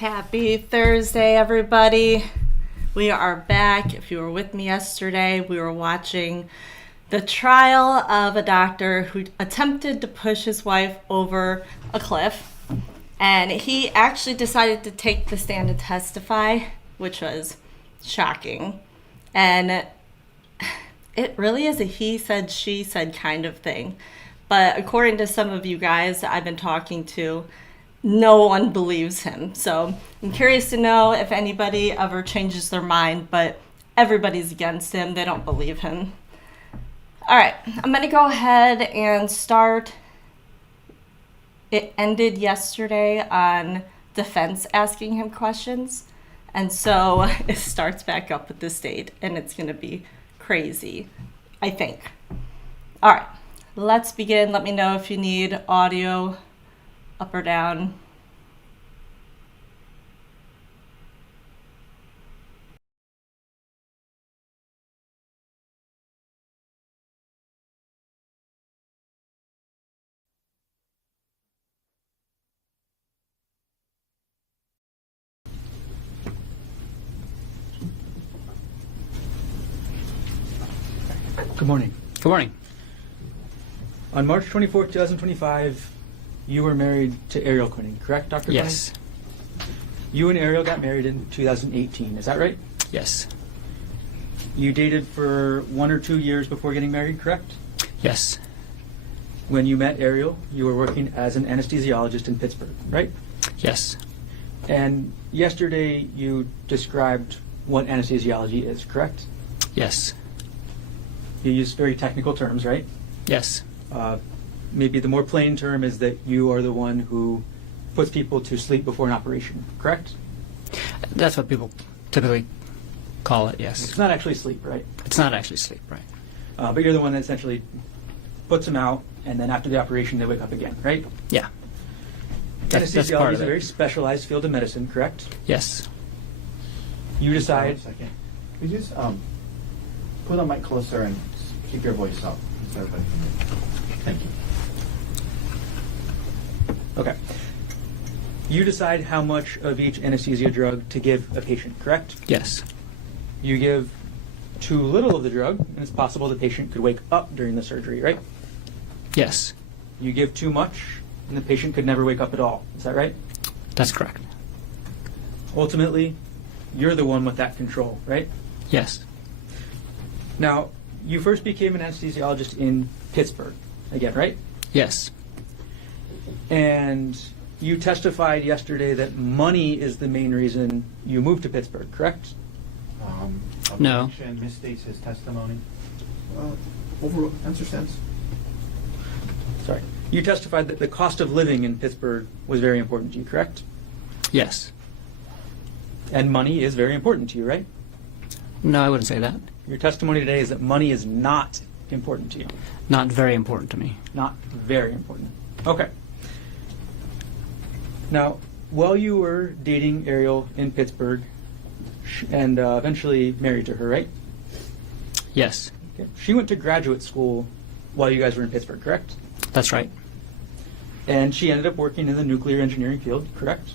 Happy Thursday, everybody. We are back. If you were with me yesterday, we were watching the trial of a doctor who attempted to push his wife over a cliff. And he actually decided to take the stand and testify, which was shocking. And it really is a he said, she said kind of thing. But according to some of you guys that I've been talking to, no one believes him. So I'm curious to know if anybody ever changes their mind, but everybody's against him. They don't believe him. All right, I'm going to go ahead and start. It ended yesterday on defense asking him questions. And so it starts back up with this date, and it's going to be crazy, I think. All right, let's begin. Let me know if you need audio up or down. Good morning. Good morning. On March 24th, 2025, you were married to Arielle Konig, correct, Dr. Yes. Konig? You and Arielle got married in 2018, is that right? Yes. You dated for 1 or 2 years before getting married, correct? Yes. When you met Arielle, you were working as an anesthesiologist in Pittsburgh, right? Yes. And yesterday you described what anesthesiology is, correct? Yes. You used very technical terms, right? Yes. Maybe the more plain term is that you are the one who puts people to sleep before an operation, correct? That's what people typically call it, yes. It's not actually sleep, right? It's not actually sleep, right? But you're the one that essentially puts them out, and then after the operation, they wake up again, right? Yeah. That's Anesthesiology part is of a very it. specialized field of medicine, correct? Yes. You decide. Hold on a second. Could you just put the mic closer and keep your voice up? So everybody can hear. Thank you. Okay. You decide how much of each anesthesia drug to give a patient, correct? Yes. You give too little of the drug, and it's possible the patient could wake up during the surgery, right? Yes. You give too much, and the patient could never wake up at all. Is that right? That's correct. Ultimately, you're the one with that control, right? Yes. Now, you first became an anesthesiologist in Pittsburgh, again, right? Yes. And you testified yesterday that money is the main reason you moved to Pittsburgh, correct? No. Objection misstates his testimony. Overall, answer sense. Sorry. You testified that the cost of living in Pittsburgh was very important to you, correct? Yes. And money is very important to you, right? No, I wouldn't say that. Your testimony today is that money is not important to you. Not very important to me. Not very important. Okay. Now, while you were dating Arielle in Pittsburgh and eventually married to her, right? Yes. Okay. She went to graduate school while you guys were in Pittsburgh, correct? That's right. And she ended up working in the nuclear engineering field, correct?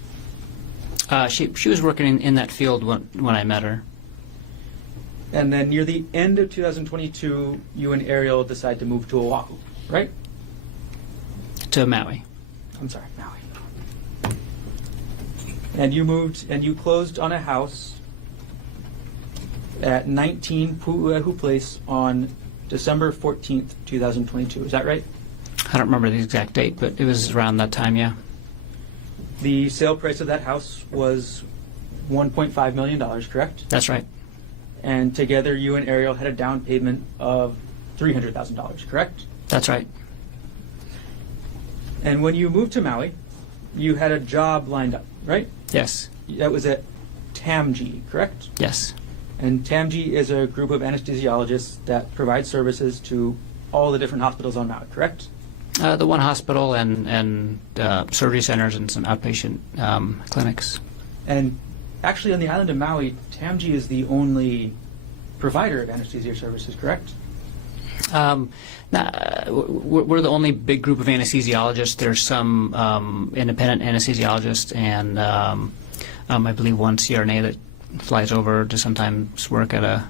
She was working in that field when I met her. And then near the end of 2022, you and Arielle decide to move to Oahu, right? To Maui. I'm sorry, Maui. And you moved and you closed on a house at 19 Pu'uehu Place on December 14th, 2022. Is that right? I don't remember the exact date, but it was around that time, yeah. The sale price of that house was $1.5 million, correct? That's right. And together you and Arielle had a down payment of $300,000, correct? That's right. And when you moved to Maui, you had a job lined up, right? Yes. That was at TAMG, correct? Yes. And TAMG is a group of anesthesiologists that provide services to all the different hospitals on Maui, correct? The one hospital and surgery centers and some outpatient clinics. And actually on the island of Maui, TAMG is the only provider of anesthesia services, correct? We're the only big group of anesthesiologists. There's some independent anesthesiologists and I believe one CRNA that flies over to sometimes work at a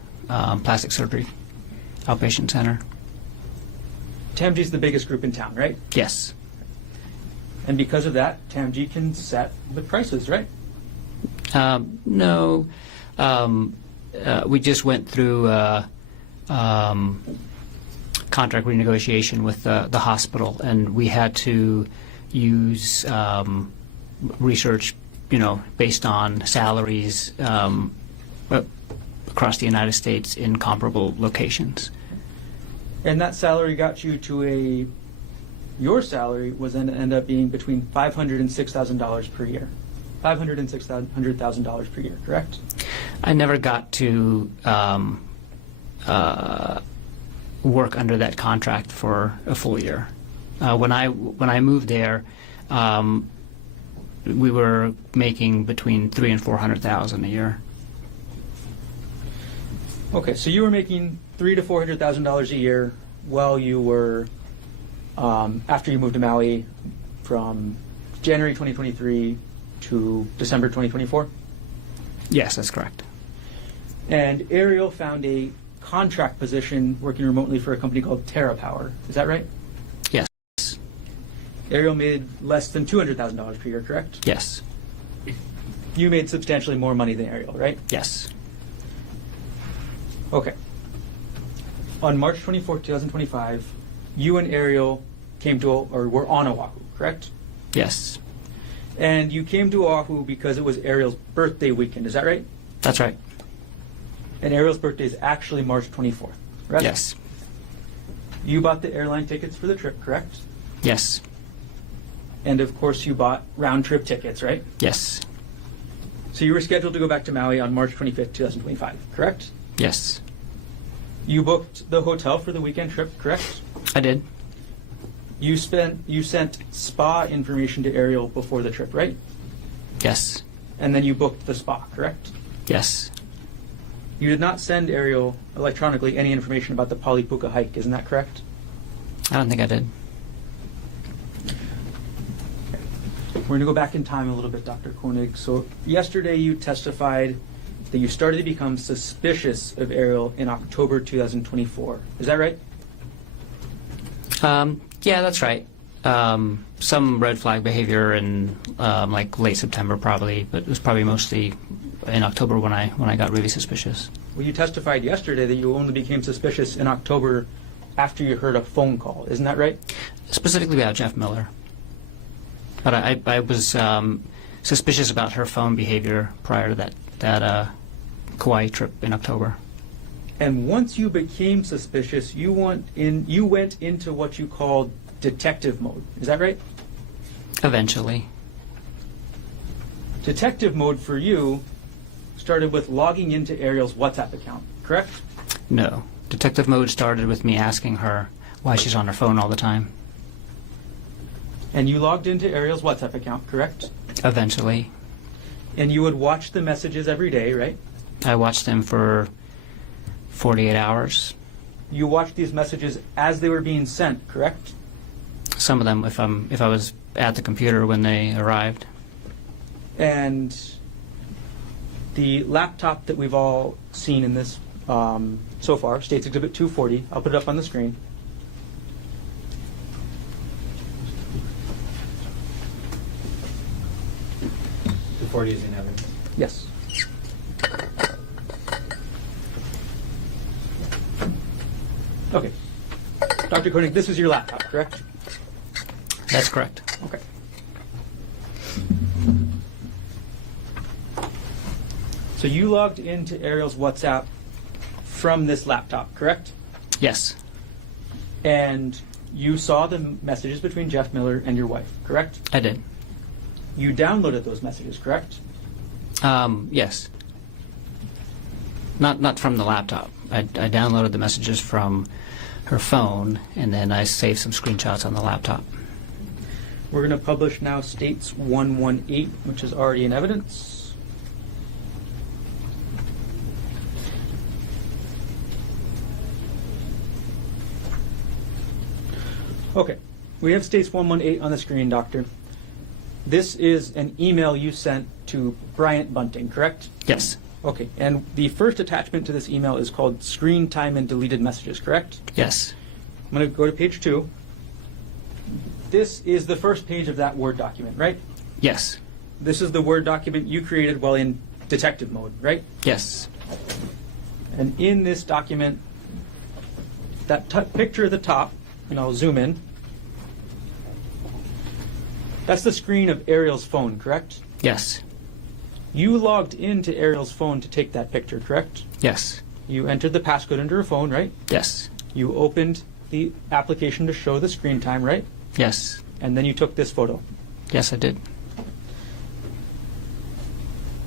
plastic surgery outpatient center. TAMG is the biggest group in town, right? Yes. And because of that, TAMG can set the prices, right? No. We just went through contract renegotiation with the hospital, and we had to use research, based on salaries across the United States in comparable locations. And that salary got you to your salary was then end up being between $500,000 and $6,000 per year. $500,000 and $600,000 per year, correct? I never got to work under that contract for a full year. When I moved there, we were making between $300,000 and $400,000 a year. Okay, so you were making $300,000 to $400,000 a year while you were after you moved to Maui from January 2023 to December 2024? Yes, that's correct. And Arielle found a contract position working remotely for a company called TerraPower. Is that right? Yes. Arielle made less than $200,000 per year, correct? Yes. You made substantially more money than Arielle, right? Yes. Okay. On March 24, 2025, you and Arielle were on Oahu, correct? Yes. And you came to Oahu because it was Arielle's birthday weekend, is that right? That's right. And Arielle's birthday is actually March 24th, right? Yes. You bought the airline tickets for the trip, correct? Yes. And of course you bought round-trip tickets, right? Yes. So you were scheduled to go back to Maui on March 25th, 2025, correct? Yes. You booked the hotel for the weekend trip, correct? I did. You sent spa information to Arielle before the trip, right? Yes. And then you booked the spa, correct? Yes. You did not send Arielle electronically any information about the Palipuka hike, isn't that correct? I don't think I did. We're going to go back in time a little bit, Dr. Konig. So yesterday you testified that you started to become suspicious of Arielle in October 2024. Is that right? Yeah, that's right. Some red flag behavior in like late September probably, but it was probably mostly in October when I got really suspicious. Well, you testified yesterday that you only became suspicious in October after you heard a phone call. Isn't that right? Specifically about Jeff Miller. But I was suspicious about her phone behavior prior to that Kauai trip in October. And once you became suspicious, you went into what you called detective mode. Is that right? Eventually. Detective mode for you started with logging into Arielle's WhatsApp account, correct? No. Detective mode started with me asking her why she's on her phone all the time. And you logged into Arielle's WhatsApp account, correct? Eventually. And you would watch the messages every day, right? I watched them for 48 hours. You watched these messages as they were being sent, correct? Some of them if I was at the computer when they arrived. And the laptop that we've all seen in this so far, States Exhibit 240, I'll put it up on the screen. The 40 is in evidence. Yes. Okay. Dr. Konig, this is your laptop, correct? That's correct. Okay. So you logged into Arielle's WhatsApp from this laptop, correct? Yes. And you saw the messages between Jeff Miller and your wife, correct? I did. You downloaded those messages, correct? Yes. Not from the laptop. I downloaded the messages from her phone, and then I saved some screenshots on the laptop. We're going to publish now States 118, which is already in evidence. Okay, we have States 118 on the screen, Doctor. This is an email you sent to Bryant Bunting, correct? Yes. Okay, and the first attachment to this email is called screen time and deleted messages, correct? Yes. I'm going to go to page 2. This is the first page of that Word document, right? Yes. This is the Word document you created while in detective mode, right? Yes. And in this document, that picture at the top, and I'll zoom in, that's the screen of Arielle's phone, correct? Yes. You logged into Arielle's phone to take that picture, correct? Yes. You entered the passcode into her phone, right? Yes. You opened the application to show the screen time, right? Yes. And then you took this photo. Yes, I did.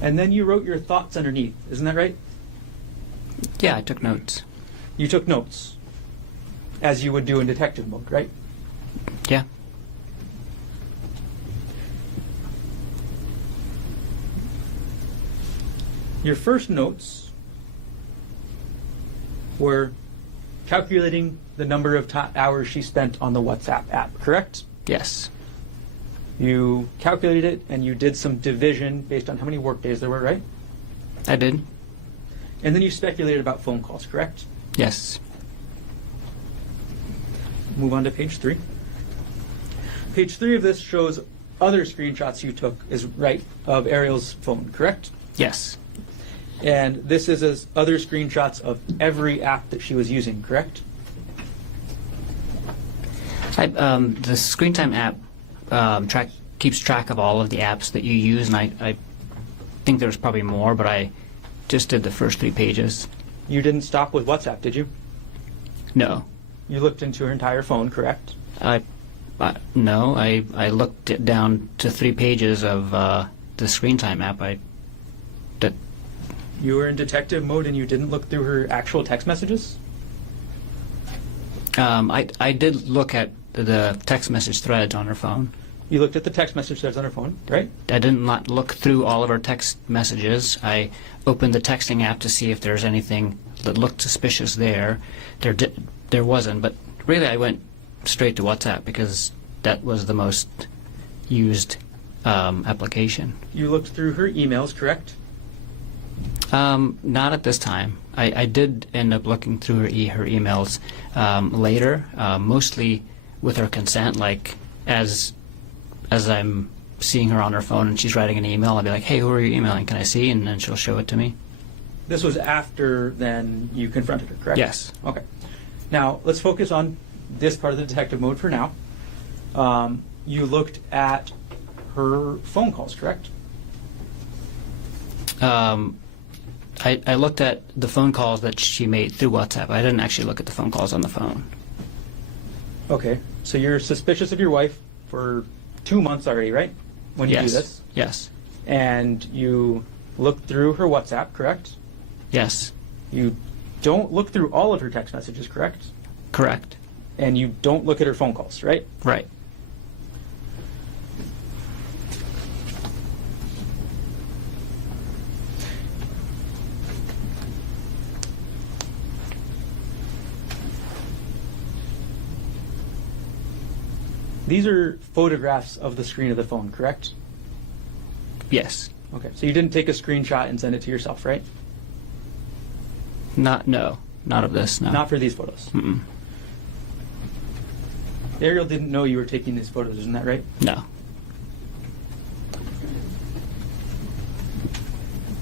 And then you wrote your thoughts underneath, isn't that right? Yeah, I took notes. You took notes, as you would do in detective mode, right? Yeah. Your first notes were calculating the number of hours she spent on the WhatsApp app, correct? Yes. You calculated it and you did some division based on how many work days there were, right? I did. And then you speculated about phone calls, correct? Yes. Move on to page 3. Page 3 of this shows other screenshots you took of Arielle's phone, correct? Yes. And this is as other screenshots of every app that she was using, correct? The Screen Time app keeps track of all of the apps that you use, and I think there's probably more, but I just did the first 3 pages. You didn't stop with WhatsApp, did you? No. You looked into her entire phone, correct? No, I looked it down to 3 pages of the Screen Time app. You were in detective mode and you didn't look through her actual text messages? I did look at the text message threads on her phone. You looked at the text message threads on her phone, right? I did not look through all of her text messages. I opened the texting app to see if there's anything that looked suspicious there. There wasn't, but really I went straight to WhatsApp because that was the most used application. You looked through her emails, correct? Not at this time. I did end up looking through her emails later, mostly with her consent. Like as I'm seeing her on her phone and she's writing an email, I'll be like, "Hey, who are you emailing? Can I see?" And then she'll show it to me. This was after then you confronted her, correct? Yes. Okay. Now let's focus on this part of the detective mode for now. You looked at her phone calls, correct? I looked at the phone calls that she made through WhatsApp. I didn't actually look at the phone calls on the phone. Okay. So you're suspicious of your wife for 2 months already, right? When you do this? Yes. And you looked through her WhatsApp, correct? Yes. You don't look through all of her text messages, correct? Correct. And you don't look at her phone calls, right? Right. These are photographs of the screen of the phone, correct? Yes. Okay, so you didn't take a screenshot and send it to yourself, right? Not of this, no. Not for these photos. Mm-mm. Arielle didn't know you were taking these photos, isn't that right? No.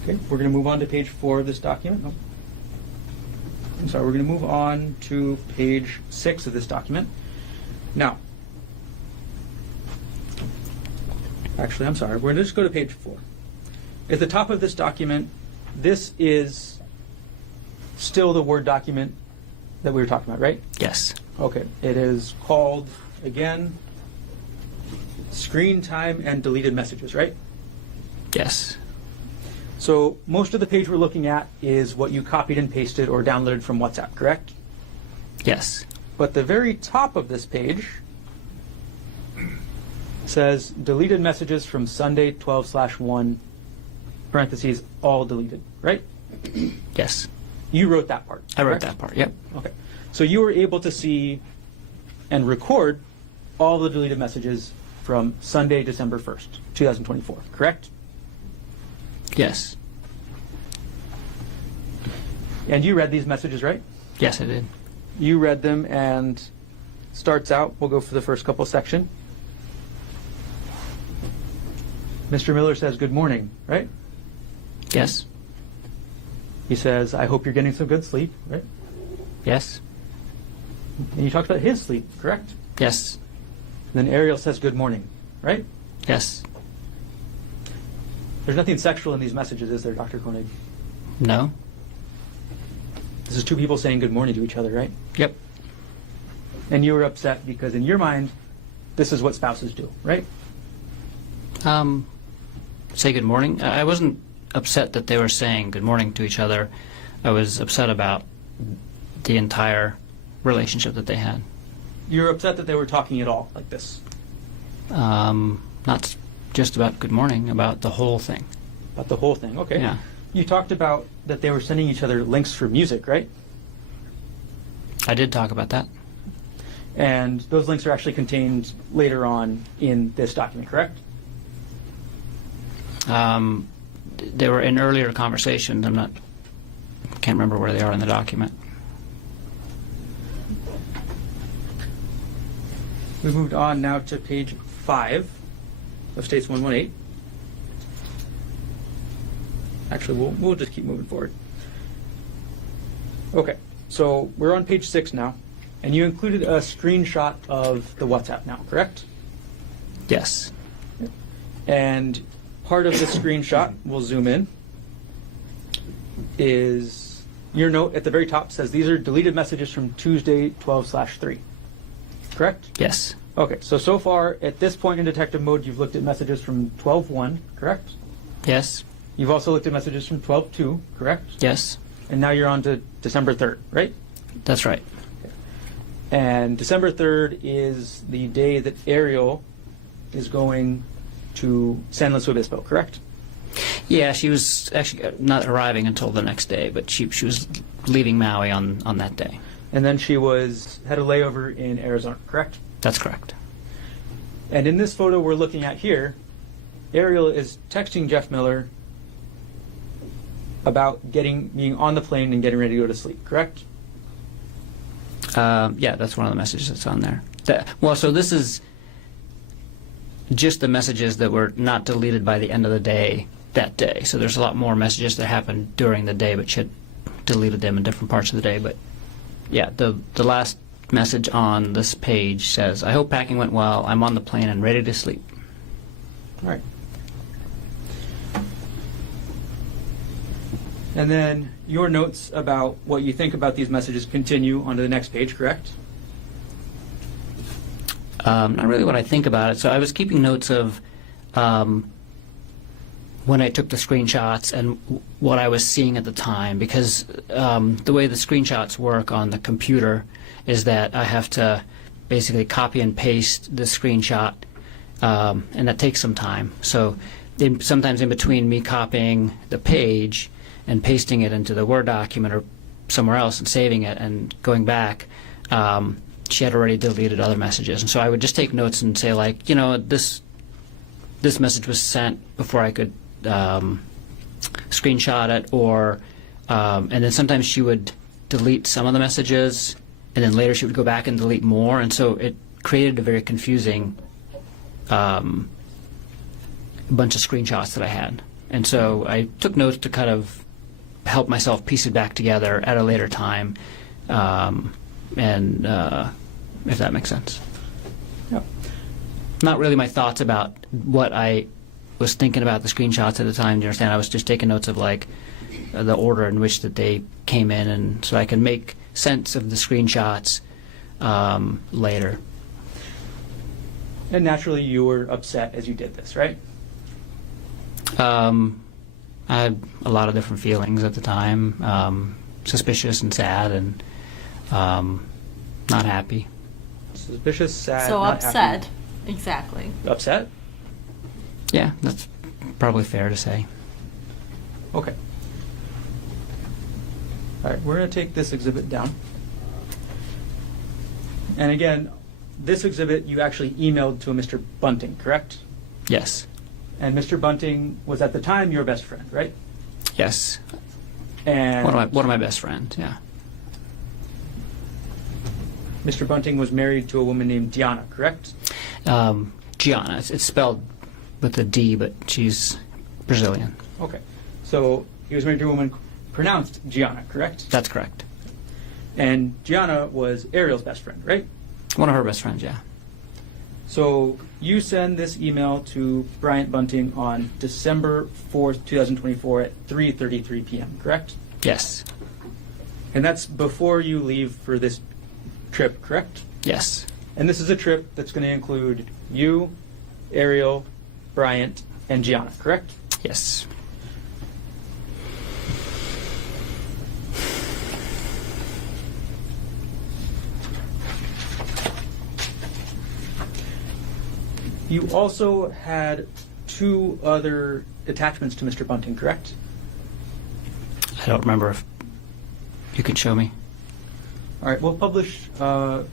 Okay, we're going to move on to page 4 of this document. Oh. I'm sorry, we're going to move on to page 6 of this document. Now, actually, I'm sorry, we're going to just go to page 4. At the top of this document, this is still the Word document that we were talking about, right? Yes. Okay, it is called, again, Screen Time and Deleted Messages, right? Yes. So most of the page we're looking at is what you copied and pasted or downloaded from WhatsApp, correct? Yes. But the very top of this page says deleted messages from Sunday 12/1, parentheses, all deleted, right? Yes. You wrote that part. I wrote correct? that part, yep. Okay. So you were able to see and record all the deleted messages from Sunday, December 1st, 2024, correct? Yes. And you read these messages, right? Yes, I did. You read them, and starts out, we'll go for the first couple section. Mr. Miller says, good morning, right? Yes. He says, I hope you're getting some good sleep, right? Yes. And you talked about his sleep, correct? Yes. And then Arielle says, good morning, right? Yes. There's nothing sexual in these messages, is there, Dr. Konig? No. This is two people saying good morning to each other, right? Yep. And you were upset because in your mind, this is what spouses do, right? Say good morning. I wasn't upset that they were saying good morning to each other. I was upset about the entire relationship that they had. You're upset that they were talking at all like this. Not just about good morning, about the whole thing. About the whole thing, okay. Yeah. You talked about that they were sending each other links for music, right? I did talk about that. And those links are actually contained later on in this document, correct? They were in earlier conversations. Can't remember where they are in the document. We moved on now to page 5 of States 118. Actually, we'll just keep moving forward. Okay, so we're on page 6 now, and you included a screenshot of the WhatsApp now, correct? Yes. And part of the screenshot, we'll zoom in, is your note at the very top says these are deleted messages from Tuesday 12/3. Correct? Yes. Okay, so far at this point in detective mode, you've looked at messages from 12/1, correct? Yes. You've also looked at messages from 12/2, correct? Yes. And now you're on to December 3rd, right? That's right. And December 3rd is the day that Arielle is going to San Luis Obispo, correct? Yeah, she was actually not arriving until the next day, but she was leaving Maui on that day. And then she had a layover in Arizona, correct? That's correct. And in this photo we're looking at here, Arielle is texting Jeff Miller about being on the plane and getting ready to go to sleep, correct? Yeah, that's one of the messages that's on there. So this is just the messages that were not deleted by the end of the day that day. So there's a lot more messages that happened during the day, but she had deleted them in different parts of the day. But yeah, the last message on this page says, I hope packing went well. I'm on the plane and ready to sleep. All right. And then your notes about what you think about these messages continue onto the next page, correct? Not really what I think about it. So I was keeping notes of when I took the screenshots and what I was seeing at the time, because the way the screenshots work on the computer is that I have to basically copy and paste the screenshot, and that takes some time. So sometimes in between me copying the page and pasting it into the Word document or somewhere else and saving it and going back, she had already deleted other messages. And so I would just take notes and say, like, this message was sent before I could screenshot it, or and then sometimes she would delete some of the messages, and then later she would go back and delete more, and so it created a very confusing bunch of screenshots that I had. And so I took notes to kind of help myself piece it back together at a later time, and if that makes sense. Yep. Not really my thoughts about what I was thinking about the screenshots at the time. Do you understand? I was just taking notes of like the order in which that they came in, and so I can make sense of the screenshots later. And naturally you were upset as you did this, right? I had a lot of different feelings at the time, suspicious and sad, and not happy. Suspicious, sad, So not upset. happy. Exactly. Upset? Yeah, that's probably fair to say. Okay. All right, we're going to take this exhibit down. And again, this exhibit you actually emailed to a Mr. Bunting, correct? Yes. And Mr. Bunting was at the time your best friend, right? Yes. And One of my best friends, yeah. Mr. Bunting was married to a woman named Diana, correct? Gianna. It's spelled with a D, but she's Brazilian. Okay. So he was married to a woman pronounced Gianna, correct? That's correct. And Gianna was Arielle's best friend, right? One of her best friends, yeah. So you send this email to Bryant Bunting on December 4th, 2024 at 3:33 p.m., correct? Yes. And that's before you leave for this trip, correct? Yes. And this is a trip that's going to include you, Arielle, Bryant, and Gianna, correct? Yes. You also had 2 other attachments to Mr. Bunting, correct? I don't remember if you could show me. All right, we'll publish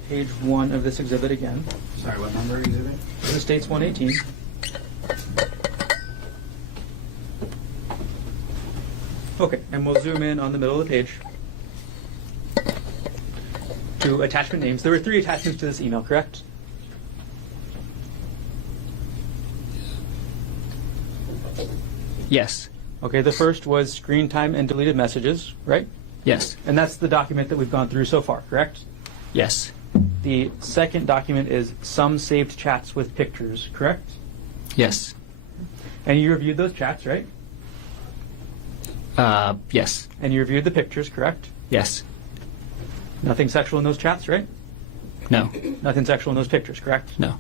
page 1 of this exhibit again. Sorry, what number exhibit? This is States 118. Okay, and we'll zoom in on the middle of the page to attachment names. There were 3 attachments to this email, correct? Yes. Okay, the first was screen time and deleted messages, right? Yes. And that's the document that we've gone through so far, correct? Yes. The second document is some saved chats with pictures, correct? Yes. And you reviewed those chats, right? Yes. And you reviewed the pictures, correct? Yes. Nothing sexual in those chats, right? No. Nothing sexual in those pictures, correct? No.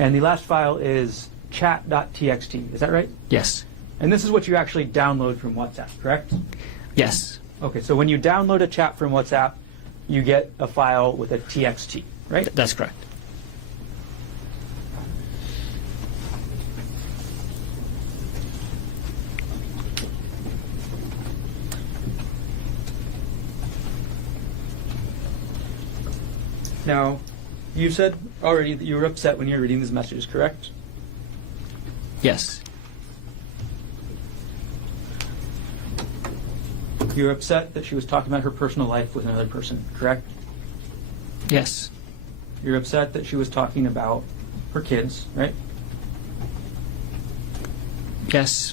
And the last file is chat.txt, is that right? Yes. And this is what you actually download from WhatsApp, correct? Yes. Okay, so when you download a chat from WhatsApp, you get a file with a txt, right? That's correct. Now, you said already that you were upset when you were reading these messages, correct? Yes. You were upset that she was talking about her personal life with another person, correct? Yes. You're upset that she was talking about her kids, right? Yes.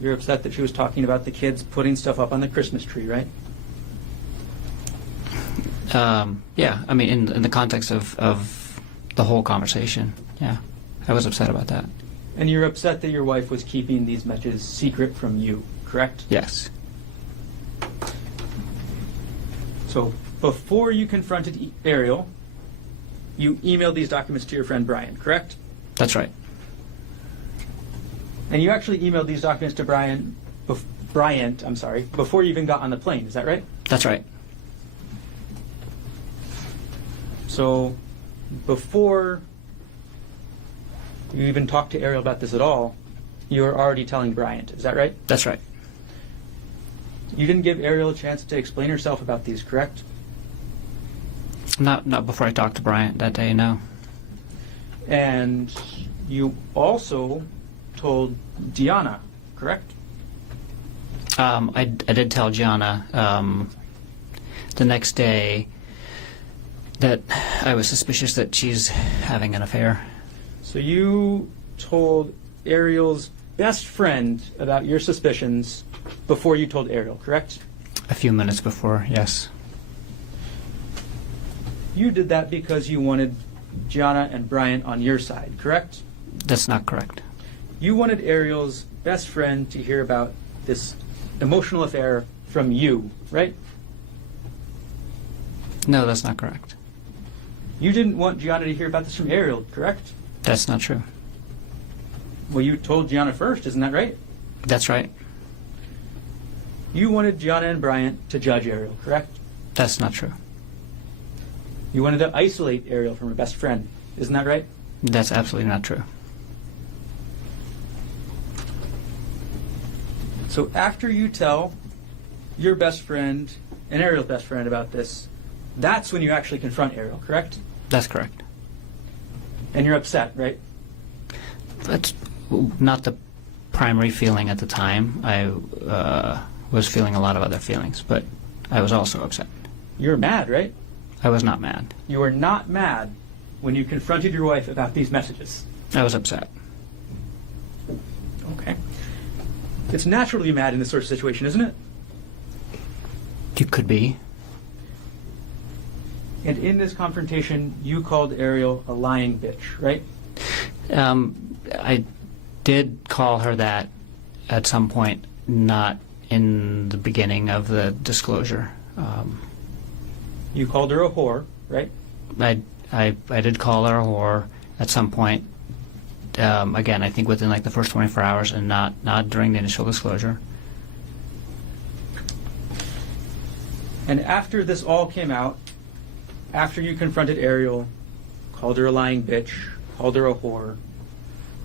You're upset that she was talking about the kids putting stuff up on the Christmas tree, right? Yeah. I mean, in the context of the whole conversation, yeah, I was upset about that. And you're upset that your wife was keeping these messages secret from you, correct? Yes. So before you confronted Arielle, you emailed these documents to your friend Brian, correct? That's right. And you actually emailed these documents to Bryant, before you even got on the plane, is that right? That's right. So before you even talked to Arielle about this at all, you were already telling Bryant, is that right? That's right. You didn't give Arielle a chance to explain herself about these, correct? Not before I talked to Bryant that day, no. And you also told Diana, correct? I did tell Gianna the next day that I was suspicious that she's having an affair. So you told Arielle's best friend about your suspicions before you told Arielle, correct? A few minutes before, yes. You did that because you wanted Gianna and Bryant on your side, correct? That's not correct. You wanted Arielle's best friend to hear about this emotional affair from you, right? No, that's not correct. You didn't want Gianna to hear about this from Arielle, correct? That's not true. Well, you told Gianna first, isn't that right? That's right. You wanted Gianna and Bryant to judge Arielle, correct? That's not true. You wanted to isolate Arielle from her best friend, isn't that right? That's absolutely not true. So after you tell your best friend and Arielle's best friend about this, that's when you actually confront Arielle, correct? That's correct. And you're upset, right? That's not the primary feeling at the time. I was feeling a lot of other feelings, but I was also upset. You're mad, right? I was not mad. You were not mad when you confronted your wife about these messages. I was upset. Okay. It's natural to be mad in this sort of situation, isn't it? You could be. And in this confrontation, you called Arielle a lying bitch, right? I did call her that at some point, not in the beginning of the disclosure. You called her a whore, right? I did call her a whore at some point. Again, I think within like the first 24 hours, and not during the initial disclosure. And after this all came out, after you confronted Arielle, called her a lying bitch, called her a whore,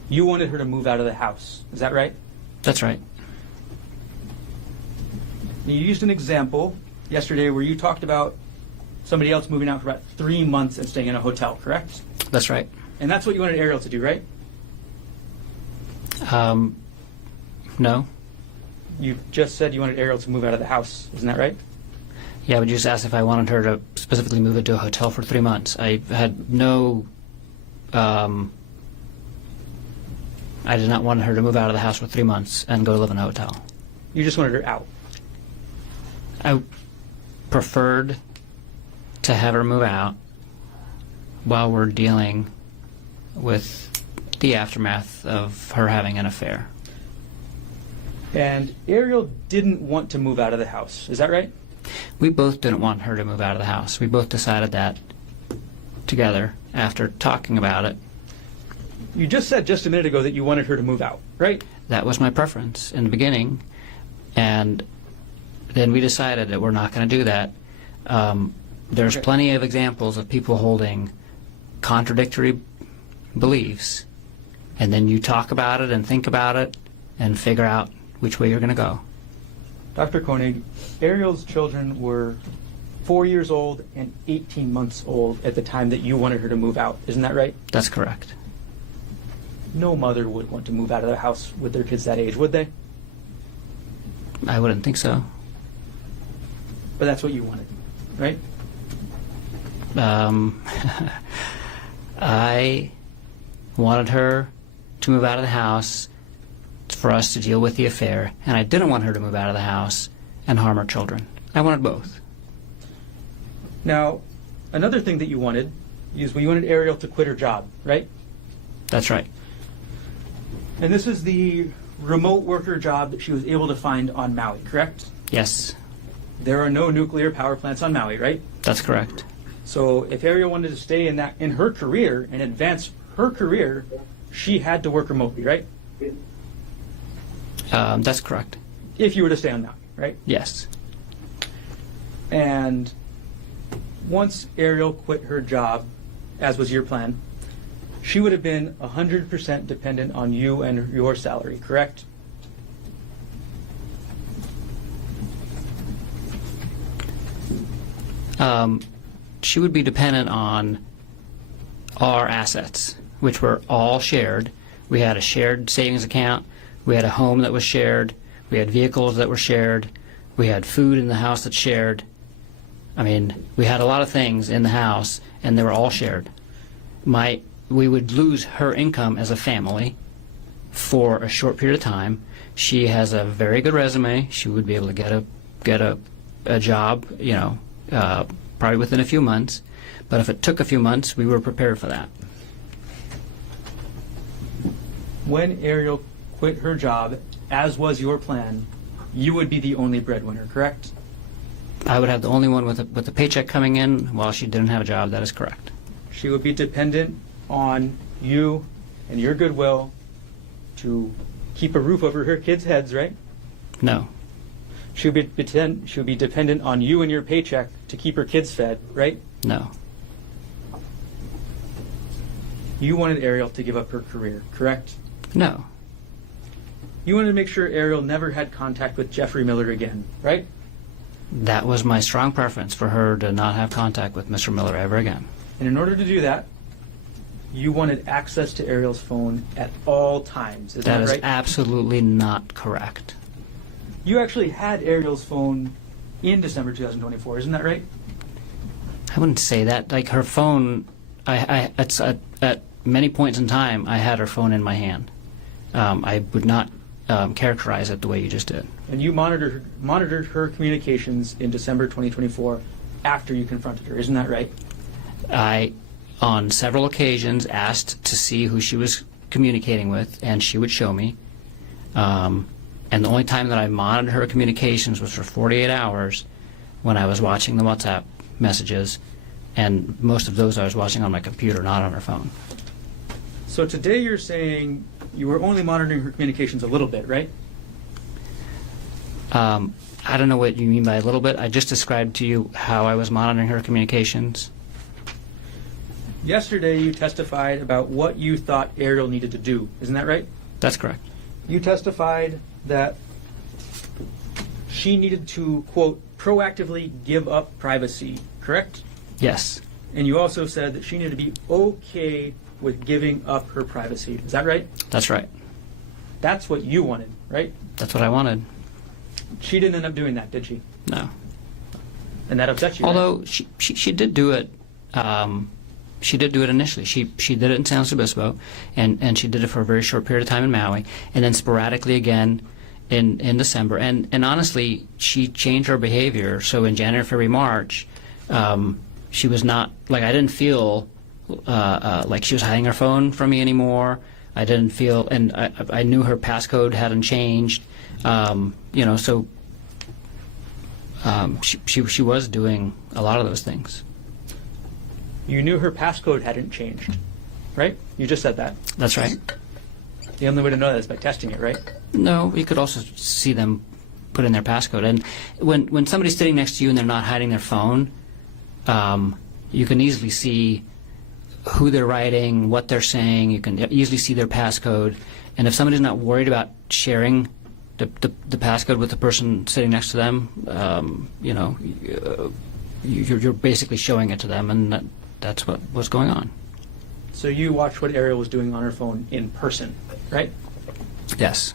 you wanted her to move out of the house. Is that right? That's right. You used an example yesterday where you talked about somebody else moving out for about 3 months and staying in a hotel, correct? That's right. And that's what you wanted Arielle to do, right? No. You just said you wanted Arielle to move out of the house. Isn't that right? Yeah, but you just asked if I wanted her to specifically move into a hotel for 3 months. I had no... I did not want her to move out of the house for 3 months and go live in a hotel. You just wanted her out. I preferred to have her move out while we're dealing with the aftermath of her having an affair. And Arielle didn't want to move out of the house. Is that right? We both didn't want her to move out of the house. We both decided that together after talking about it. You just said just a minute ago that you wanted her to move out, right? That was my preference in the beginning, and then we decided that we're not going to do that. There's Okay. plenty of examples of people holding contradictory beliefs, and then you talk about it and think about it and figure out which way you're going to go. Dr. Konig, Arielle's children were 4 years old and 18 months old at the time that you wanted her to move out. Isn't that right? That's correct. No mother would want to move out of their house with their kids that age, would they? I wouldn't think so. But that's what you wanted, right? I wanted her to move out of the house for us to deal with the affair, and I didn't want her to move out of the house and harm her children. I wanted both. Now, another thing that you wanted is you wanted Arielle to quit her job, right? That's right. And this is the remote worker job that she was able to find on Maui, correct? Yes, There are no nuclear power plants on Maui, right? that's correct. So if Arielle wanted to stay in her career and advance her career, she had to work remotely, right? That's correct. If you were to stay on Maui, right? Yes. And once Arielle quit her job, as was your plan, she would have been 100% dependent on you and your salary, correct? She would be dependent on our assets, which were all shared. We had a shared savings account. We had a home that was shared. We had vehicles that were shared. We had food in the house that's shared. I mean, we had a lot of things in the house, and they were all shared. We would lose her income as a family for a short period of time. She has a very good resume. She would be able to get a job, probably within a few months. But if it took a few months, we were prepared for that. When Arielle quit her job, as was your plan, you would be the only breadwinner, correct? I would have the only one with a paycheck coming in while she didn't have a job. That is correct. She would be dependent on you and your goodwill to keep a roof over her kids' heads, right? No. She would be dependent on you and your paycheck to keep her kids fed, right? No. You wanted Arielle to give up her career, correct? No. You wanted to make sure Arielle never had contact with Jeffrey Miller again, right? That was my strong preference, for her to not have contact with Mr. Miller ever again. And in order to do that, you wanted access to Arielle's phone at all times. Is that That is right? absolutely not correct. You actually had Arielle's phone in December 2024, isn't that right? I wouldn't say that. Like her phone, at many points in time, I had her phone in my hand. I would not characterize it the way you just did. And you monitored her communications in December 2024 after you confronted her, isn't that right? I, on several occasions, asked to see who she was communicating with, and she would show me. And the only time that I monitored her communications was for 48 hours when I was watching the WhatsApp messages, and most of those I was watching on my computer, not on her phone. So today you're saying you were only monitoring her communications a little bit, right? I don't know what you mean by a little bit. I just described to you how I was monitoring her communications. Yesterday you testified about what you thought Arielle needed to do, isn't that right? That's correct. You testified that she needed to, quote, proactively give up privacy, correct? Yes. And you also said that she needed to be okay with giving up her privacy. Is that right? That's right. That's what you wanted, right? That's what I wanted. She didn't end up doing that, did she? No. And that upset you, right? Although she did do it. She did do it initially. She did it in San Luis Obispo, and she did it for a very short period of time in Maui, and then sporadically again in December. And honestly, she changed her behavior. So in January, February, March, she was not, like, I didn't feel like she was hiding her phone from me anymore. I didn't feel, and I knew her passcode hadn't changed. So she was doing a lot of those things. You knew her passcode hadn't changed, right? You just said that. That's right. The only way to know that is by testing it, right? No, you could also see them put in their passcode. And when somebody's sitting next to you and they're not hiding their phone, you can easily see who they're writing, what they're saying. You can easily see their passcode. And if somebody's not worried about sharing the passcode with the person sitting next to them, you're basically showing it to them, and that's what was going on. So you watched what Arielle was doing on her phone in person, right? Yes.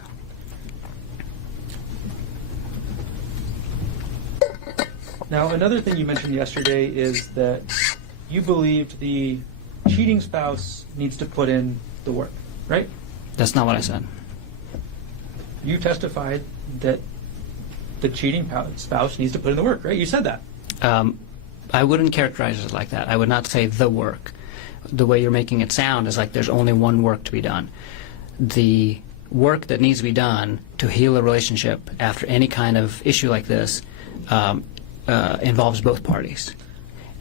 Now, another thing you mentioned yesterday is that you believed the cheating spouse needs to put in the work, right? That's not what I said. You testified that the cheating spouse needs to put in the work, right? You said that. I wouldn't characterize it like that. I would not say the work. The way you're making it sound is like there's only one work to be done. The work that needs to be done to heal a relationship after any kind of issue like this involves both parties.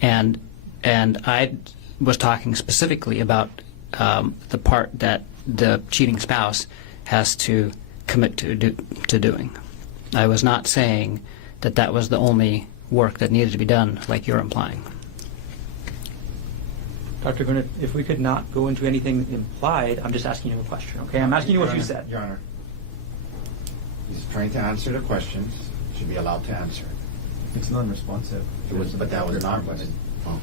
And I was talking specifically about the part that the cheating spouse has to commit to doing. I was not saying that was the only work that needed to be done, like you're implying. Dr. Konig, if we could not go into anything implied, I'm just asking you a question, okay? I'm asking you what you said. Your Honor, he's trying to answer the questions. Should be allowed to answer. It's non-responsive. But that was not what it. Oh,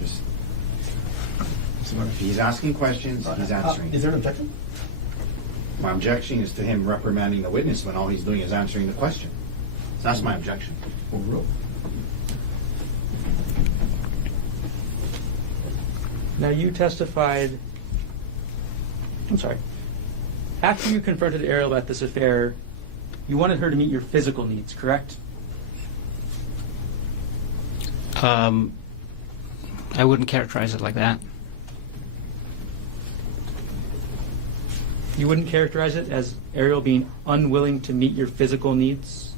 just. He's asking questions. He's answering. Is there an objection? My objection is to him reprimanding the witness when all he's doing is answering the question. That's my objection. Overruled. Now, you testified, after you confronted Arielle about this affair, you wanted her to meet your physical needs, correct? I wouldn't characterize it like that. You wouldn't characterize it as Arielle being unwilling to meet your physical needs?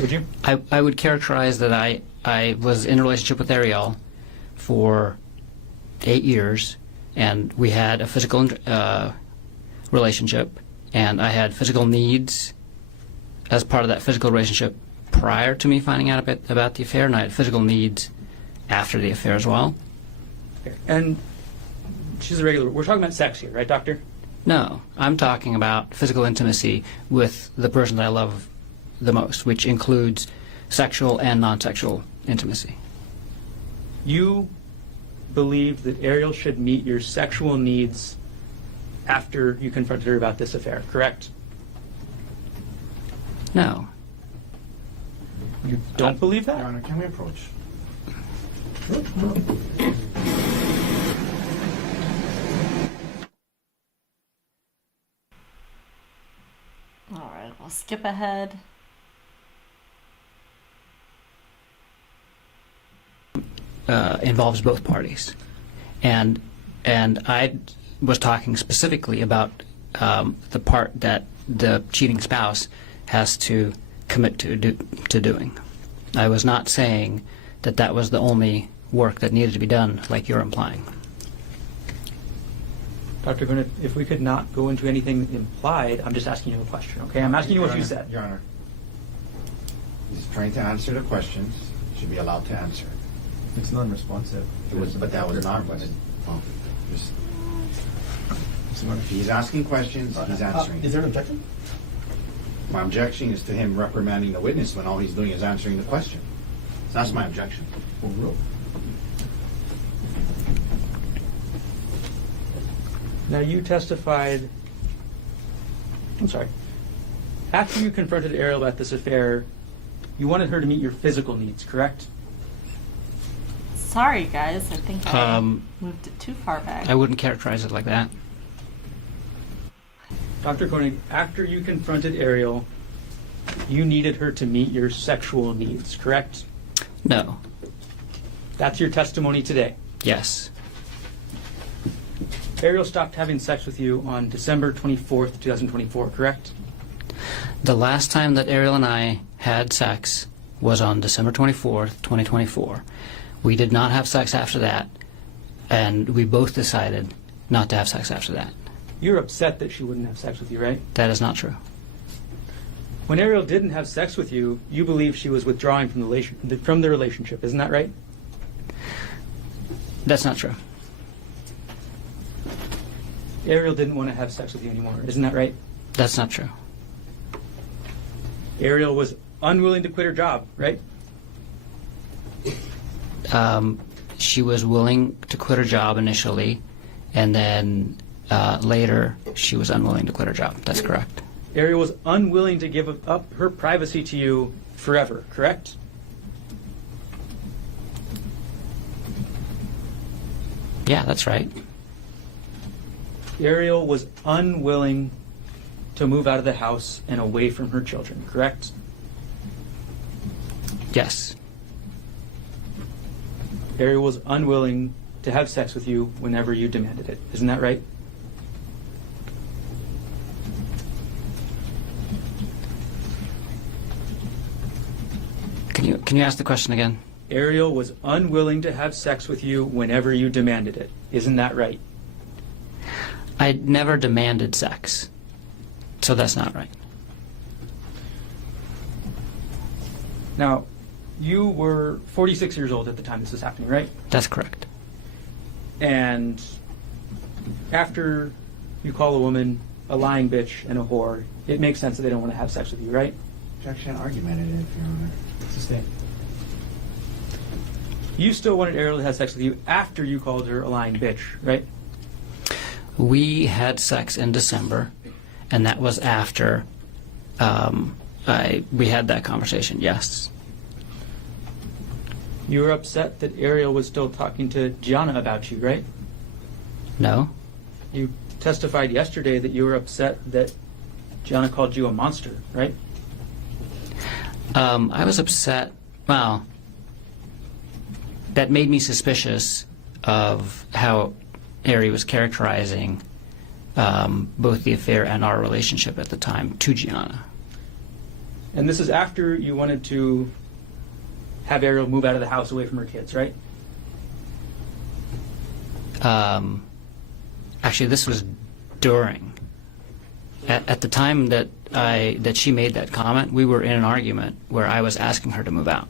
Would you? I would characterize that I was in a relationship with Arielle for 8 years, and we had a physical relationship, and I had physical needs as part of that physical relationship prior to me finding out about the affair, and I had physical needs after the affair as well. And she's a regular. We're talking about sex here, right, doctor? No, I'm talking about physical intimacy with the person that I love the most, which includes sexual and non-sexual intimacy. You believed that Arielle should meet your sexual needs after you confronted her about this affair, correct? No. You don't believe that? Your Honor, can we approach? All right, we'll skip ahead. Involves both parties, and I was talking specifically about the part that the cheating spouse has to commit to doing. I was not saying that that was the only work that needed to be done, like you're implying. Dr. Konig, if we could not go into anything implied, I'm just asking you a question, okay? I'm asking you what you said. Your Honor, he's trying to answer the questions. Should be allowed to answer. It's non-responsive. It was, but that was not. Oh, just, if he's asking questions, he's answering. Is there an objection? My objection is to him reprimanding the witness when all he's doing is answering the question. So that's my objection. Overruled. Now, you testified, I'm sorry, after you confronted Arielle about this affair, you wanted her to meet your physical needs, correct? Sorry, guys. I think I moved it too far back. I wouldn't characterize it like that. Dr. Konig, after you confronted Arielle, you needed her to meet your sexual needs, correct? No. That's your testimony today. Yes. Arielle stopped having sex with you on December 24th, 2024, correct? The last time that Arielle and I had sex was on December 24th, 2024. We did not have sex after that, and we both decided not to have sex after that. You're upset that she wouldn't have sex with you, right? That is not true. When Arielle didn't have sex with you, you believe she was withdrawing from the relationship, isn't that right? That's not true. Arielle didn't want to have sex with you anymore, isn't that right? That's not true. Arielle was unwilling to quit her job, right? She was willing to quit her job initially, and then later she was unwilling to quit her job. That's correct. Arielle was unwilling to give up her privacy to you forever, correct? Yeah, that's right. Arielle was unwilling to move out of the house and away from her children, correct? Yes. Arielle was unwilling to have sex with you whenever you demanded it. Isn't that right? Can you ask the question again? Arielle was unwilling to have sex with you whenever you demanded it. Isn't that right? I never demanded sex, so that's not right. Now, you were 46 years old at the time this was happening, right? That's correct. And after you call a woman a lying bitch and a whore, it makes sense that they don't want to have sex with you, right? Objection argumentative, Your Honor. Sustained. You still wanted Arielle to have sex with you after you called her a lying bitch, right? We had sex in December, and that was after we had that conversation, yes. You were upset that Arielle was still talking to Gianna about you, right? No? You testified yesterday that you were upset that Gianna called you a monster, right? I was upset. Well, that made me suspicious of how Ari was characterizing both the affair and our relationship at the time to Gianna. And this is after you wanted to have Arielle move out of the house away from her kids, right? Actually, this was during. At the time that she made that comment, we were in an argument where I was asking her to move out.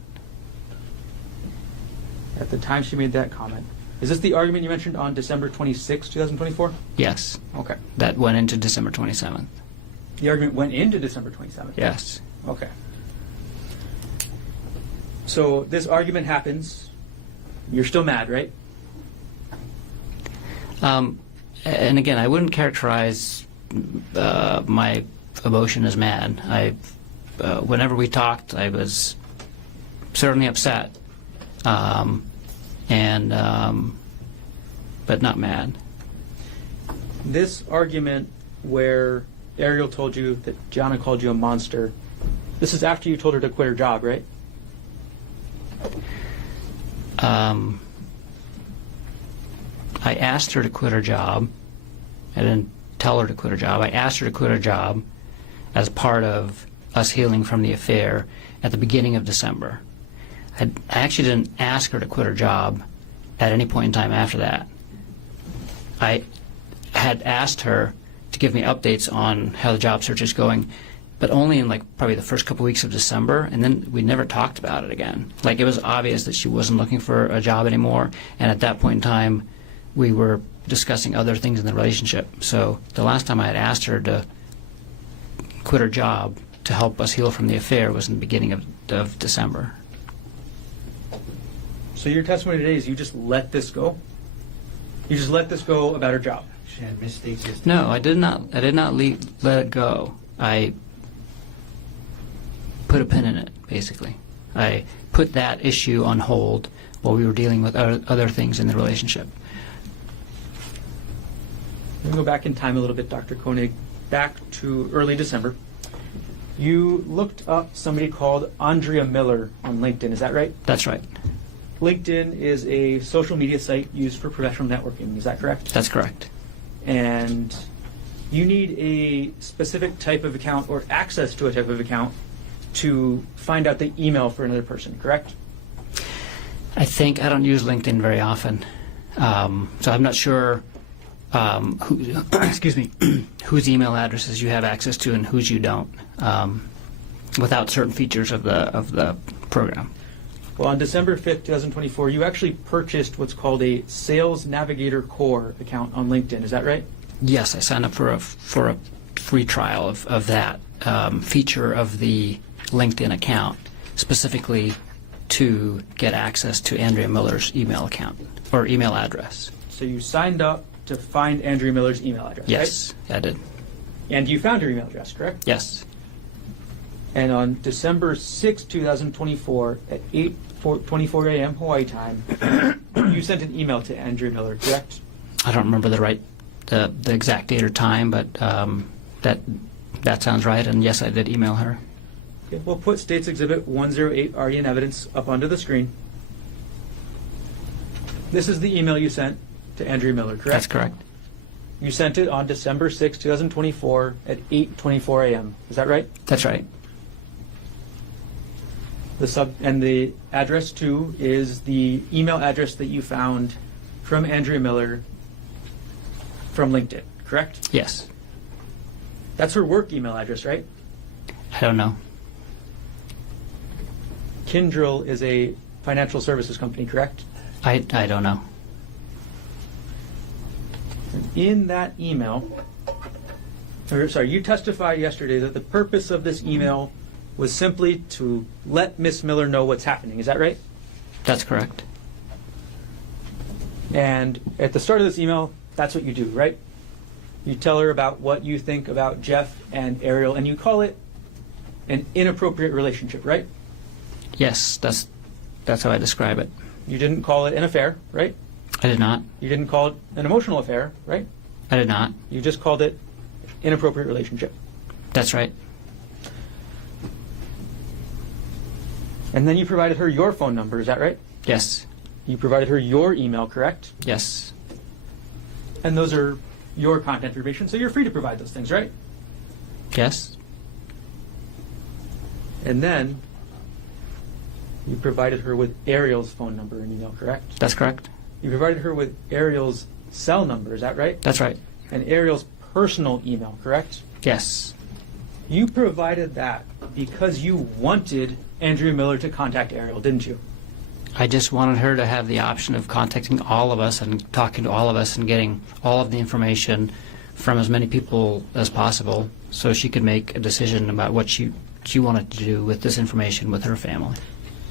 At the time she made that comment. Is this the argument you mentioned on December 26, 2024? Yes. Okay. That went into December 27th. The argument went into December 27th? Yes. Okay. So this argument happens. You're still mad, right? And again, I wouldn't characterize my emotion as mad. Whenever we talked, I was certainly upset, but not mad. This argument where Arielle told you that Gianna called you a monster, this is after you told her to quit her job, right? I asked her to quit her job. I didn't tell her to quit her job. I asked her to quit her job as part of us healing from the affair at the beginning of December. I actually didn't ask her to quit her job at any point in time after that. I had asked her to give me updates on how the job search is going, but only in probably the first couple weeks of December, and then we never talked about it again. It was obvious that she wasn't looking for a job anymore, and at that point in time, we were discussing other things in the relationship. So the last time I had asked her to quit her job to help us heal from the affair was in the beginning of December. So your testimony today is you just let this go? You just let this go about her job? She had mistakes. No, I did not. I did not let it go. I put a pin in it, basically. I put that issue on hold while we were dealing with other things in the relationship. Let me go back in time a little bit, Dr. Konig, back to early December. You looked up somebody called Andrea Miller on LinkedIn, is that right? That's right. LinkedIn is a social media site used for professional networking, is that correct? That's correct. And you need a specific type of account or access to a type of account to find out the email for another person, correct? I don't use LinkedIn very often, so I'm not sure whose email addresses you have access to and whose you don't, without certain features of the program. Well, on December 5th, 2024, you actually purchased what's called a Sales Navigator Core account on LinkedIn. Is that right? Yes, I signed up for a free trial of that feature of the LinkedIn account, specifically to get access to Andrea Miller's email account or email address. So you signed up to find Andrea Miller's email address, Yes, right? I did. And you found her email address, correct? Yes, And on December 6, 2024, at 8:24 a.m. Hawaii time, you sent an email to Andrea Miller, correct? I don't remember the exact date or time, but that sounds right. And yes, I did email her. Okay, we'll put States Exhibit 108 already in evidence up onto the screen. This is the email you sent to Andrea Miller, correct? That's correct. You sent it on December 6, 2024 at 8:24 a.m. Is that right? That's right. The address too is the email address that you found from Andrea Miller from LinkedIn, correct? Yes. That's her work email address, right? I don't know. Kyndryl is a financial services company, correct? I don't know. In that email, you testified yesterday that the purpose of this email was simply to let Miss Miller know what's happening. Is that right? That's correct. And at the start of this email, that's what you do, right? You tell her about what you think about Jeff and Arielle, and you call it an inappropriate relationship, right? Yes, that's how I describe it. You didn't call it an affair, right? I did not. You didn't call it an emotional affair, right? I did not. You just called it inappropriate relationship. That's right. And then you provided her your phone number, is that right? Yes. You provided her your email, correct? Yes. And those are your contact information, so you're free to provide those things, right? Yes. And then you provided her with Arielle's phone number and email, correct? That's correct. You provided her with Arielle's cell number, is that right? That's right. And Arielle's personal email, correct? Yes. You provided that because you wanted Andrea Miller to contact Arielle, didn't you? I just wanted her to have the option of contacting all of us and talking to all of us and getting all of the information from as many people as possible so she could make a decision about what she wanted to do with this information with her family.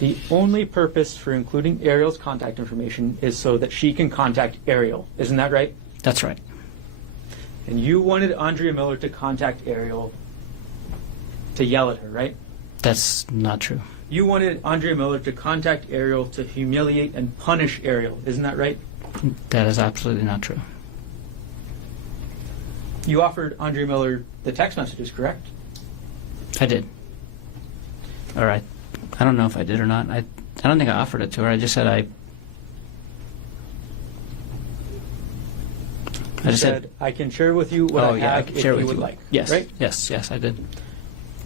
The only purpose for including Arielle's contact information is so that she can contact Arielle. Isn't that right? That's right. And you wanted Andrea Miller to contact Arielle to yell at her, right? That's not true. You wanted Andrea Miller to contact Arielle to humiliate and punish Arielle. Isn't that right? That is absolutely not true. You offered Andrea Miller the text messages, correct? I did. All right. I don't know if I did or not. I don't think I offered it to her. I just said I You just said, I can share with you what I have can if share you with would you. like. Yes. Right? Yes, I did.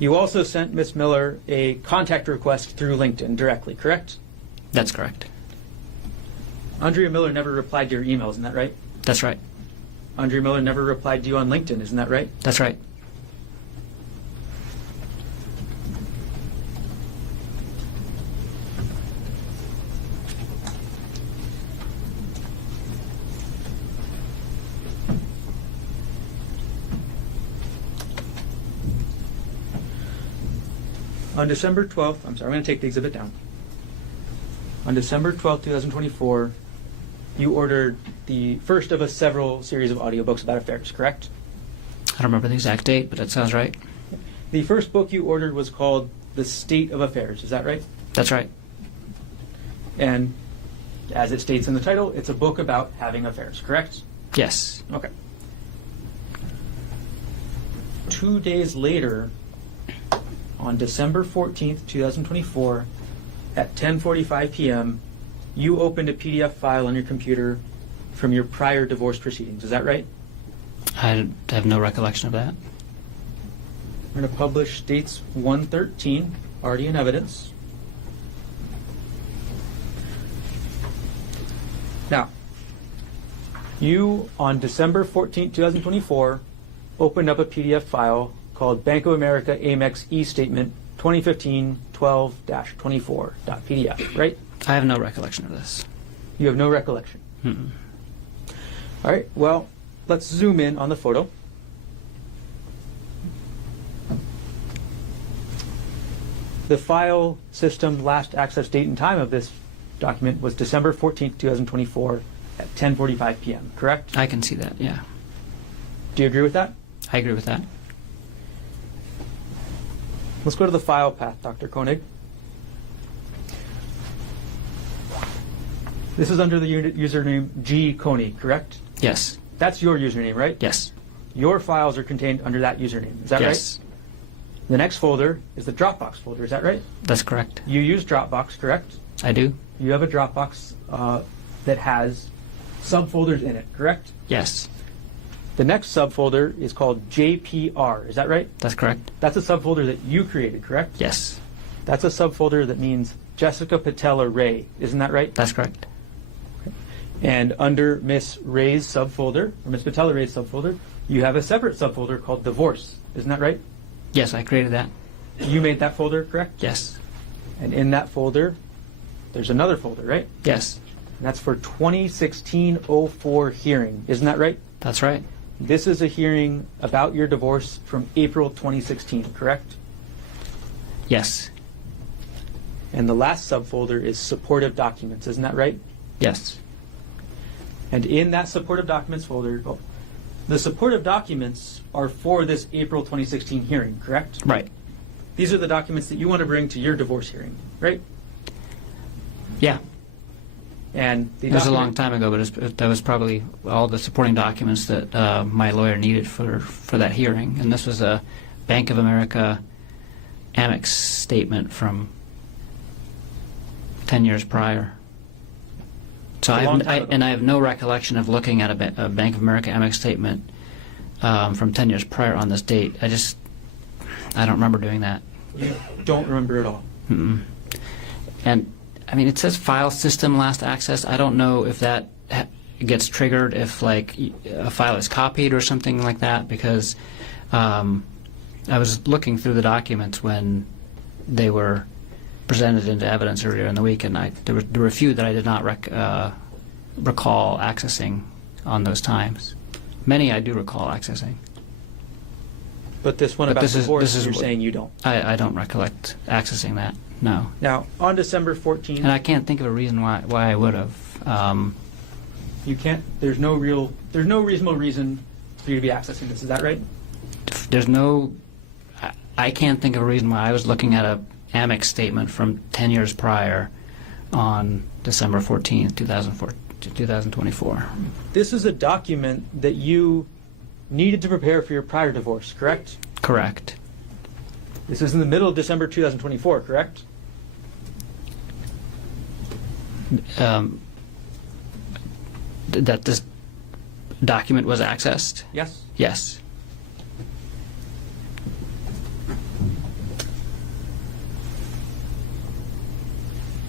You also sent Miss Miller a contact request through LinkedIn directly, correct? That's correct. Andrea Miller never replied to your email, isn't that right? That's right. Andrea Miller never replied to you on LinkedIn, isn't that right? That's right. On December 12th, I'm sorry, I'm going to take the exhibit down. On December 12th, 2024, you ordered the first of a several series of audiobooks about affairs, correct? I don't remember the exact date, but that sounds right. The first book you ordered was called The State of Affairs, is that right? That's right. And as it states in the title, it's a book about having affairs, correct? Yes. Okay. 2 days later, on December 14th, 2024, at 10:45 p.m., you opened a PDF file on your computer from your prior divorce proceedings. Is that right? I have no recollection of that. We're going to publish dates 113, already in evidence. Now, you, on December 14th, 2024, opened up a PDF file called Bank of America Amex E-Statement 2015-12-24.pdf, right? I have no recollection of this. You have no recollection. Mm-mm. All right, well, let's zoom in on the photo. The file system last access date and time of this document was December 14th, 2024 at 10:45 p.m., correct? I can see that, yeah. Do you agree with that? I agree with that. Let's go to the file path, Dr. Konig. This is under the username G. Konig, correct? Yes. That's your username, right? Yes. Your files are contained under that username. Is that Yes. right? The next folder is the Dropbox folder. Is that right? That's correct. You use Dropbox, correct? I do? You have a Dropbox that has subfolders in it, correct? Yes. The next subfolder is called JPR. Is that right? That's correct. That's a subfolder that you created, correct? Yes. That's a subfolder that means Jessica Patella Ray. Isn't that right? That's correct. And under Miss Ray's subfolder, or Miss Patella Ray's subfolder, you have a separate subfolder called Divorce. Isn't that right? Yes, I created that. You made that folder, correct? Yes. And in that folder, there's another folder, right? Yes. And that's for 2016-04 hearing. Isn't that right? That's right. This is a hearing about your divorce from April 2016, correct? Yes. And the last subfolder is supportive documents. Isn't that right? Yes. And in that supportive documents folder, the supportive documents are for this April 2016 hearing, correct? Right. These are the documents that you want to bring to your divorce hearing, right? Yeah. And It was a long time ago, but that was probably all the supporting documents that my lawyer needed for that hearing. And this was a Bank of America Amex statement from 10 years prior. So I have no recollection of looking at a Bank of America Amex statement from 10 years prior on this date. I don't remember doing that. You don't remember at all. Mm-mm. And I mean, it says file system last access. I don't know if that gets triggered if like a file is copied or something like that, because I was looking through the documents when they were presented into evidence earlier in the week, and there were a few that I did not recall accessing on those times. Many I do recall accessing. But this one But about this is- divorce, this is you're what- saying you don't. I don't recollect accessing that. No. Now, on December 14th, And I can't think of a reason why I would have. You can't. There's no reasonable reason for you to be accessing this. Is that right? There's no. I can't think of a reason why I was looking at a Amex statement from 10 years prior on December 14th, 2024. This is a document that you needed to prepare for your prior divorce, correct? Correct. This is in the middle of December 2024, correct? That this document was accessed? Yes. Yes.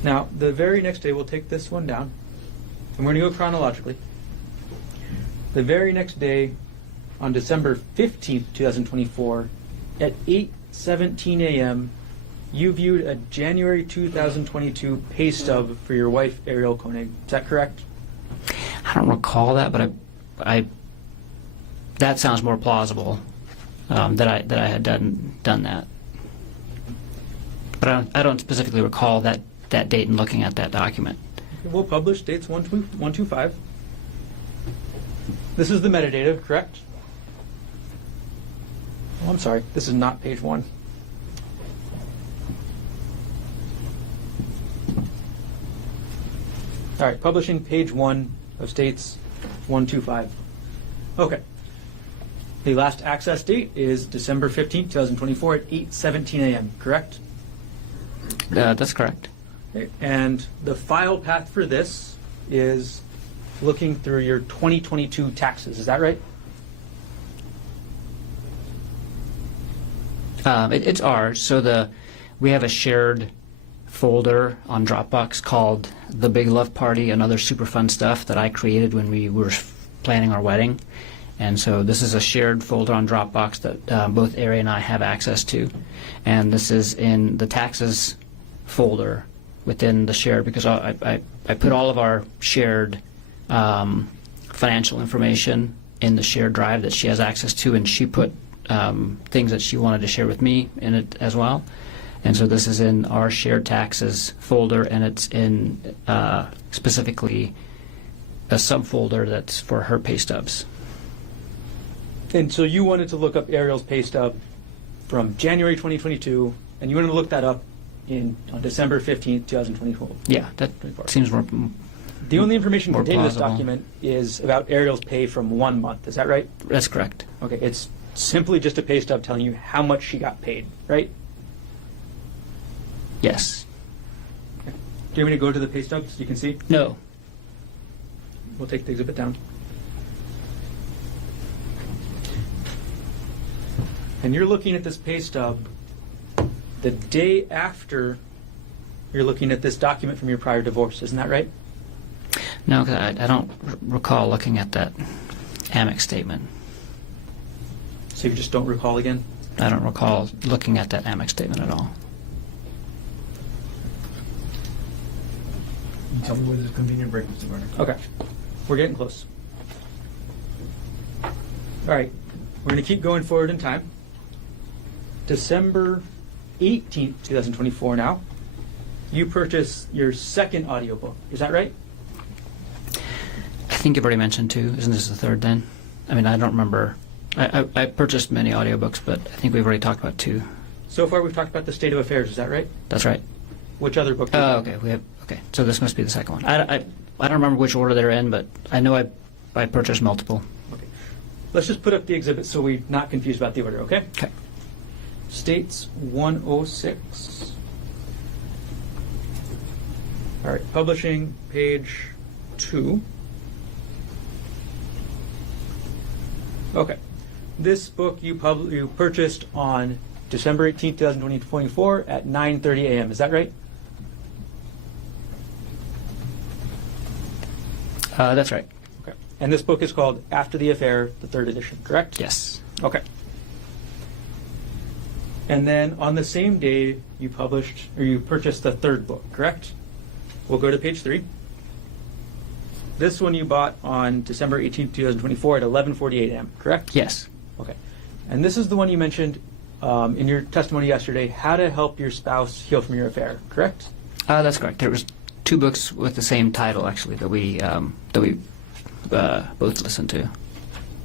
Now, the very next day, we'll take this one down, and we're going to go chronologically. The very next day, on December 15th, 2024, at 8:17 a.m., you viewed a January 2022 pay stub for your wife, Arielle Konig. Is that correct? I don't recall that, but I that sounds more plausible that I had done that. But I don't specifically recall that date and looking at that document. We'll publish dates 125. This is the metadata, correct? Oh, I'm sorry. This is not page 1. All right, publishing page 1 of states 125. Okay. The last access date is December 15th, 2024 at 8:17 a.m., correct? That's correct. Okay. And the file path for this is looking through your 2022 taxes. Is that right? It's ours. So we have a shared folder on Dropbox called The Big Love Party and Other Super Fun Stuff that I created when we were planning our wedding. And so this is a shared folder on Dropbox that both Ari and I have access to. And this is in the taxes folder within the shared, because I put all of our shared financial information in the shared drive that she has access to, and she put things that she wanted to share with me in it as well. And so this is in our shared taxes folder, and it's in specifically a subfolder that's for her pay stubs. And so you wanted to look up Arielle's pay stub from January 2022, and you wanted to look that up on December 15th, 2024. Yeah, that seems more. The only information more contained in this plausible. document is about Arielle's pay from 1 month. Is that right? That's correct. Okay, it's simply just a pay stub telling you how much she got paid, right? Yes. Okay. Do you want me to go to the pay stub so you can see? No. We'll take the exhibit down. And you're looking at this pay stub the day after you're looking at this document from your prior divorce. Isn't that right? No, 'cause I don't recall looking at that Amex statement. So you just don't recall again? I don't recall looking at that Amex statement at all. You tell me when there's a convenient break, Mr. Garner. Okay. We're getting close. All right. We're going to keep going forward in time. December 18th, 2024 now. You purchased your second audiobook. Is that right? I think you've already mentioned 2. Isn't this the 3rd then? I mean, I don't remember. I purchased many audiobooks, but I think we've already talked about 2. So far we've talked about The State of Affairs. Is that right? That's right. Which other book? Oh, okay. Okay. So this must be the second one. I don't remember which order they're in, but I know I purchased multiple. Okay. Let's just put up the exhibit so we're not confused about the order, okay? Okay. States 106. All right, publishing page 2. Okay. This book you purchased on December 18th, 2024 at 9:30 a.m. Is that right? That's right. Okay. And this book is called After the Affair, the 3rd edition, correct? Yes. Okay. And then on the same day, you purchased the 3rd book, correct? We'll go to page 3. This one you bought on December 18th, 2024 at 11:48 a.m., correct? Yes. Okay. And this is the one you mentioned in your testimony yesterday, How to Help Your Spouse Heal from Your Affair, correct? That's correct. There was 2 books with the same title actually that we both listened to.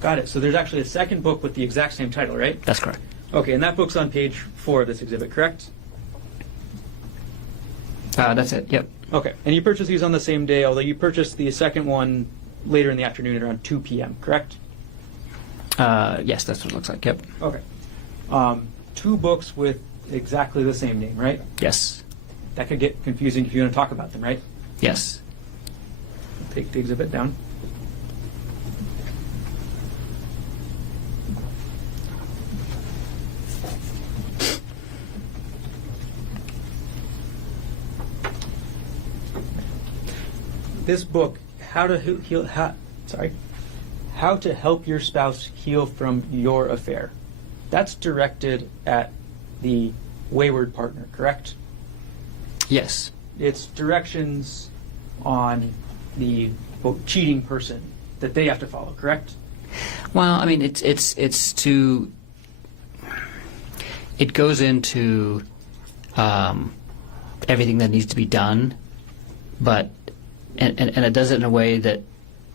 Got it. So there's actually a second book with the exact same title, right? That's correct. Okay, and that book's on page 4 of this exhibit, correct? That's it. Yep. Okay, and you purchased these on the same day, although you purchased the second one later in the afternoon at around 2 p.m., correct? Yes, that's what it looks like. Yep. Okay. 2 books with exactly the same name, right? Yes. That could get confusing if you want to talk about them, right? Yes. Take the exhibit down. This book, How to Help Your Spouse Heal from Your Affair. That's directed at the wayward partner, correct? Yes. It's directions on the quote, cheating person that they have to follow, correct? Well, I mean, it goes into everything that needs to be done, but and it does it in a way that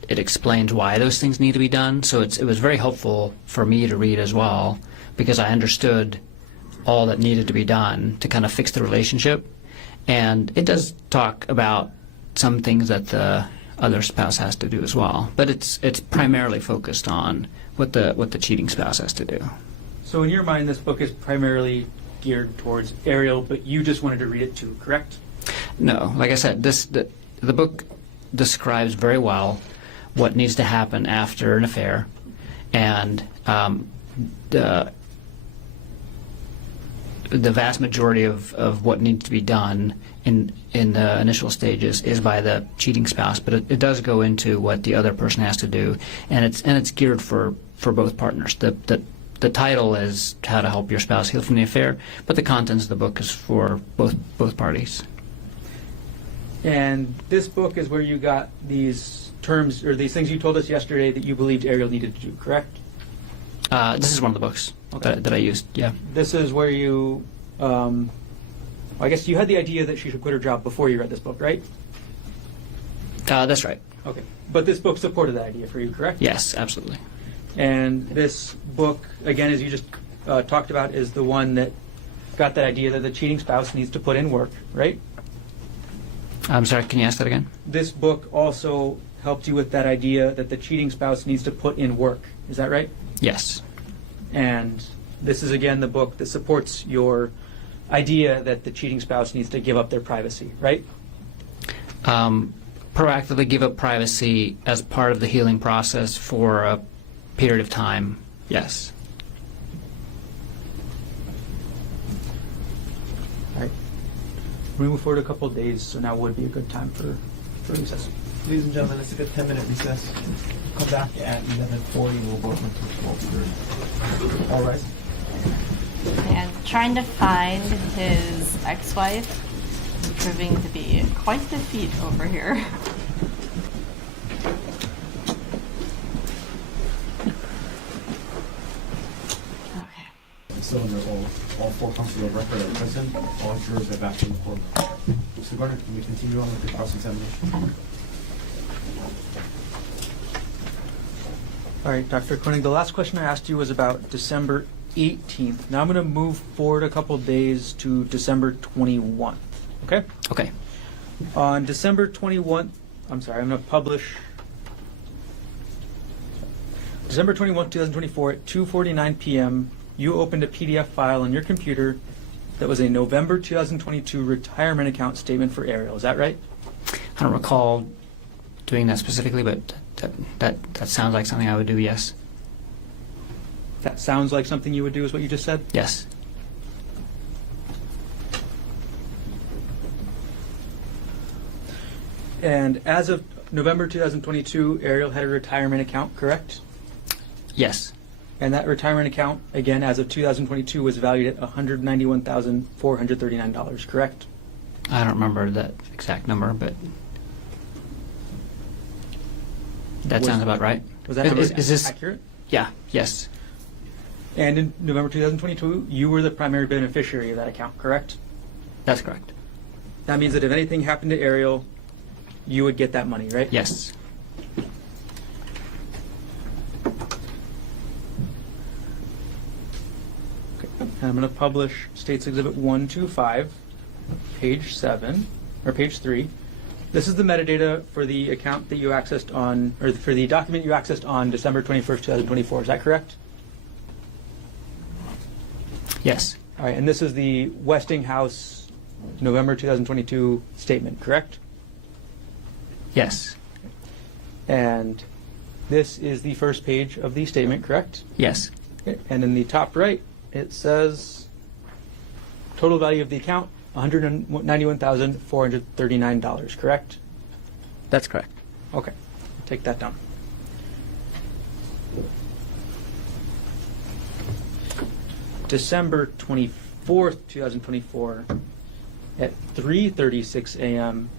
it explains why those things need to be done. So it was very helpful for me to read as well, because I understood all that needed to be done to kind of fix the relationship. And it does talk about some things that the other spouse has to do as well, but it's primarily focused on what the cheating spouse has to do. So in your mind, this book is primarily geared towards Arielle, but you just wanted to read it too, correct? No, like I said, the book describes very well what needs to happen after an affair, and the vast majority of what needs to be done in the initial stages is by the cheating spouse, but it does go into what the other person has to do, and it's geared for both partners. The title is How to Help Your Spouse Heal from the Affair, but the contents of the book is for both parties. And this book is where you got these terms, or these things you told us yesterday that you believed Arielle needed to do, correct? This is one of the books that I used, yeah. This is where you, I guess you had the idea that she should quit her job before you read this book, right? That's right. Okay. But this book supported that idea for you, correct? Yes, absolutely. And this book, again, as you just talked about, is the one that got that idea that the cheating spouse needs to put in work, right? I'm sorry, can you ask that again? This book also helped you with that idea that the cheating spouse needs to put in work. Is that right? Yes. And this is, again, the book that supports your idea that the cheating spouse needs to give up their privacy, right? Proactively give up privacy as part of the healing process for a period of time, yes. All right. We move forward a couple of days, so now would be a good time for recess. Ladies and gentlemen, let's take a 10-minute recess. Come back at 11:40. We'll go into 12:30. All rise. And trying to find his ex-wife is proving to be quite the feat over here. Okay. So under all 4 counsels of record are present. All jurors are back in the court. Mr. Garner, can we continue on with the cross-examination? All right, Dr. Konig, the last question I asked you was about December 18th. Now I'm going to move forward a couple days to December 21st, okay? Okay. On December 21st, I'm going to publish December 21st, 2024 at 2:49 p.m. You opened a PDF file on your computer that was a November 2022 retirement account statement for Arielle. Is that right? I don't recall doing that specifically, but that sounds like something I would do, yes. That sounds like something you would do, is what you just said? Yes. And as of November 2022, Arielle had a retirement account, correct? Yes. And that retirement account, again, as of 2022, was valued at $191,439, correct? I don't remember that exact number, but that sounds about right. Was that number is this accurate? Yeah, yes. And in November 2022, you were the primary beneficiary of that account, correct? That's correct. That means that if anything happened to Arielle, you would get that money, right? Yes. And I'm going to publish States Exhibit 125, page 7, or page 3. This is the metadata for the account that you accessed on, or for the document you accessed on December 21st, 2024. Is that correct? Yes. All right, and this is the Westinghouse November 2022 statement, correct? Yes. And this is the first page of the statement, correct? Yes. Okay. And in the top right, it says total value of the account, $191,439, correct? That's correct. Okay, take that down. December 24th, 2024, at 3:36 a.m.,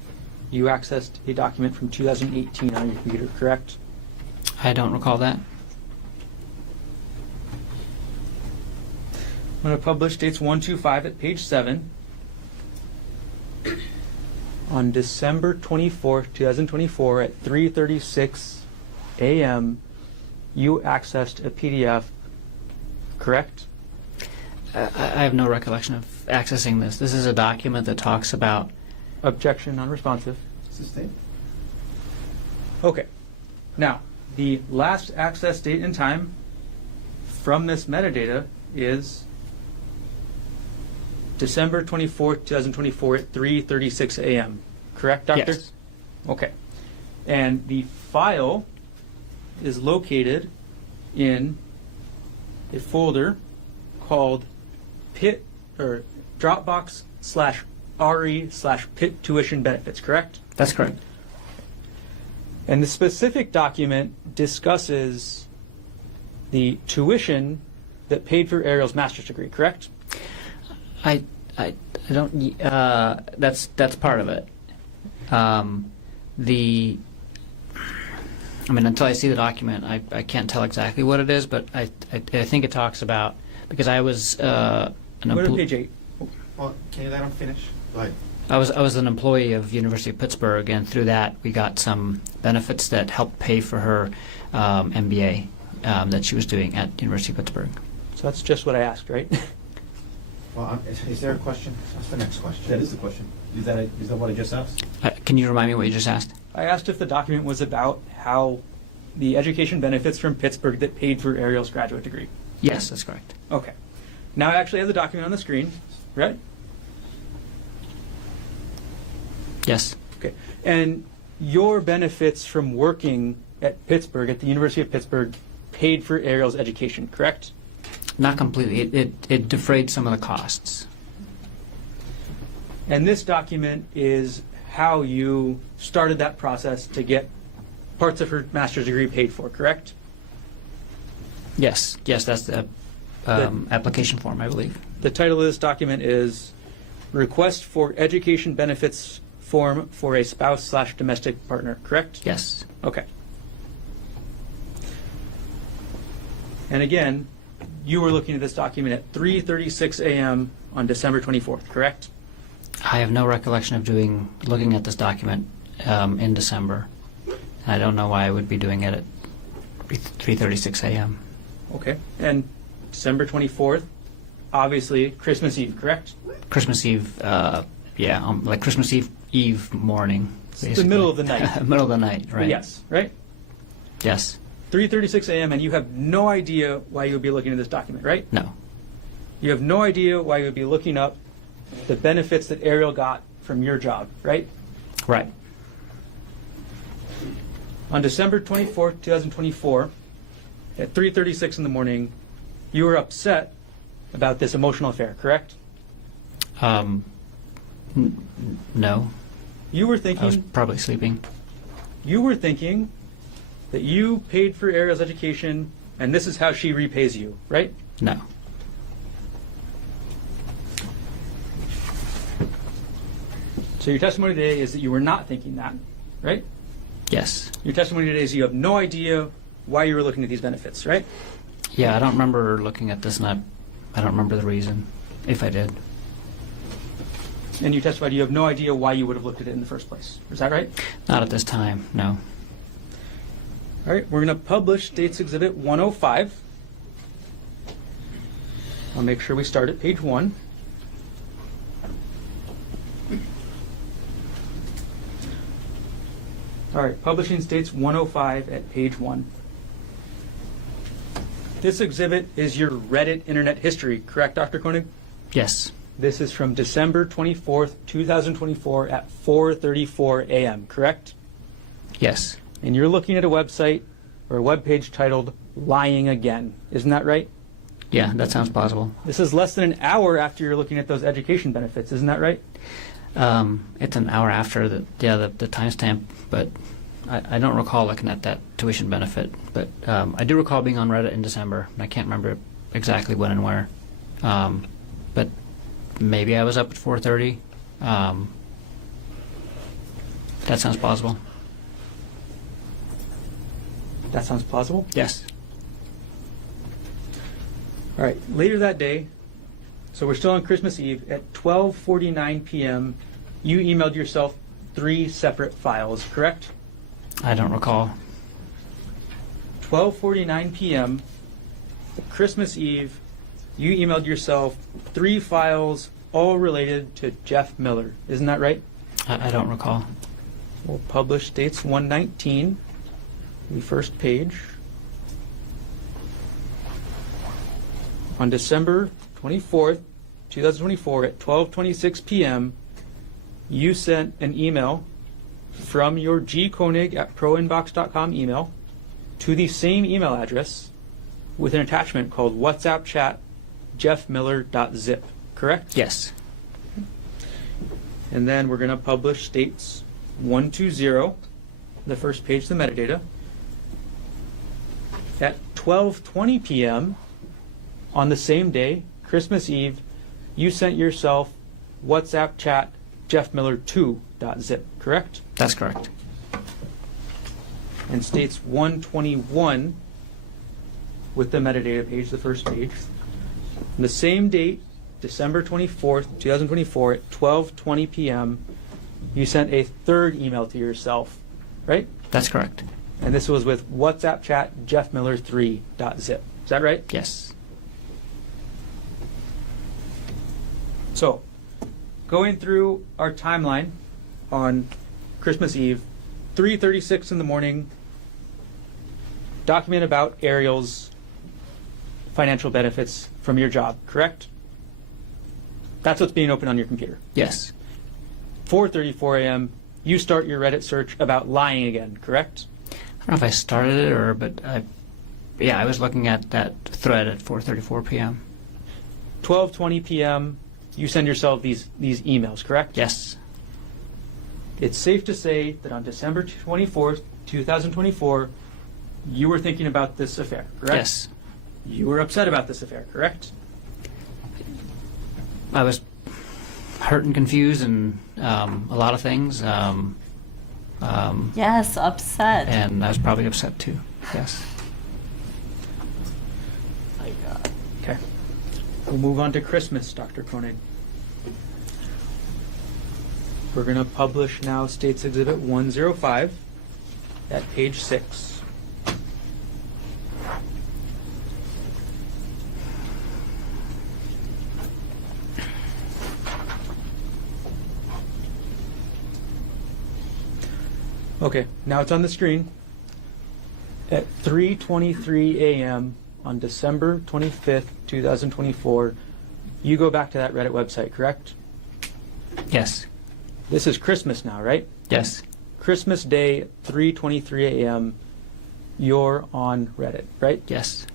you accessed a document from 2018 on your computer, correct? I don't recall that. I'm going to publish dates 125 at page 7. On December 24th, 2024, at 3:36 a.m., you accessed a PDF, correct? I have no recollection of accessing this. This is a document that talks about. Objection, non-responsive. Sustained. Okay. Now, the last access date and time from this metadata is December 24th, 2024 at 3:36 a.m. Correct, Doctor? Yes. Okay. And the file is located in a folder called Pit or Dropbox/RE/Pit tuition benefits, correct? That's correct. And the specific document discusses the tuition that paid for Arielle's master's degree, correct? I don't. That's part of it. Until I see the document, I can't tell exactly what it is, but I think it talks about, because I was Go to page 8. Well, can you let him finish? Go ahead. I was an employee of University of Pittsburgh, and through that we got some benefits that helped pay for her MBA that she was doing at University of Pittsburgh. So that's just what I asked, right? Well, is there a question? That's the next question. That is the question. Is that what I just asked? Can you remind me what you just asked? I asked if the document was about how the education benefits from Pittsburgh that paid for Arielle's graduate degree. Yes, that's correct. Okay. Now I actually have the document on the screen, right? Yes. Okay. And your benefits from working at Pittsburgh, at the University of Pittsburgh, paid for Arielle's education, correct? Not completely. It defrayed some of the costs. And this document is how you started that process to get parts of her master's degree paid for, correct? Yes. Yes, that's the application form, I believe. The title of this document is Request for Education Benefits Form for a Spouse/Domestic Partner, correct? Yes. Okay. And again, you were looking at this document at 3:36 a.m. on December 24th, correct? I have no recollection of looking at this document in December. I don't know why I would be doing it at 3:36 a.m. Okay. And December 24th, obviously Christmas Eve, correct? Christmas Eve, like Christmas Eve morning. It's the middle of the night. Middle of the night, right? Yes, right? Yes. 3:36 a.m. and you have no idea why you would be looking at this document, right? No. You have no idea why you would be looking up the benefits that Arielle got from your job, right? Right. On December 24th, 2024, at 3:36 in the morning, you were upset about this emotional affair, correct? No. You were I was thinking probably sleeping. that you paid for Arielle's education and this is how she repays you, right? No. So your testimony today is that you were not thinking that, right? Yes. Your testimony today is you have no idea why you were looking at these benefits, right? Yeah, I don't remember looking at this, and I don't remember the reason, if I did. And you testified you have no idea why you would have looked at it in the first place. Is that right? Not at this time, no. All right, we're going to publish States Exhibit 105. I'll make sure we start at page 1. All right, publishing states 105 at page 1. This exhibit is your Reddit internet history, correct, Dr. Konig? Yes. This is from December 24th, 2024 at 4:34 a.m., correct? Yes. And you're looking at a website or a web page titled Lying Again. Isn't that right? Yeah, that sounds plausible. This is less than an hour after you're looking at those education benefits. Isn't that right? It's an hour after the timestamp, but I don't recall looking at that tuition benefit. But I do recall being on Reddit in December, and I can't remember exactly when and where. But maybe I was up at 4:30. That sounds plausible. That sounds plausible. Yes. All right, later that day, so we're still on Christmas Eve, at 12:49 p.m., you emailed yourself 3 separate files, correct? I don't recall. 12:49 p.m., Christmas Eve, you emailed yourself 3 files, all related to Jeff Miller. Isn't that right? I don't recall. Well, published dates 119, the first page. On December 24th, 2024 at 12:26 p.m., you sent an email from your gkonig@proinbox.com email to the same email address with an attachment called WhatsApp chat jeffmiller.zip, correct? Yes. And then we're going to publish dates 120, the first page, the metadata. At 12:20 p.m. on the same day, Christmas Eve, you sent yourself WhatsApp chat jeffmiller2.zip, correct? That's correct. And states 121 with the metadata page, the first page. On the same date, December 24th, 2024 at 12:20 p.m., you sent a third email to yourself, right? That's correct. And this was with WhatsApp chat jeffmiller3.zip. Is that right? Yes. So, going through our timeline on Christmas Eve, 3:36 in the morning, document about Arielle's financial benefits from your job, correct? That's what's being opened on your computer. Yes. 4:34 a.m., you start your Reddit search about lying again, correct? I don't know if I started it but I was looking at that thread at 4:34 p.m. 12:20 p.m., you send yourself these emails, correct? Yes. It's safe to say that on December 24th, 2024, you were thinking about this affair, correct? Yes. You were upset about this affair, correct? I was hurt and confused and a lot of things. Yes, upset. And I was probably upset too. Yes. My God. Okay. We'll move on to Christmas, Dr. Konig. We're going to publish now States Exhibit 105 at page 6. Okay, now it's on the screen. At 3:23 a.m. on December 25th, 2024, you go back to that Reddit website, correct? Yes. This is Christmas now, right? Yes. Christmas Day, 3:23 a.m., you're on Reddit, right? Yes.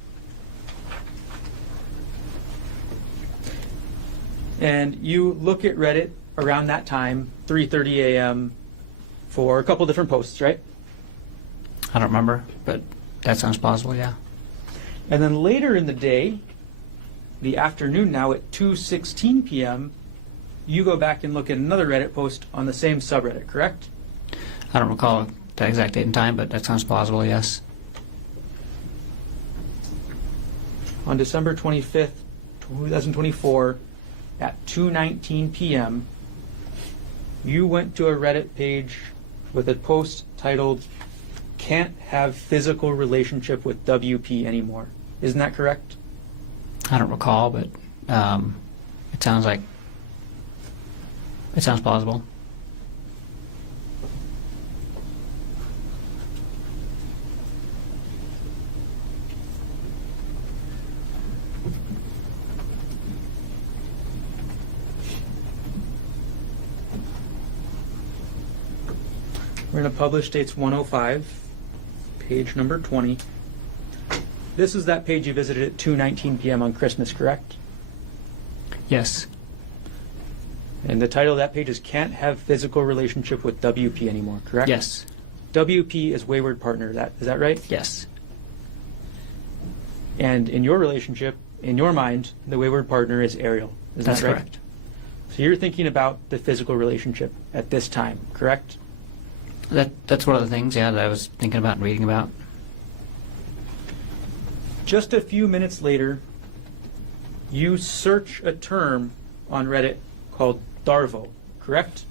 And you look at Reddit around that time, 3:30 a.m., for a couple different posts, right? I don't remember, but that sounds plausible, yeah. And then later in the day, the afternoon now at 2:16 p.m., you go back and look at another Reddit post on the same subreddit, correct? I don't recall the exact date and time, but that sounds plausible, yes. On December 25th, 2024, at 2:19 p.m., you went to a Reddit page with a post titled, "Can't have physical relationship with WP anymore." Isn't that correct? I don't recall, but It sounds plausible. We're going to publish dates 105, page number 20. This is that page you visited at 2:19 p.m. on Christmas, correct? Yes. And the title of that page is Can't Have Physical Relationship with WP Anymore, correct? Yes. WP is wayward partner, is that right? Yes. And in your relationship, in your mind, the wayward partner is Arielle. Is That's that right? correct. So you're thinking about the physical relationship at this time, correct? That's one of the things, yeah, that I was thinking about and reading about. Just a few minutes later, you search a term on Reddit called Darvo, correct?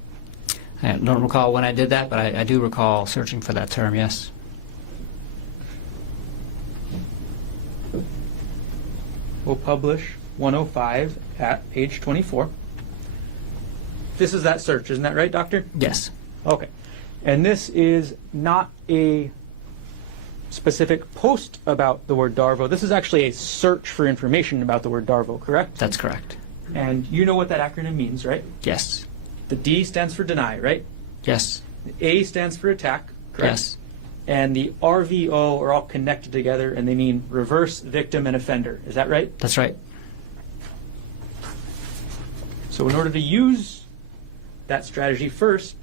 I don't recall when I did that, but I do recall searching for that term, yes. We'll publish 105 at page 24. This is that search, isn't that right, Doctor? Yes. Okay. And this is not a specific post about the word Darvo. This is actually a search for information about the word Darvo, correct? That's correct. And you know what that acronym means, right? Yes. The D stands for deny, right? Yes. The A stands for attack, correct? Yes. And the RVO are all connected together, and they mean reverse, victim, and offender. Is that right? That's right. So in order to use that strategy first,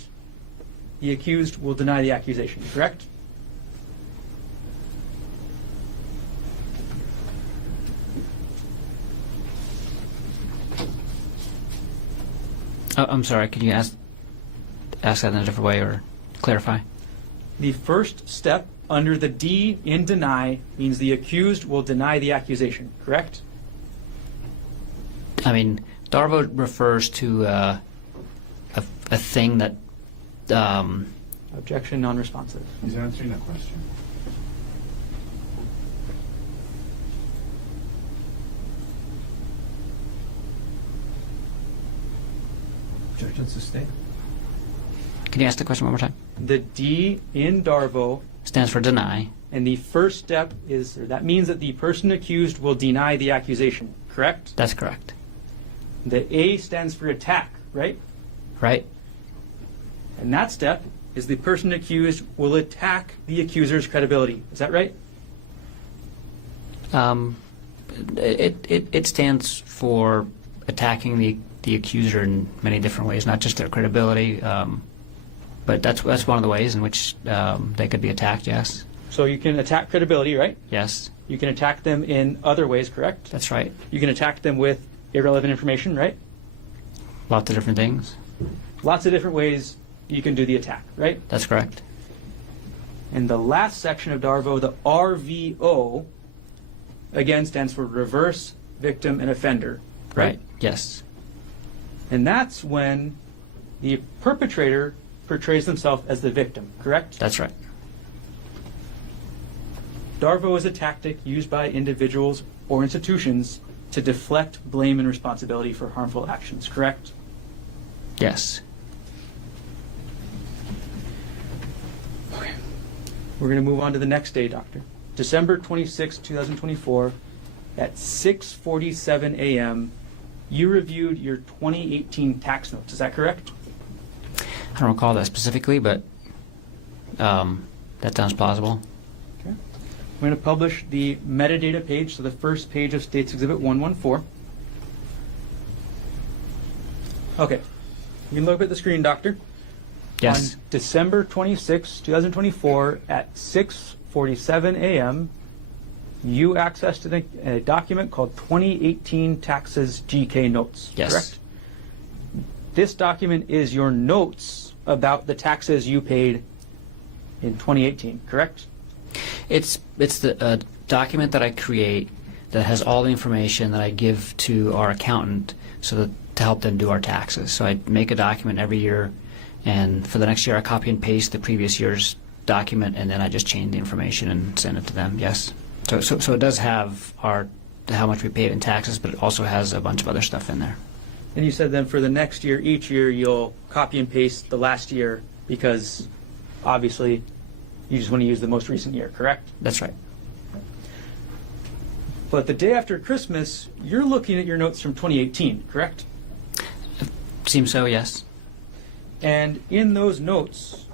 the accused will deny the accusation, correct? Oh, I'm sorry, can you ask that in a different way or clarify? The first step under the D in deny means the accused will deny the accusation, correct? I mean, Darvo refers to a thing that Objection, non-responsive. He's answering that question. Objection sustained. Can you ask the question one more time? The D in Darvo, Stands for deny. and the first step is, or that means that the person accused will deny the accusation, correct? That's correct. The A stands for attack, right? Right? And that step is the person accused will attack the accuser's credibility. Is that right? It stands for attacking the accuser in many different ways, not just their credibility, but that's one of the ways in which they could be attacked. Yes. So you can attack credibility, right? Yes. You can attack them in other ways, correct? That's right. You can attack them with irrelevant information, right? Lots of different things. Lots of different ways you can do the attack, right? That's correct. And the last section of Darvo, the RVO, again stands for reverse, victim, and offender. Right. Yes. And that's when the perpetrator portrays themselves as the victim, correct? That's right. Darvo is a tactic used by individuals or institutions to deflect blame and responsibility for harmful actions, correct? Yes. Okay. We're going to move on to the next day, Doctor. December 26, 2024, at 6:47 a.m., you reviewed your 2018 tax notes. Is that correct? I don't recall that specifically, but that sounds plausible. Okay. We're going to publish the metadata page, so the first page of States Exhibit 114. Okay. You can look at the screen, Doctor. Yes. On December 26, 2024, at 6:47 a.m., you accessed a document called 2018 Taxes GK Notes, Yes. correct? This document is your notes about the taxes you paid in 2018, correct? It's the document that I create that has all the information that I give to our accountant so that to help them do our taxes. So I make a document every year, and for the next year I copy and paste the previous year's document, and then I just change the information and send it to them. Yes. So it does have our how much we paid in taxes, but it also has a bunch of other stuff in there. And you said then for the next year, each year you'll copy and paste the last year because obviously you just want to use the most recent year, correct? That's right. But the day after Christmas, you're looking at your notes from 2018, correct? Seems so, yes. And in those notes,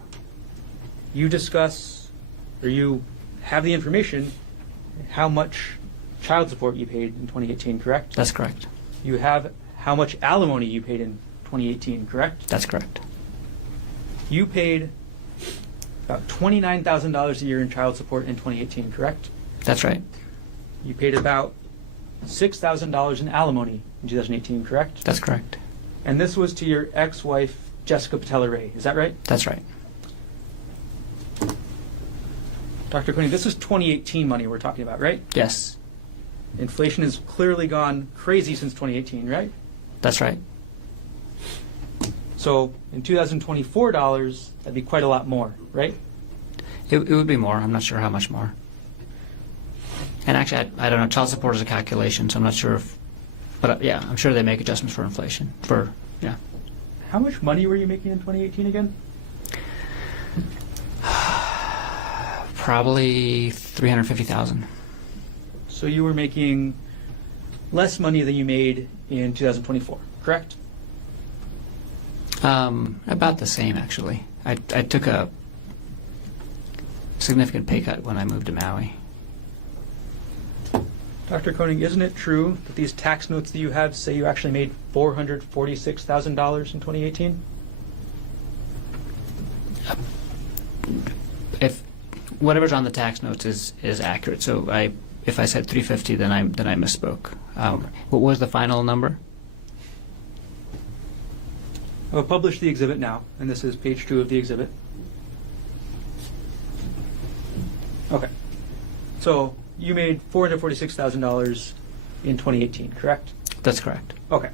you discuss, or you have the information, how much child support you paid in 2018, correct? That's correct. You have how much alimony you paid in 2018, correct? That's correct. You paid about $29,000 a year in child support in 2018, correct? That's right. You paid about $6,000 in alimony in 2018, correct? That's correct. And this was to your ex-wife, Jessica Patella-Ray. Is that right? That's right. Dr. Konig, this is 2018 money we're talking about, right? Yes. Inflation has clearly gone crazy since 2018, right? That's right. So in 2024 dollars, that'd be quite a lot more, right? It would be more. I'm not sure how much more. And actually, I don't know. Child support is a calculation, so I'm not sure if. But yeah, I'm sure they make adjustments for inflation. Yeah. How much money were you making in 2018 again? Probably 350,000. So you were making less money than you made in 2024, correct? About the same, actually. I took a significant pay cut when I moved to Maui. Dr. Konig, isn't it true that these tax notes that you have say you actually made $446,000 in 2018? If whatever's on the tax notes is accurate, so if I said 350, then I misspoke. What was the final number? I'll publish the exhibit now, and this is page 2 of the exhibit. Okay. So you made $446,000 in 2018, correct? That's correct. Okay.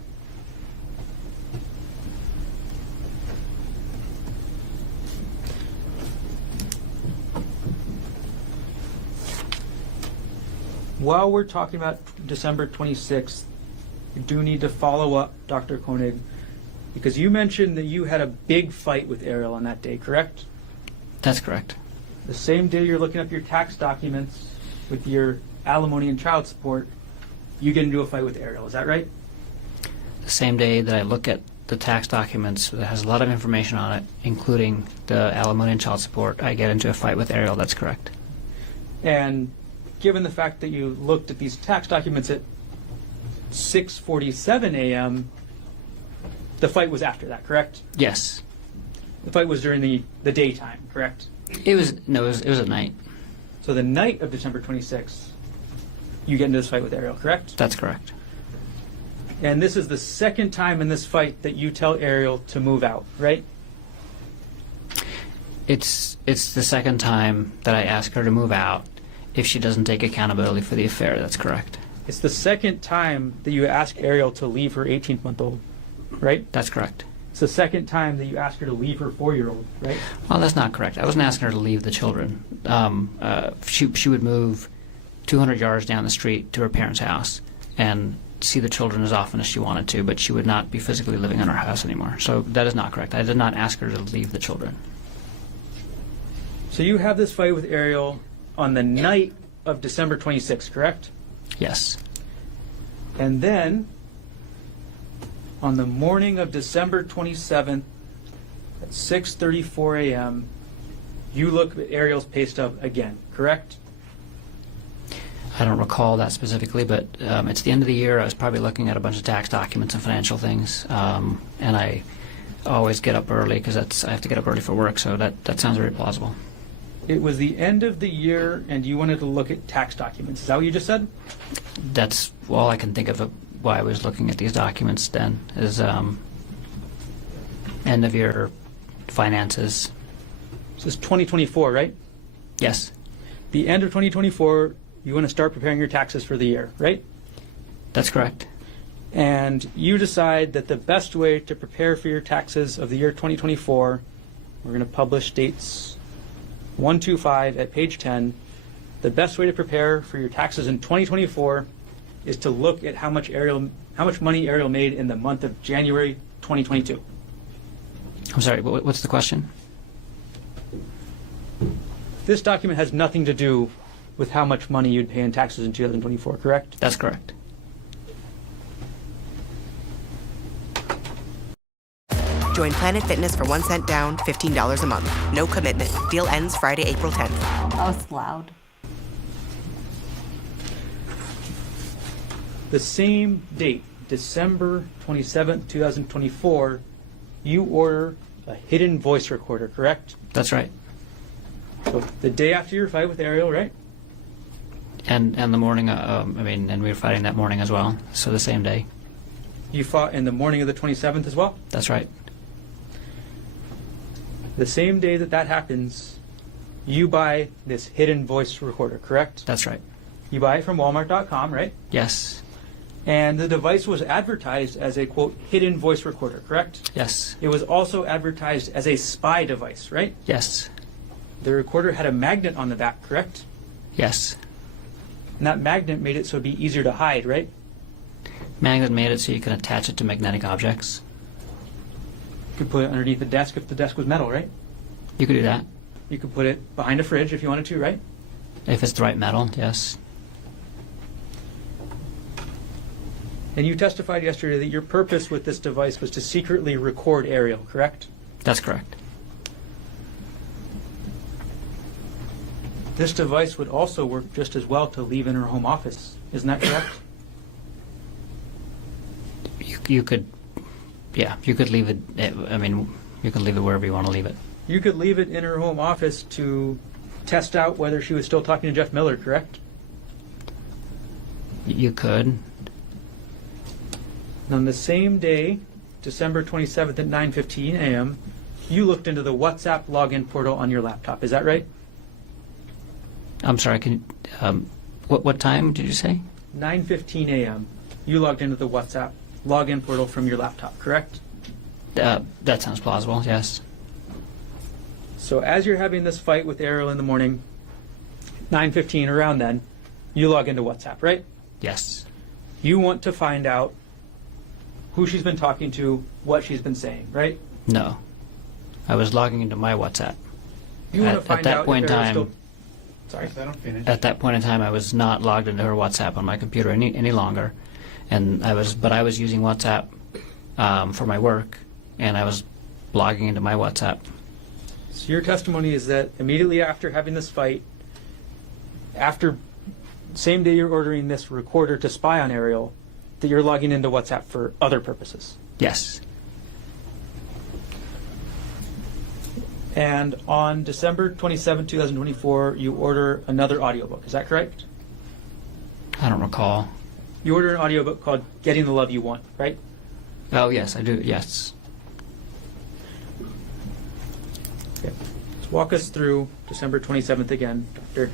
While we're talking about December 26th, we do need to follow up, Dr. Konig, because you mentioned that you had a big fight with Arielle on that day, correct? That's correct. The same day you're looking up your tax documents with your alimony and child support, you get into a fight with Arielle. Is that right? The same day that I look at the tax documents that has a lot of information on it, including the alimony and child support, I get into a fight with Arielle. That's correct. And given the fact that you looked at these tax documents at 6:47 a.m., the fight was after that, correct? Yes. The fight was during the daytime, correct? It was at night. So the night of December 26th, you get into this fight with Arielle, correct? That's correct. And this is the second time in this fight that you tell Arielle to move out, right? It's the second time that I ask her to move out if she doesn't take accountability for the affair. That's correct. It's the second time that you ask Arielle to leave her 18-month-old, right? That's correct. It's the second time that you ask her to leave her 4-year-old, right? Well, that's not correct. I wasn't asking her to leave the children. She would move 200 yards down the street to her parents' house and see the children as often as she wanted to, but she would not be physically living in our house anymore. So that is not correct. I did not ask her to leave the children. So you have this fight with Arielle on the night of December 26th, correct? Yes. And then, on the morning of December 27th at 6:34 a.m., you look at Arielle's pay stub again, correct? I don't recall that specifically, but it's the end of the year. I was probably looking at a bunch of tax documents and financial things, and I always get up early because I have to get up early for work, so that sounds very plausible. It was the end of the year, and you wanted to look at tax documents. Is that what you just said? That's all I can think of why I was looking at these documents then, is end of year finances. This is 2024, right? Yes, The end of 2024, you want to start preparing your taxes for the year, right? that's correct. And you decide that the best way to prepare for your taxes of the year 2024, we're going to publish dates 125 at page 10. The best way to prepare for your taxes in 2024 is to look at how much money Arielle made in the month of January 2022. I'm sorry, what's the question? This document has nothing to do with how much money you'd pay in taxes in 2024, correct? That's correct. Join Planet Fitness for 1 cent down, $15 a month. No commitment. Deal ends Friday, April 10th. That was loud. The same date, December 27th, 2024, you order a hidden voice recorder, correct? That's right. So the day after your fight with Arielle, right? And the morning, and we were fighting that morning as well, so the same day. You fought in the morning of the 27th as well? That's right. The same day that happens, you buy this hidden voice recorder, correct? That's right. You buy it from Walmart.com, right? Yes. And the device was advertised as a, quote, hidden voice recorder, correct? Yes. It was also advertised as a spy device, right? Yes. The recorder had a magnet on the back, correct? Yes. And that magnet made it so it'd be easier to hide, right? Magnet made it so you can attach it to magnetic objects. You could put it underneath the desk if the desk was metal, right? You could do that. You could put it behind a fridge if you wanted to, right? If it's the right metal, yes. And you testified yesterday that your purpose with this device was to secretly record Arielle, correct? That's correct. This device would also work just as well to leave in her home office. Isn't that correct? You could, yeah, you could leave it, you could leave it wherever you want to leave it. You could leave it in her home office to test out whether she was still talking to Jeff Miller, correct? You could. And on the same day, December 27th at 9:15 a.m., you looked into the WhatsApp login portal on your laptop. Is that right? I'm sorry, what time did you say? 9:15 a.m., you logged into the WhatsApp login portal from your laptop, correct? That sounds plausible, yes. So as you're having this fight with Arielle in the morning, 9:15 around then, you log into WhatsApp, right? Yes. You want to find out who she's been talking to, what she's been saying, right? No. I was logging into my WhatsApp. You want to find at that out point if in Arielle's time, still... Sorry. Let them finish. At that point in time, I was not logged into her WhatsApp on my computer any longer, and I was using WhatsApp for my work, and I was logging into my WhatsApp. So your testimony is that immediately after having this fight, same day you're ordering this recorder to spy on Arielle, that you're logging into WhatsApp for other purposes. Yes. And on December 27, 2024, you order another audiobook. Is that correct? I don't recall. You order an audiobook called Getting the Love You Want, right? Oh, yes, I do. Yes. Okay. Let's walk us through December 27th again, Doctor.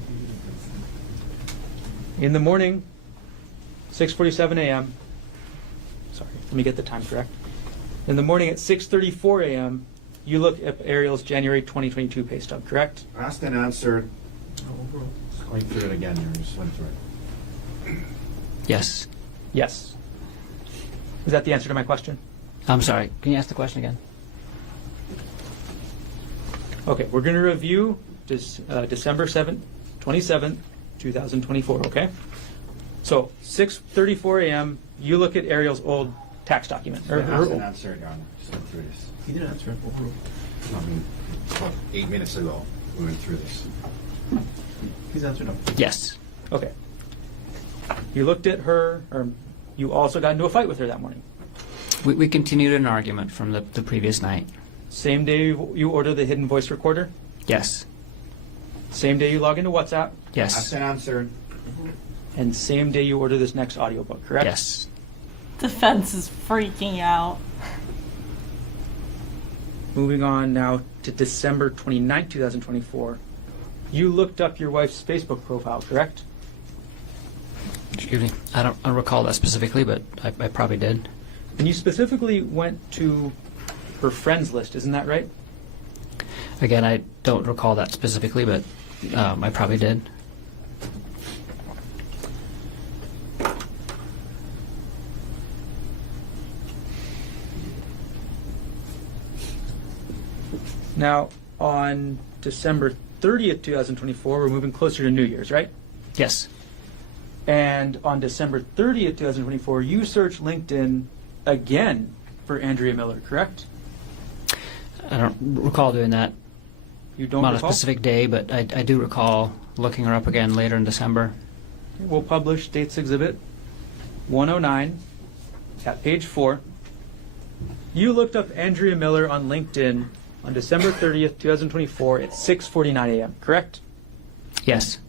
In the morning, 6:47 a.m. Sorry, let me get the time correct. In the morning at 6:34 a.m., you look at Arielle's January 2022 pay stub, correct? Asked and answered. Just going through it again here. Just went through it. Yes. Yes. Is that the answer to my question? I'm sorry. Can you ask the question again? Okay, we're going to review December 27th, 2024, okay? So, 6:34 a.m., you look at Arielle's old tax document. Asked and answered, Your Honor. Just went through this. He didn't answer it. I mean, about 8 minutes ago, we went through this. He's answered no. Yes. Okay. You looked at her, or you also got into a fight with her that morning. We continued an argument from the previous night. Same day you order the hidden voice recorder? Yes. Same day you log into WhatsApp? Asked Yes. and answered. And same day you order this next audiobook, correct? Yes. Defense is freaking out. Moving on now to December 29th, 2024. You looked up your wife's Facebook profile, correct? Excuse me. I don't recall that specifically, but I probably did. And you specifically went to her friends list, isn't that right? Again, I don't recall that specifically, but I probably did. Now, on December 30th, 2024, we're moving closer to New Year's, right? Yes. And on December 30th, 2024, you searched LinkedIn again for Andrea Miller, correct? I don't recall doing that. You don't Not recall? a specific day, but I do recall looking her up again later in December. We'll publish States Exhibit 109 at page 4. You looked up Andrea Miller on LinkedIn on December 30th, 2024 at 6:49 a.m., correct? Yes.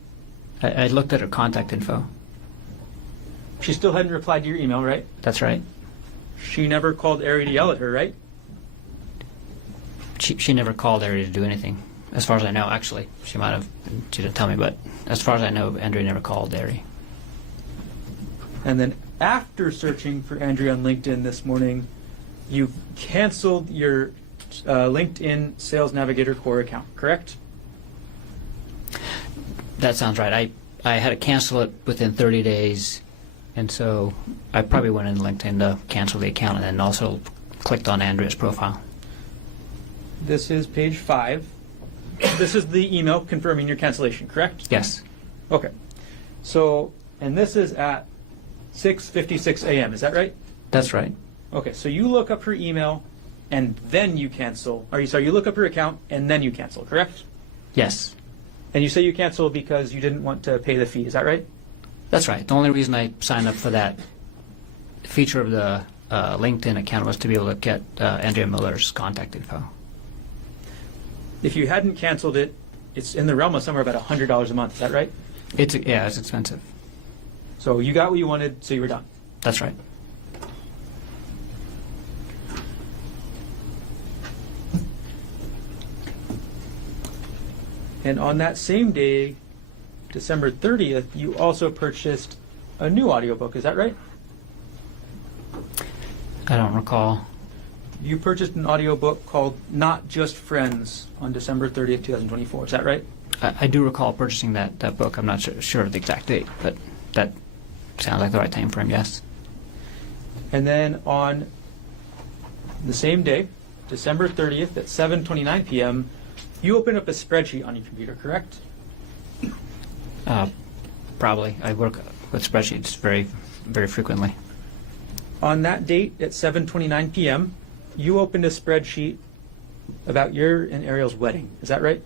I looked at her contact info. She still hadn't replied to your email, right? That's right. She never called Ari to yell at her, right? She never called Ari to do anything, as far as I know, actually. She might have, she didn't tell me, but as far as I know, Andrea never called Ari. And then after searching for Andrea on LinkedIn this morning, you canceled your LinkedIn Sales Navigator Core account, correct? That sounds right. I had to cancel it within 30 days, and so I probably went in LinkedIn to cancel the account and then also clicked on Andrea's profile. This is page 5. This is the email confirming your cancellation, correct? Yes. Okay. So, and this is at 6:56 a.m., is that right? That's right. Okay, so you look up her email and then you cancel. You look up her account and then you cancel, correct? Yes. And you say you cancel because you didn't want to pay the fee, is that right? That's right. The only reason I signed up for that feature of the LinkedIn account was to be able to get Andrea Miller's contact info. If you hadn't canceled it, it's in the realm of somewhere about $100 a month, is that right? It's expensive. So you got what you wanted, so you were done. That's right. And on that same day, December 30th, you also purchased a new audiobook, is that right? I don't recall. You purchased an audiobook called Not Just Friends on December 30th, 2024, is that right? I do recall purchasing that book. I'm not sure of the exact date, but that sounds like the right time frame, yes. And then on the same day, December 30th at 7:29 p.m., you open up a spreadsheet on your computer, correct? Probably. I work with spreadsheets very, very frequently. On that date at 7:29 p.m., you opened a spreadsheet about your and Arielle's wedding. Is that right?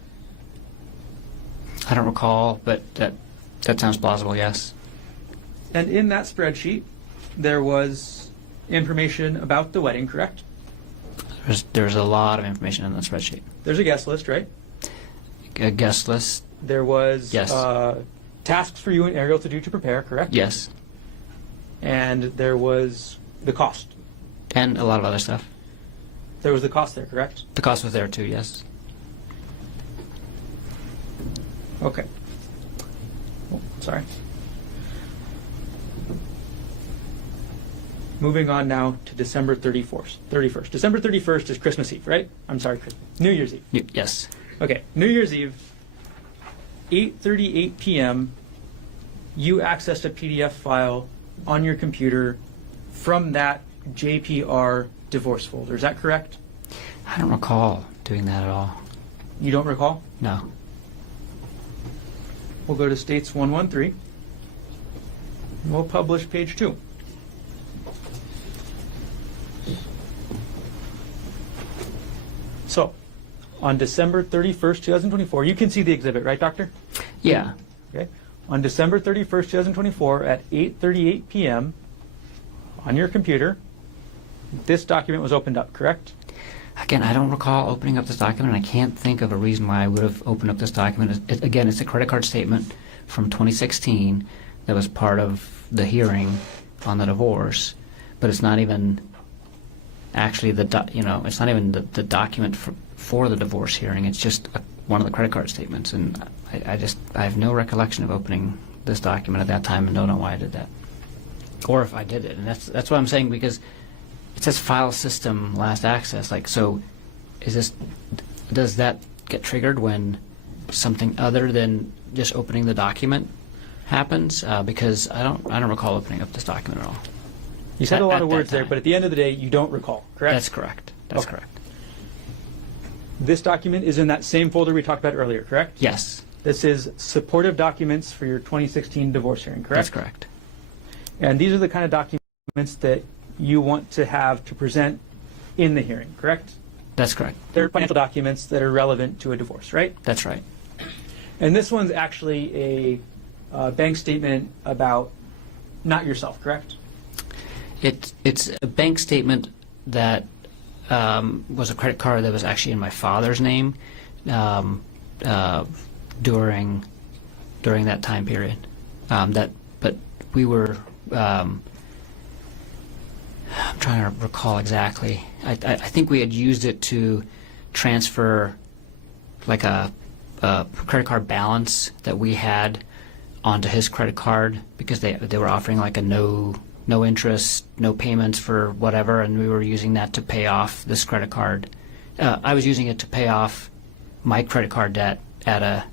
I don't recall, but that sounds plausible, yes. And in that spreadsheet, there was information about the wedding, correct? There's a lot of information in the spreadsheet. There's a guest list, right? A guest list, There was Yes. Tasks for you and Arielle to do to prepare, correct? yes, And there was the cost. and a lot of other stuff. There was the cost there, correct? The cost was there too, yes. Okay. Oh, sorry. Moving on now to December 31st. December 31st is Christmas Eve, right? I'm sorry, New Year's Eve. Yes. Okay, New Year's Eve, 8:38 p.m., you accessed a PDF file on your computer from that JPR divorce folder. Is that correct? I don't recall doing that at all. You don't recall? No. We'll go to States 113. We'll publish page 2. So, on December 31st, 2024, you can see the exhibit, right, Doctor? Yeah. Okay. On December 31st, 2024, at 8:38 p.m., on your computer, this document was opened up, correct? Again, I don't recall opening up this document. I can't think of a reason why I would have opened up this document. Again, it's a credit card statement from 2016 that was part of the hearing on the divorce, but it's not even actually it's not even the document for the divorce hearing. It's just one of the credit card statements, and I have no recollection of opening this document at that time, and don't know why I did that, or if I did it. And that's what I'm saying, because it says file system last access. Like, so does that get triggered when something other than just opening the document happens? Because I don't recall opening up this document at all. You said a lot At of that words there, time. but at the end of the day, you don't recall, correct? That's correct. That's Okay. correct. This document is in that same folder we talked about earlier, correct? Yes, This is supportive documents for your 2016 divorce hearing, correct? that's correct. And these are the kind of documents that you want to have to present in the hearing, correct? That's correct. They're financial documents that are relevant to a divorce, right? That's right. And this one's actually a bank statement about not yourself, correct? It's a bank statement that was a credit card that was actually in my father's name during that time period. But we were. I'm trying to recall exactly. I think we had used it to transfer like a credit card balance that we had onto his credit card because they were offering like a no interest, no payments for whatever, and we were using that to pay off this credit card. I was using it to pay off my credit card debt at a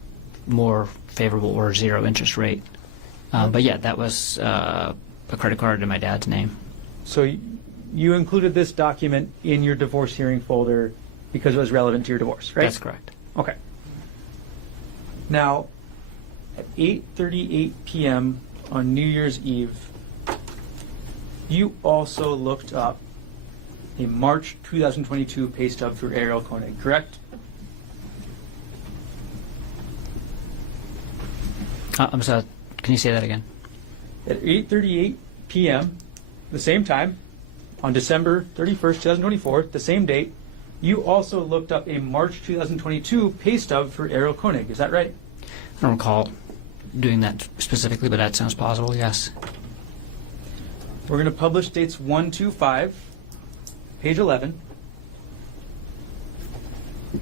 more favorable or zero interest rate. But yeah, that was a credit card in my dad's name. So you included this document in your divorce hearing folder because it was relevant to your divorce, right? That's correct. Okay. Now, at 8:38 p.m. on New Year's Eve, you also looked up a March 2022 pay stub for Arielle Konig, correct? I'm sorry. Can you say that again? At 8:38 p.m., the same time, on December 31st, 2024, the same date, you also looked up a March 2022 pay stub for Arielle Konig. Is that right? I don't recall doing that specifically, but that sounds plausible, yes. We're going to publish dates 1, 2, 5, page 11. All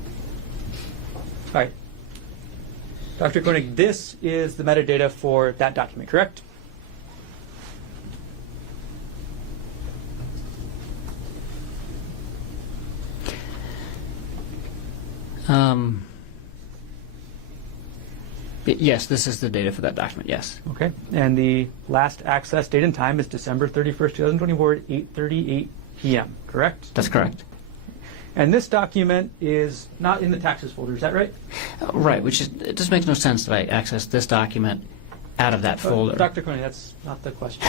right. Dr. Konig, this is the metadata for that document, correct? Yes, this is the data for that document, yes. Okay. And the last access date and time is December 31st, 2024 at 8:38 p.m., correct? That's correct. And this document is not in the taxes folder, is that right? Right, which is, it just makes no sense that I access this document out of that folder. Dr. Konig, that's not the question.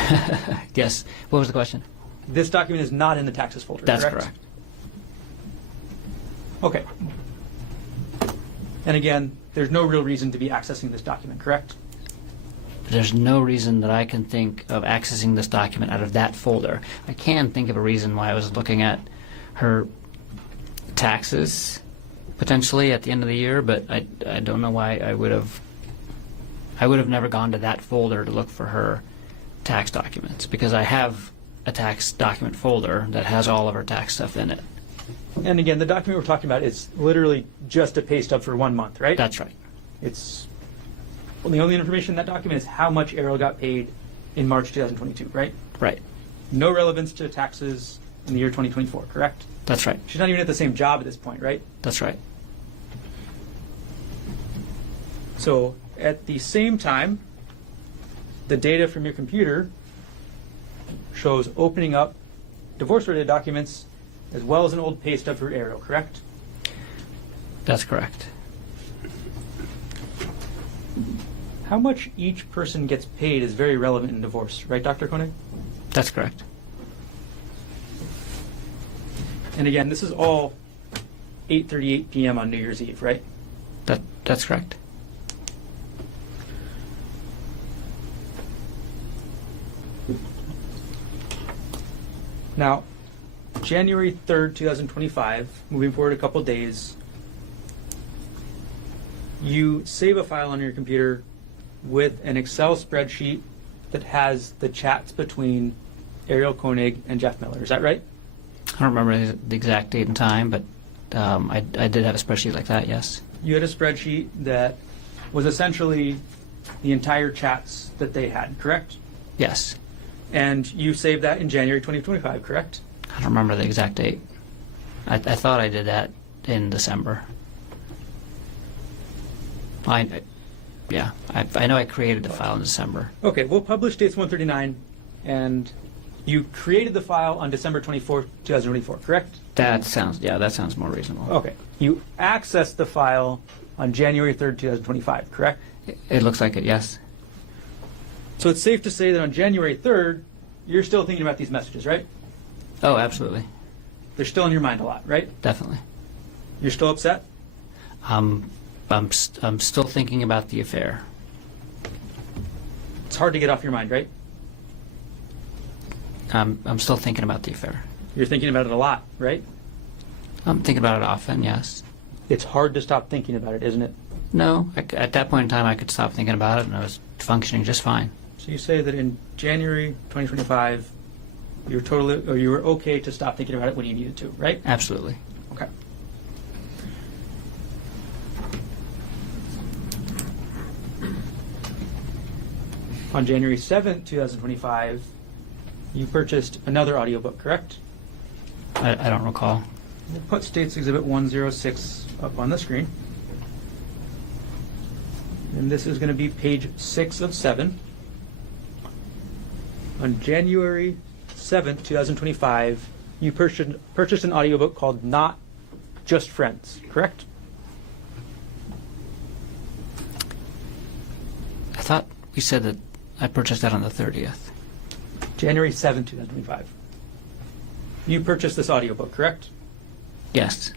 Yes. What was the question? This document is not in the taxes folder, That's correct? correct. Okay. And again, there's no real reason to be accessing this document, correct? There's no reason that I can think of accessing this document out of that folder. I can think of a reason why I was looking at her taxes potentially at the end of the year, but I don't know why I would have never gone to that folder to look for her tax documents, because I have a tax document folder that has all of her tax stuff in it. And again, the document we're talking about is literally just a pay stub for 1 month, right? That's right. It's well, the only information in that document is how much Arielle got paid in March 2022, right? Right. No relevance to taxes in the year 2024, correct? That's right. She's not even at the same job at this point, right? That's right. So at the same time, the data from your computer shows opening up divorce-related documents as well as an old pay stub for Arielle, correct? That's correct. How much each person gets paid is very relevant in divorce, right, Dr. Konig? That's correct. And again, this is all 8:38 p.m. on New Year's Eve, right? That's correct. Now, January 3rd, 2025, moving forward a couple days, you save a file on your computer with an Excel spreadsheet that has the chats between Arielle Konig and Jeff Miller. Is that right? I don't remember the exact date and time, but I did have a spreadsheet like that, yes. You had a spreadsheet that was essentially the entire chats that they had, correct? Yes. And you saved that in January 2025, correct? I don't remember the exact date. I thought I did that in December. I know I created the file in December. Okay, we'll publish dates 139 and You created the file on December 24th, 2024, correct? That sounds more reasonable. Okay. You accessed the file on January 3rd, 2025, correct? It looks like it, yes. So it's safe to say that on January 3rd, you're still thinking about these messages, right? Oh, absolutely. They're still in your mind a lot, right? Definitely. You're still upset? I'm still thinking about the affair. It's hard to get off your mind, right? I'm still thinking about the affair. You're thinking about it a lot, right? I'm thinking about it often, yes. It's hard to stop thinking about it, isn't it? No, at that point in time, I could stop thinking about it, and I was functioning just fine. So you say that in January 2025, you were okay to stop thinking about it when you needed to, right? Absolutely. Okay. On January 7th, 2025, you purchased another audiobook, correct? I don't recall. We'll put States Exhibit 106 up on the screen. And this is going to be page 6 of 7. On January 7th, 2025, you purchased an audiobook called Not Just Friends, correct? I thought we said that I purchased that on the 30th. January 7th, 2025. You purchased this audiobook, correct? Yes.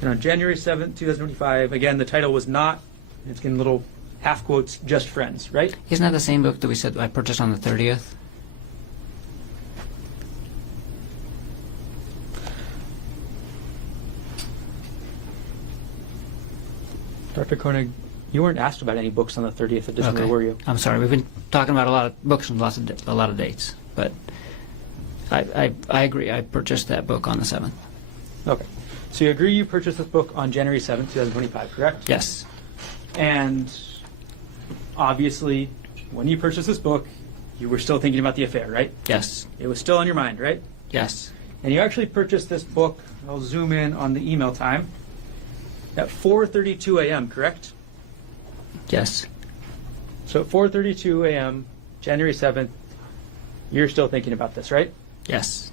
And on January 7th, 2025, again, the title was Not, it's in little half quotes, Just Friends, right? Isn't that the same book that we said I purchased on the 30th? Dr. Konig, you weren't asked about any books on the 30th of December, were you? I'm sorry. We've been talking about a lot of books and a lot of dates, but I agree. I purchased that book on the 7th. Okay. So you agree you purchased this book on January 7th, 2025, correct? Yes. And obviously, when you purchased this book, you were still thinking about the affair, right? Yes. It was still on your mind, right? Yes. And you actually purchased this book, I'll zoom in on the email time, at 4:32 a.m., correct? Yes. So at 4:32 a.m., January 7th, you're still thinking about this, right? Yes.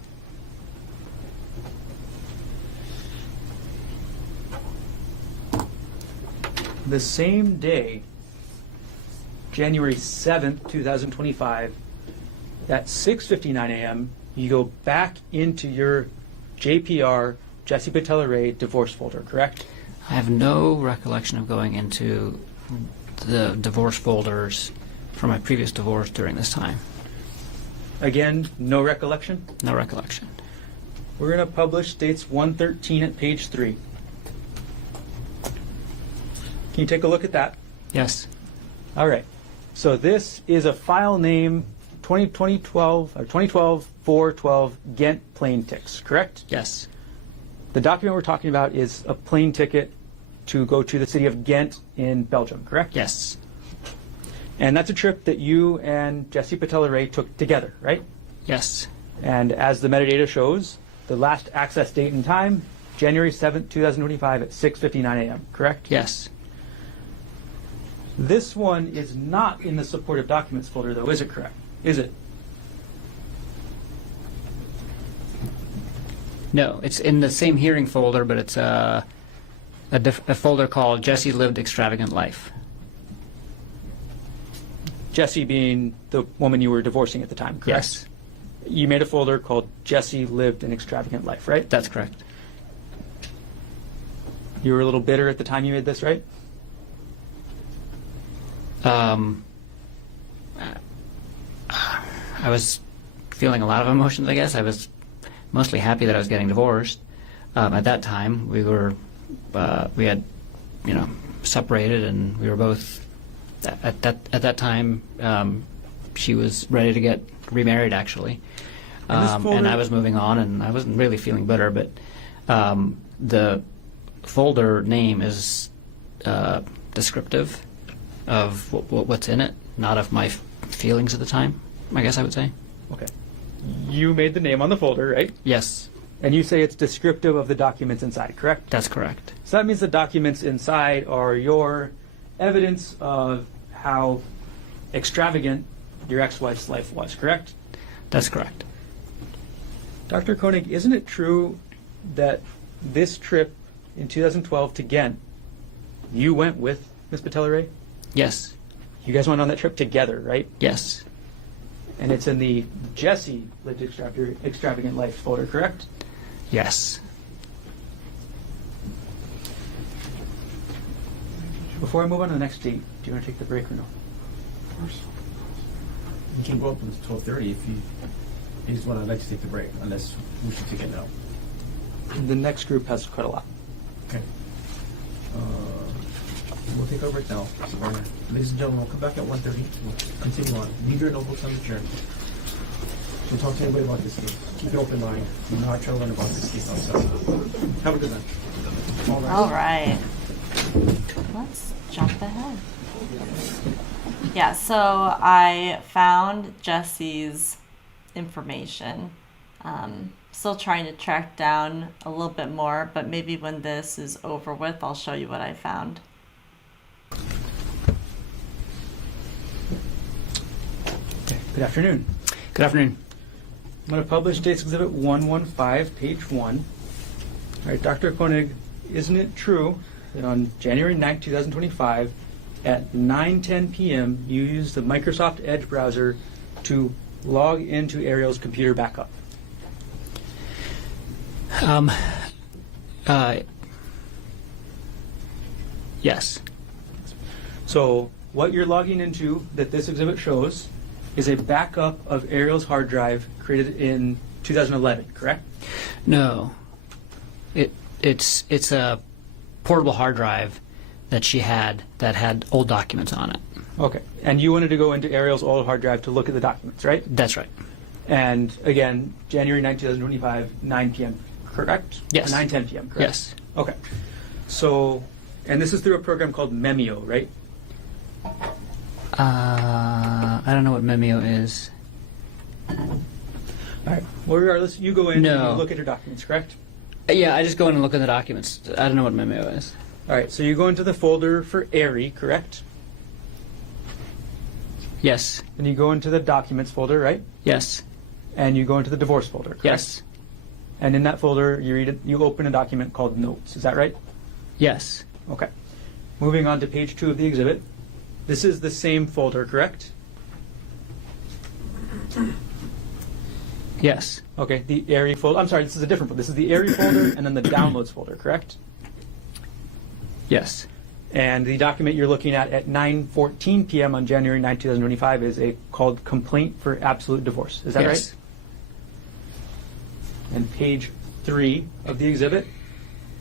The same day, January 7th, 2025, at 6:59 a.m., you go back into your JPR, Jesse Patella Ray, divorce folder, correct? I have no recollection of going into the divorce folders from my previous divorce during this time. Again, no recollection? No recollection. We're going to publish dates 113 at page 3. Can you take a look at that? Yes. All right. So this is a file name 2012 412 Ghent plane ticks, correct? Yes. The document we're talking about is a plane ticket to go to the city of Ghent in Belgium, correct? Yes. And that's a trip that you and Jesse Patella Ray took together, right? Yes. And as the metadata shows, the last access date and time, January 7th, 2025 at 6:59 a.m., correct? Yes. This one is not in the supportive documents folder, though, is it correct? Is it? No, it's in the same hearing folder, but it's a folder called Jesse Lived Extravagant Life. Jesse being the woman you were divorcing at the time, correct? Yes. You made a folder called Jesse Lived an Extravagant Life, right? That's correct. You were a little bitter at the time you made this, right? I was feeling a lot of emotions, I guess. I was mostly happy that I was getting divorced. At that time, we had, separated, and we were both, at that time, she was ready to get remarried, actually. And I was moving on, and I wasn't really feeling bitter, but the folder name is descriptive of what's in it, not of my feelings at the time, I guess I would say. Okay. You made the name on the folder, right? Yes, And you say it's descriptive of the documents inside, correct? that's correct. So that means the documents inside are your evidence of how extravagant your ex-wife's life was, correct? That's correct. Dr. Konig, isn't it true that this trip in 2012 to Ghent, you went with Ms. Patellaray? Yes. You guys went on that trip together, right? Yes. And it's in the Jesse Lived Extravagant Life folder, correct? Yes. Before I move on to the next date, do you want to take the break or no? Of course. You can go up until 12:30 if you just want to let you take the break, unless we should take it now. The next group has quite a lot. Okay. We'll take our break now. So, ladies and gentlemen, we'll come back at 1:30. We'll continue on. Leave your notebooks on the chair. Don't talk to anybody about this case. Keep an open mind. You know how to learn about this case outside. Have a good night. All right. All right. Let's jump ahead. Yeah, so I found Jesse's information. Still trying to track down a little bit more, but maybe when this is over with, I'll show you what I found. Good afternoon. Good afternoon. I'm going to publish States Exhibit 115, page 1. All right, Dr. Konig, isn't it true that on January 9, 2025, at 9:10 p.m., you used the Microsoft Edge browser to log into Arielle's computer backup? Yes. So what you're logging into that this exhibit shows is a backup of Arielle's hard drive created in 2011, correct? No. It's a portable hard drive that she had that had old documents on it. Okay. And you wanted to go into Arielle's old hard drive to look at the documents, right? That's right. And again, January 9, 2025, 9 p.m., correct? Yes. Or 9:10 p.m., correct? Yes. Okay. So, and this is through a program called Memio, right? I don't know what Memio is. All right. Well, regardless, you go in and No. you look at your documents, correct? Yeah, I just go in and look at the documents. I don't know what Memio is. All right. So you go into the folder for Ari, correct? Yes. And you go into the documents folder, right? Yes. And you go into the divorce folder, correct? Yes. And in that folder, you open a document called Notes. Is that right? Yes. Okay. Moving on to page 2 of the exhibit. This is the same folder, correct? Yes. Okay, the Ari folder. I'm sorry, this is a different folder. This is the Ari folder and then the downloads folder, correct? Yes. And the document you're looking at 9:14 p.m. on January 9, 2025 is called Complaint for Absolute Divorce. Is that Yes. right? And page 3 of the exhibit,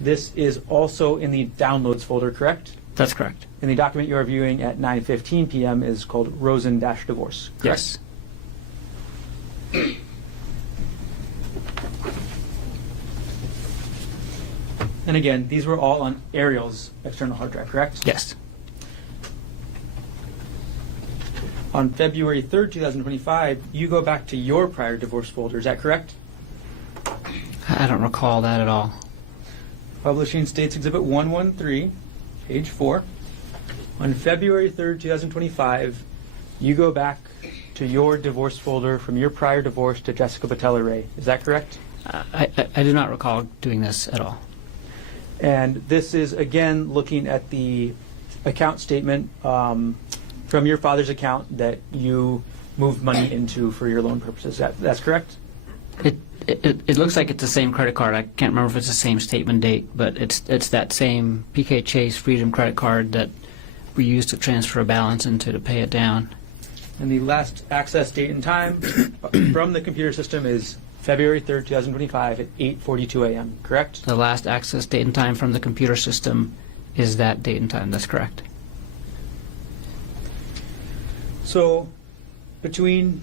this is also in the downloads folder, correct? That's correct. And the document you are viewing at 9:15 p.m. is called Rosen-Divorce, correct? Yes. And again, these were all on Arielle's external hard drive, correct? Yes. On February 3rd, 2025, you go back to your prior divorce folder, is that correct? I don't recall that at all. Publishing States Exhibit 113, page 4. On February 3rd, 2025, you go back to your divorce folder from your prior divorce to Jessica Patellaray. Is that correct? I do not recall doing this at all. And this is, again, looking at the account statement from your father's account that you moved money into for your loan purposes. That's correct? It looks like it's the same credit card. I can't remember if it's the same statement date, but it's that same PK Chase Freedom credit card that we used to transfer a balance into to pay it down. And the last access date and time from the computer system is February 3rd, 2025 at 8:42 a.m., correct? The last access date and time from the computer system is that date and time. That's correct. So between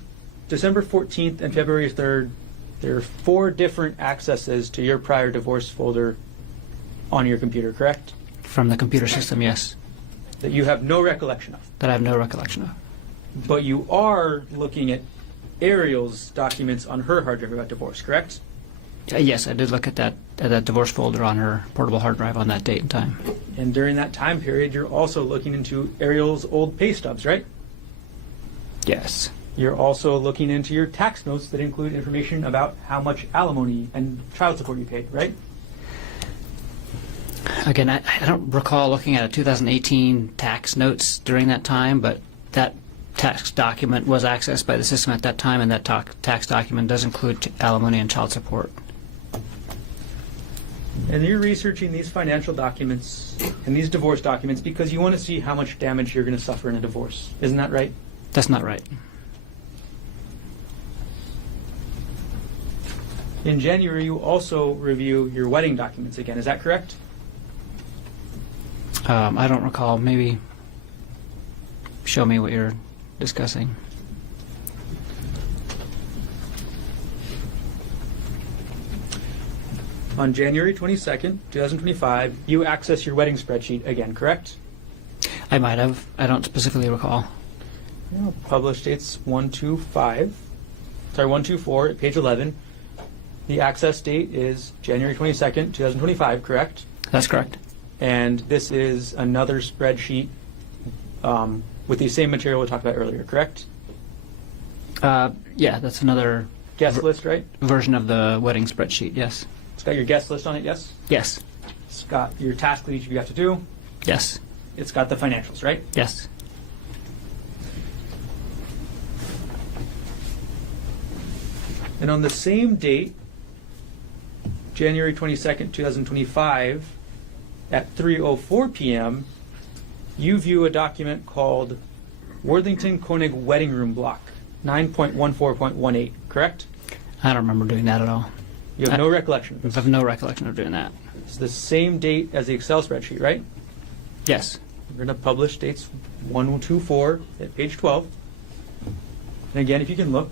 December 14th and February 3rd, there are 4 different accesses to your prior divorce folder on your computer, correct? From the computer system, yes. That you have no recollection of. That I have no recollection of. But you are looking at Arielle's documents on her hard drive about divorce, correct? Yes, I did look at that divorce folder on her portable hard drive on that date and time. And during that time period, you're also looking into Arielle's old pay stubs, right? Yes. You're also looking into your tax notes that include information about how much alimony and child support you paid, right? Again, I don't recall looking at a 2018 tax notes during that time, but that tax document was accessed by the system at that time, and that tax document does include alimony and child support. And you're researching these financial documents and these divorce documents because you want to see how much damage you're going to suffer in a divorce. Isn't that right? That's not right. In January, you also review your wedding documents again. Is that correct? I don't recall. Maybe show me what you're discussing. On January 22nd, 2025, you access your wedding spreadsheet again, correct? I might have. I don't specifically recall. Published dates 124 at page 11. The access date is January 22nd, 2025, correct? That's correct. And this is another spreadsheet with the same material we talked about earlier, correct? Yeah, that's another Guest list, right? version of the wedding spreadsheet. Yes. It's got your guest list on it, yes? Yes. It's got your task that each of you have to do. Yes. It's got the financials, right? Yes. And on the same date, January 22nd, 2025, at 3:04 p.m., you view a document called Worthington Konig Wedding Room Block 9.14.18, correct? I don't remember doing that at all. You have no recollection of I this. have no recollection of doing that. It's the same date as the Excel spreadsheet, right? Yes. We're going to publish dates 124 at page 12. And again, if you can look,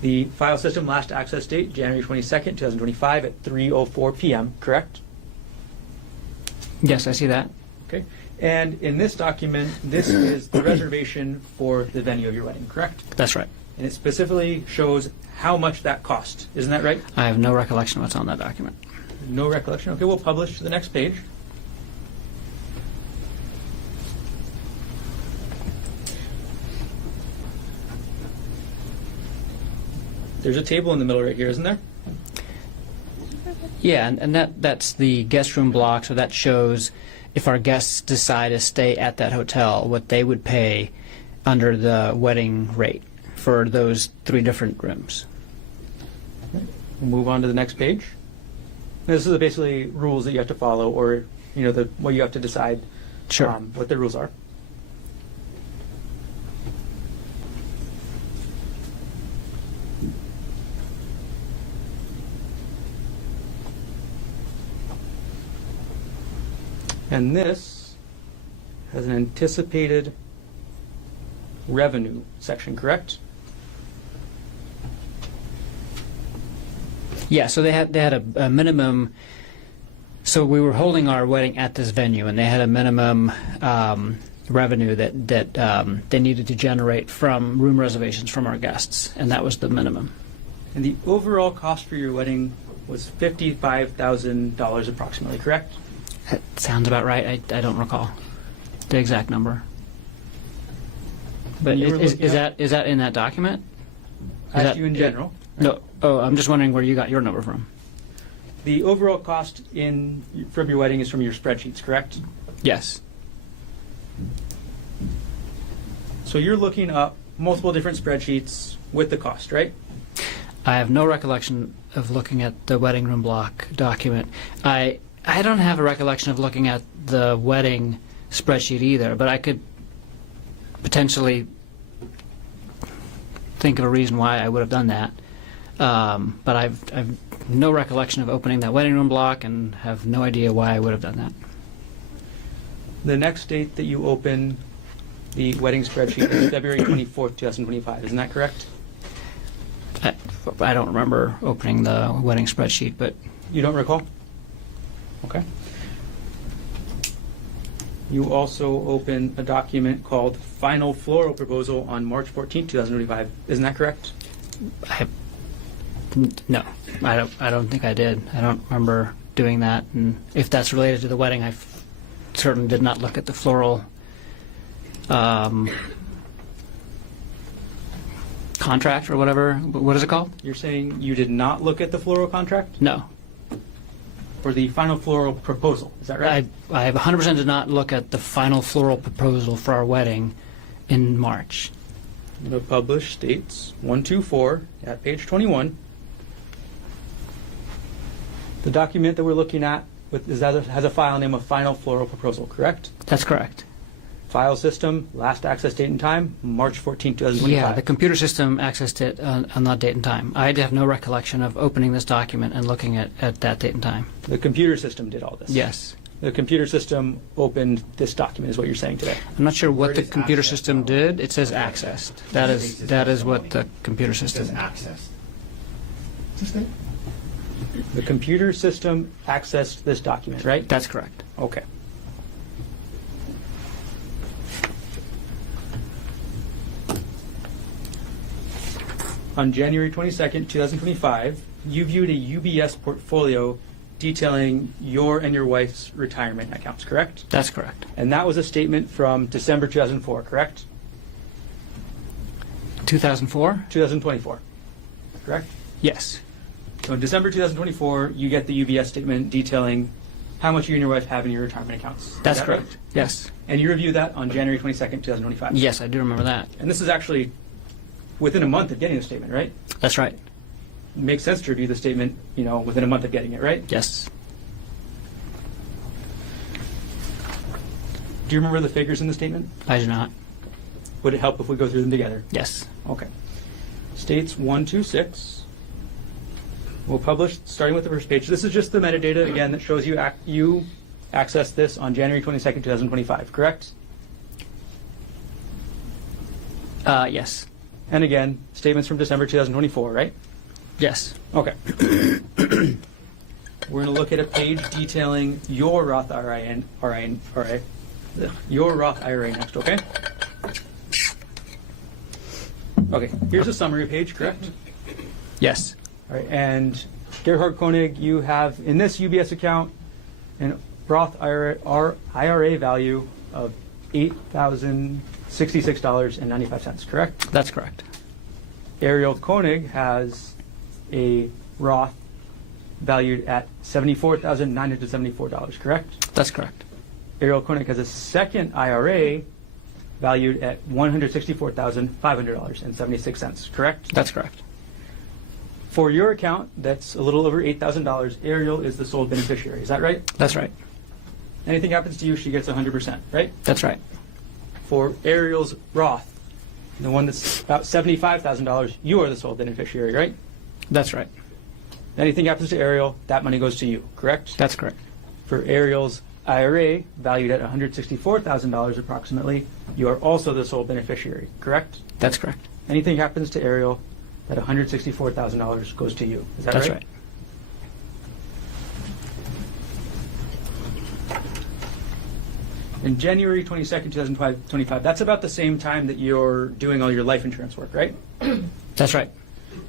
the file system last access date, January 22nd, 2025 at 3:04 p.m., correct? Yes, I see that. Okay. And in this document, this is the reservation for the venue of your wedding, correct? That's right. And it specifically shows how much that cost. Isn't that right? I have no recollection of what's on that document. No recollection. Okay, we'll publish to the next page. There's a table in the middle right here, isn't there? Yeah, and that's the guest room block, so that shows if our guests decide to stay at that hotel, what they would pay under the wedding rate for those 3 different rooms. We'll move on to the next page. This is basically rules that you have to follow, or what you have to decide Sure. what the rules are. And this has an anticipated revenue section, correct? Yeah, so they had a minimum. So we were holding our wedding at this venue, and they had a minimum revenue that they needed to generate from room reservations from our guests, and that was the minimum. And the overall cost for your wedding was $55,000 approximately, correct? That sounds about right. I don't recall the exact number. But And you were is looking at- that in that document? I Is asked that- you in general. No. Oh, I'm just wondering where you got your number from. The overall cost from your wedding is from your spreadsheets, correct? Yes. So you're looking up multiple different spreadsheets with the cost, right? I have no recollection of looking at the wedding room block document. I don't have a recollection of looking at the wedding spreadsheet either, but I could potentially think of a reason why I would have done that. But I've no recollection of opening that wedding room block and have no idea why I would have done that. The next date that you open the wedding spreadsheet is February 24th, 2025. Isn't that correct? I don't remember opening the wedding spreadsheet, but You don't recall? Okay. You also open a document called Final Floral Proposal on March 14th, 2025. Isn't that correct? no, I don't think I did. I don't remember doing that. And if that's related to the wedding, I certainly did not look at the floral contract or whatever. What is it called? You're saying you did not look at the floral contract No. or the final floral proposal. Is that right? I 100% did not look at the final floral proposal for our wedding in March. The published states 124 at page 21. The document that we're looking at has a file name of final floral proposal, correct? That's correct. File system, last access date and time, March 14, 2025. Yeah, the computer system accessed it on that date and time. I have no recollection of opening this document and looking at that date and time. The computer system did all this. Yes. The computer system opened this document, is what you're saying today. I'm not sure what Where the does computer access system go? did. It says accessed. That is what the computer It system. says access. Just that. The computer system accessed this document, right? That's correct. Okay. On January 22nd, 2025, you viewed a UBS portfolio detailing your and your wife's retirement accounts, correct? That's correct. And that was a statement from December 2004, correct? 2004? 2024, correct? Yes. So in December 2024, you get the UBS statement detailing how much you and your wife have in your retirement accounts. Is That's that correct. right? Yes. And you review that on January 22nd, 2025. Yes, I do remember that. And this is actually within a month of getting the statement, right? That's right. It makes sense to review the statement, within a month of getting it, right? Yes. Do you remember the figures in the statement? I do not. Would it help if we go through them together? Yes. Okay. States 126. We'll publish starting with the first page. This is just the metadata, again, that shows you you accessed this on January 22nd, 2025, correct? Yes. And again, statements from December 2024, right? Yes. Okay. We're going to look at a page detailing your Roth IRA, your Roth IRA next, okay? Okay, here's a summary page, correct? Yes. All right, and Gerhardt Konig, you have in this UBS account an Roth IRA value of $8,066.95, correct? That's correct. Arielle Konig has a Roth valued at $74,974, correct? That's correct. Arielle Konig has a second IRA valued at $164,500.76, correct? That's correct. For your account, that's a little over $8,000. Arielle is the sole beneficiary. Is that right? That's right. Anything happens to you, she gets 100%, right? That's right. For Arielle's Roth, the one that's about $75,000, you are the sole beneficiary, right? That's right. Anything happens to Arielle, that money goes to you, correct? That's correct. For Arielle's IRA, valued at $164,000 approximately, you are also the sole beneficiary, correct? That's correct. Anything happens to Arielle, that $164,000 goes to you. Is that That's right? In January 22nd, 2025, that's about the same time that you're doing all your life insurance work, right? That's right.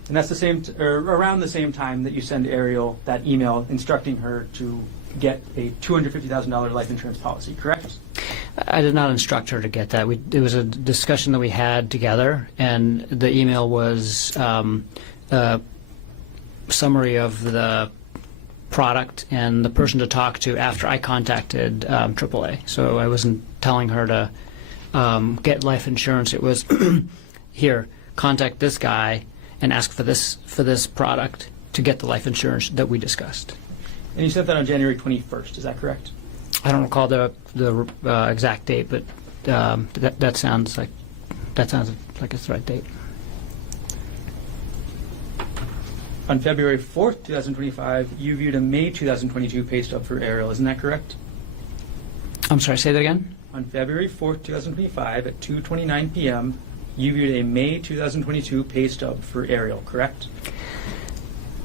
And that's the same, or around the same time that you send Arielle that email instructing her to get a $250,000 life insurance policy, correct? I did not instruct her to get that. It was a discussion that we had together, and the email was a summary of the product and the person to talk to after I contacted AAA. So I wasn't telling her to get life insurance. It was, here, contact this guy and ask for this product to get the life insurance that we discussed. And you sent that on January 21st, is that correct? I don't recall the exact date, but that sounds like it's the right date. On February 4th, 2025, you viewed a May 2022 pay stub for Arielle, isn't that correct? I'm sorry, say that again? On February 4th, 2025, at 2:29 p.m., you viewed a May 2022 pay stub for Arielle, correct?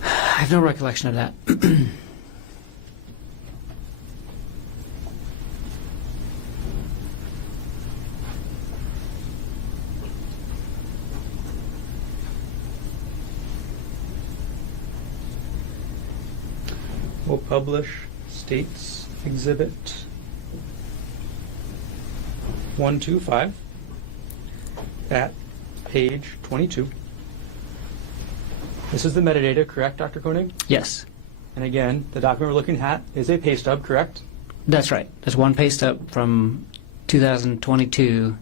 I have no recollection of that. We'll publish States Exhibit 125 at page 22. This is the metadata, correct, Dr. Konig? Yes, And again, the document we're looking at is a pay stub, correct? that's right. There's one pay stub from 2022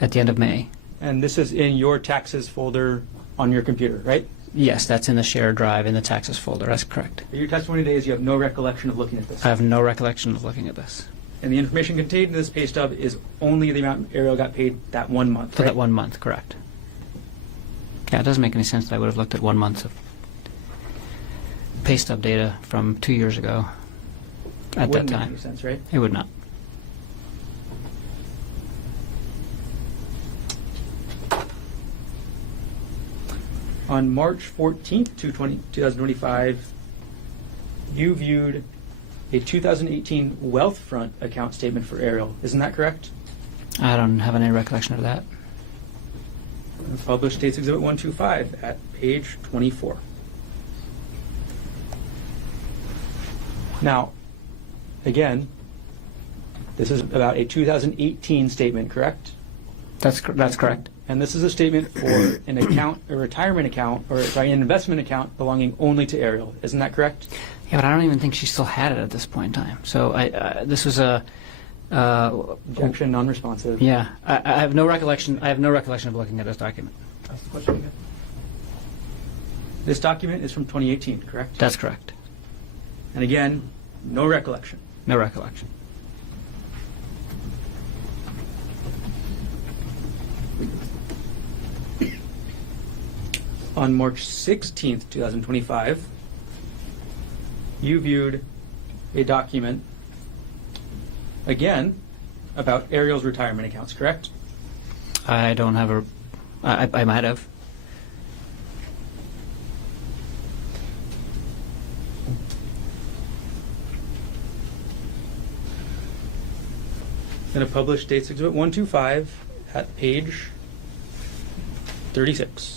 at the end of May. And this is in your taxes folder on your computer, right? Yes, that's in the shared drive in the taxes folder. That's correct. Your testimony today is you have no recollection of looking at this. I have no recollection of looking at this. And the information contained in this pay stub is only the amount Arielle got paid that 1 month, For right? that 1 month, correct. Yeah, it doesn't make any sense that I would have looked at 1 month of pay stub data from 2 years ago at Wouldn't that make time. any sense, right? It would not. On March 14th, 2025, you viewed a 2018 Wealthfront account statement for Arielle. Isn't that correct? I don't have any recollection of that. It's published States Exhibit 125 at page 24. Now, again, this is about a 2018 statement, correct? That's correct. And this is a statement for an account, a retirement account, or sorry, an investment account belonging only to Arielle. Isn't that correct? Yeah, but I don't even think she still had it at this point in time. So this was a. Objection, non-responsive. Yeah, I have no recollection. I have no recollection of looking at this document. Ask the question again. This document is from 2018, correct? That's correct. And again, no recollection. No recollection. On March 16th, 2025, you viewed a document, again, about Arielle's retirement accounts, correct? I don't have a. I might have. In a published States Exhibit 125 at page 36.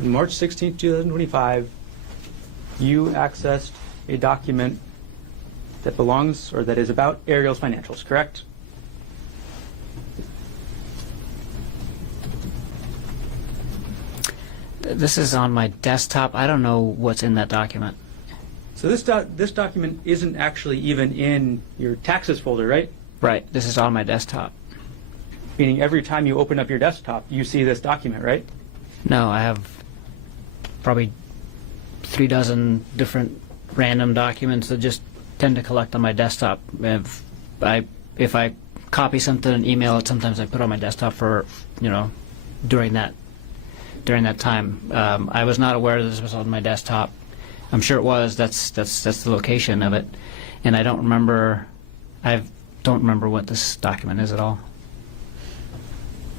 On March 16th, 2025, you accessed a document that belongs, or that is about Arielle's financials, correct? This is on my desktop. I don't know what's in that document. So this document isn't actually even in your taxes folder, right? Right. This is on my desktop. Meaning every time you open up your desktop, you see this document, right? No, I have probably 3 dozen different random documents that just tend to collect on my desktop. If I copy something and email it, sometimes I put it on my desktop for, during that time. I was not aware that this was on my desktop. I'm sure it was. That's the location of it, and I don't remember. I don't remember what this document is at all.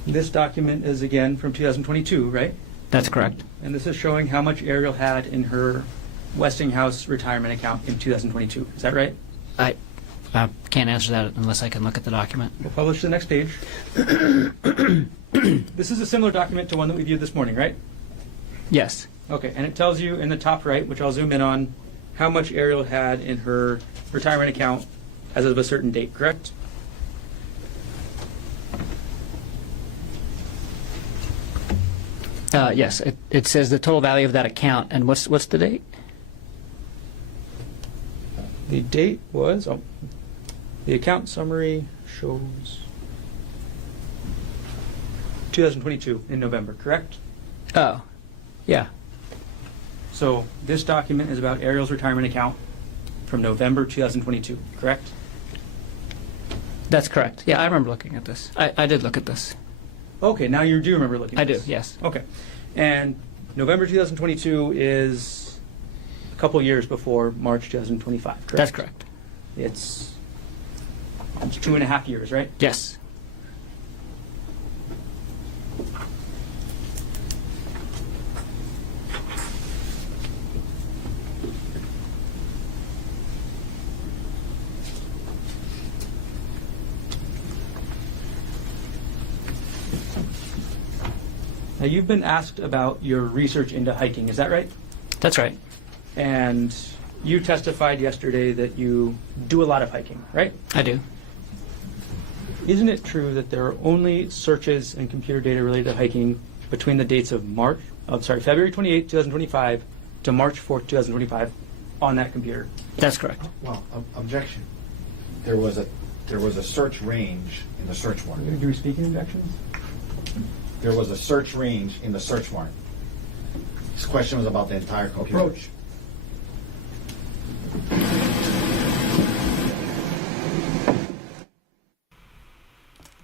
This document is again from 2022, right? That's correct. And this is showing how much Arielle had in her Westinghouse retirement account in 2022. Is that right? I can't answer that unless I can look at the document. We'll publish the next page. This is a similar document to one that we viewed this morning, right? Yes. Okay, and it tells you in the top right, which I'll zoom in on, how much Arielle had in her retirement account as of a certain date, correct? Yes. It says the total value of that account, and what's the date? The date was, the account summary shows 2022 in November, correct? Oh, yeah. So this document is about Arielle's retirement account from November 2022, correct? That's correct. Yeah, I remember looking at this. I did look at this. Okay, now you do remember looking at I do, this. yes. Okay. And November 2022 is a couple years before March 2025, correct? That's correct. It's 2.5 years, right? Yes. Now, you've been asked about your research into hiking, is that right? That's right. And you testified yesterday that you do a lot of hiking, right? I do. Isn't it true that there are only searches and computer data related to hiking between the dates of February 28th, 2025 to March 4th, 2025 on that computer. That's correct. Well, objection. There was a search range in the search warrant. Do we speak in objections? There was a search range in the search warrant. This question was about the entire computer. Approach.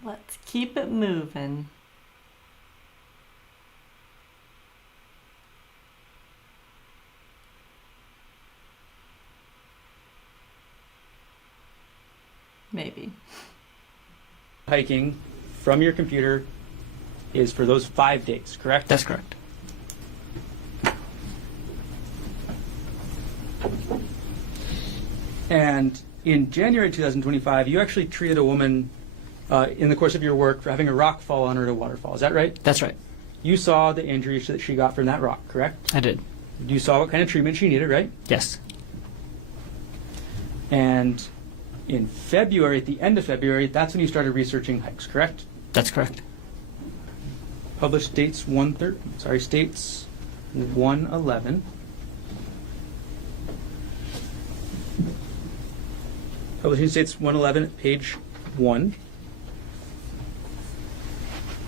Let's keep it moving. Maybe. Hiking from your computer is for those 5 days, correct? That's correct. And in January 2025, you actually treated a woman in the course of your work for having a rock fall on her at a waterfall. Is that right? That's right. You saw the injury that she got from that rock, correct? I did. You saw what kind of treatment she needed, right? Yes. And in February, at the end of February, that's when you started researching hikes, correct? That's correct. Published states 111. Publishing states 111 at page 1.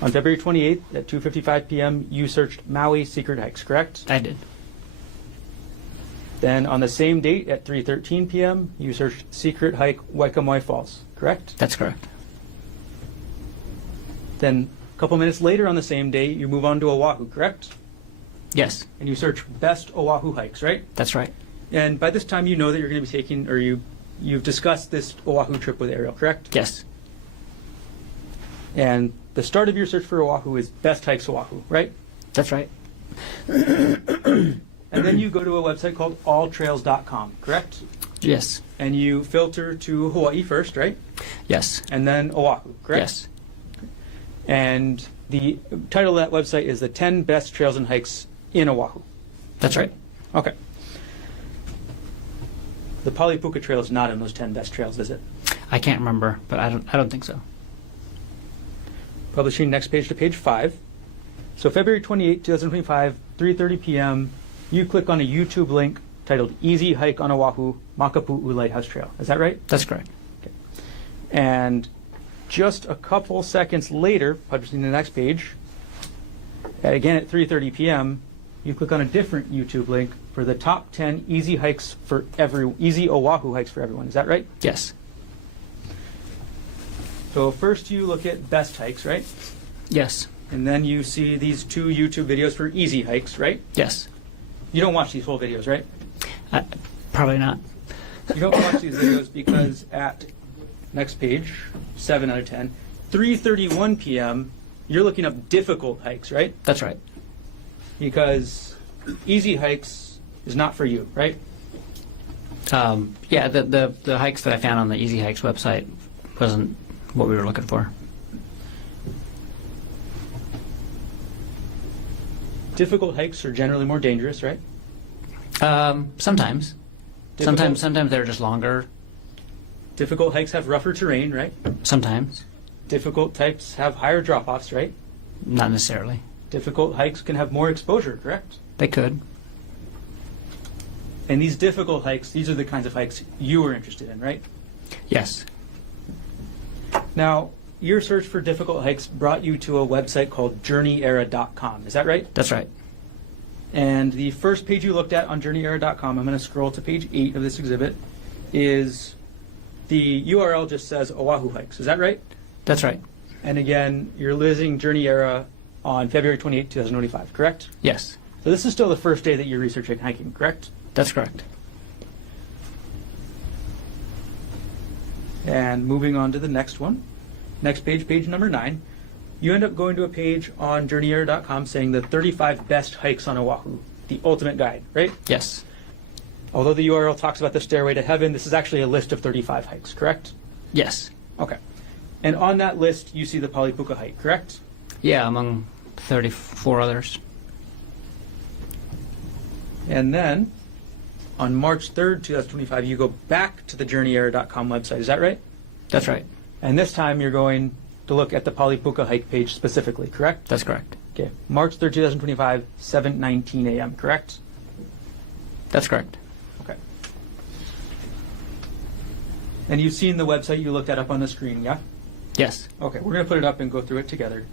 On February 28th at 2:55 p.m., you searched Maui secret hikes, correct? I did. Then on the same date at 3:13 p.m., you searched secret hike Waikamai Falls, correct? That's correct. Then a couple minutes later on the same day, you move on to Oahu, correct? Yes. And you search best Oahu hikes, right? That's right. And by this time, you know that you're going to be taking, or you've discussed this Oahu trip with Arielle, correct? Yes. And the start of your search for Oahu is best hikes Oahu, right? That's right. And then you go to a website called alltrails.com, correct? Yes. And you filter to Hawaii first, right? Yes. And then Oahu, correct? Yes. And the title of that website is the 10 best trails and hikes in Oahu. That's right. Okay. The Palipuka Trail is not in those 10 best trails, is it? I can't remember, but I don't think so. Publishing next page to page 5. So February 28, 2025, 3:30 p.m., you click on a YouTube link titled Easy Hike on Oahu, Makapu'u Lighthouse Trail. Is that right? That's correct. Okay. And just a couple seconds later, publishing the next page, again at 3:30 p.m., you click on a different YouTube link for the top 10 easy Oahu hikes for everyone. Is that right? Yes. So first you look at best hikes, right? Yes. And then you see these 2 YouTube videos for easy hikes, right? Yes. You don't watch these full videos, right? Probably not. You don't watch these videos because at next page, 7 out of 10, 3:31 p.m., you're looking up difficult hikes, right? That's right. Because easy hikes is not for you, right? Yeah, the hikes that I found on the Easy Hikes website wasn't what we were looking for. Difficult hikes are generally more dangerous, right? Sometimes. Sometimes they're just longer. Difficult hikes have rougher terrain, right? Sometimes. Difficult hikes have higher drop-offs, right? Not necessarily. Difficult hikes can have more exposure, correct? They could. And these difficult hikes, these are the kinds of hikes you were interested in, right? Yes. Now, your search for difficult hikes brought you to a website called journeyera.com. Is that right? That's right. And the first page you looked at on journeyera.com, I'm going to scroll to page 8 of this exhibit, is the URL just says Oahu hikes. Is that right? That's right. And again, you're listing Journey Era on February 28, 2025, correct? Yes. So this is still the first day that you're researching hiking, correct? That's correct. And moving on to the next one. Next page, page number 9. You end up going to a page on journeyera.com saying the 35 best hikes on Oahu, the ultimate guide, right? Yes. Although the URL talks about the Stairway to Heaven, this is actually a list of 35 hikes, correct? Yes. Okay. And on that list, you see the Palipuka hike, correct? Yeah, among 34 others. And then, on March 3rd, 2025, you go back to the journeyera.com website. Is that right? That's right. And this time, you're going to look at the Palipuka hike page specifically, correct? That's correct. Okay, March 3rd, 2025, 7:19 a.m., correct? That's correct. Okay. And you've seen the website you looked at up on the screen, yeah? Yes. Okay, we're going to put it up and go through it together.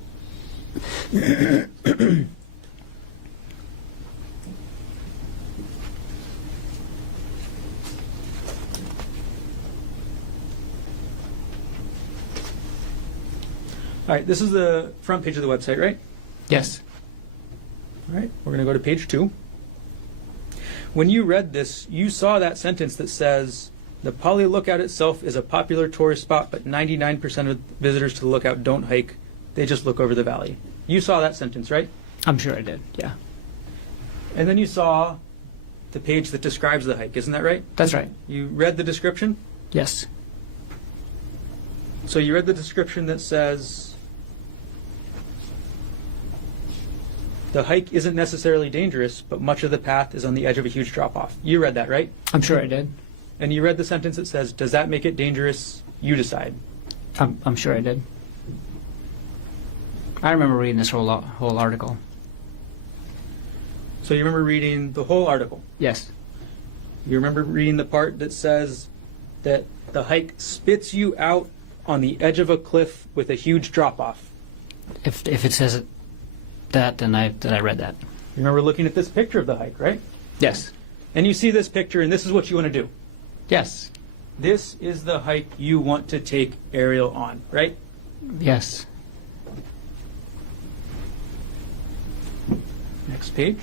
All right, this is the front page of the website, right? Yes. All right, we're going to go to page 2. When you read this, you saw that sentence that says, the Poly Lookout itself is a popular tourist spot, but 99% of visitors to the lookout don't hike. They just look over the valley. You saw that sentence, right? I'm sure I did. Yeah. And then you saw the page that describes the hike, isn't that right? That's right. You read the description? Yes. So you read the description that says, the hike isn't necessarily dangerous, but much of the path is on the edge of a huge drop-off. You read that, right? I'm sure I did. And you read the sentence that says, does that make it dangerous? You decide. I'm sure I did. I remember reading this whole article. So you remember reading the whole article? Yes. You remember reading the part that says that the hike spits you out on the edge of a cliff with a huge drop-off. If it says that, then I read that. You remember looking at this picture of the hike, right? Yes. And you see this picture, and this is what you want to do. Yes. This is the hike you want to take Arielle on, right? Yes. Next page.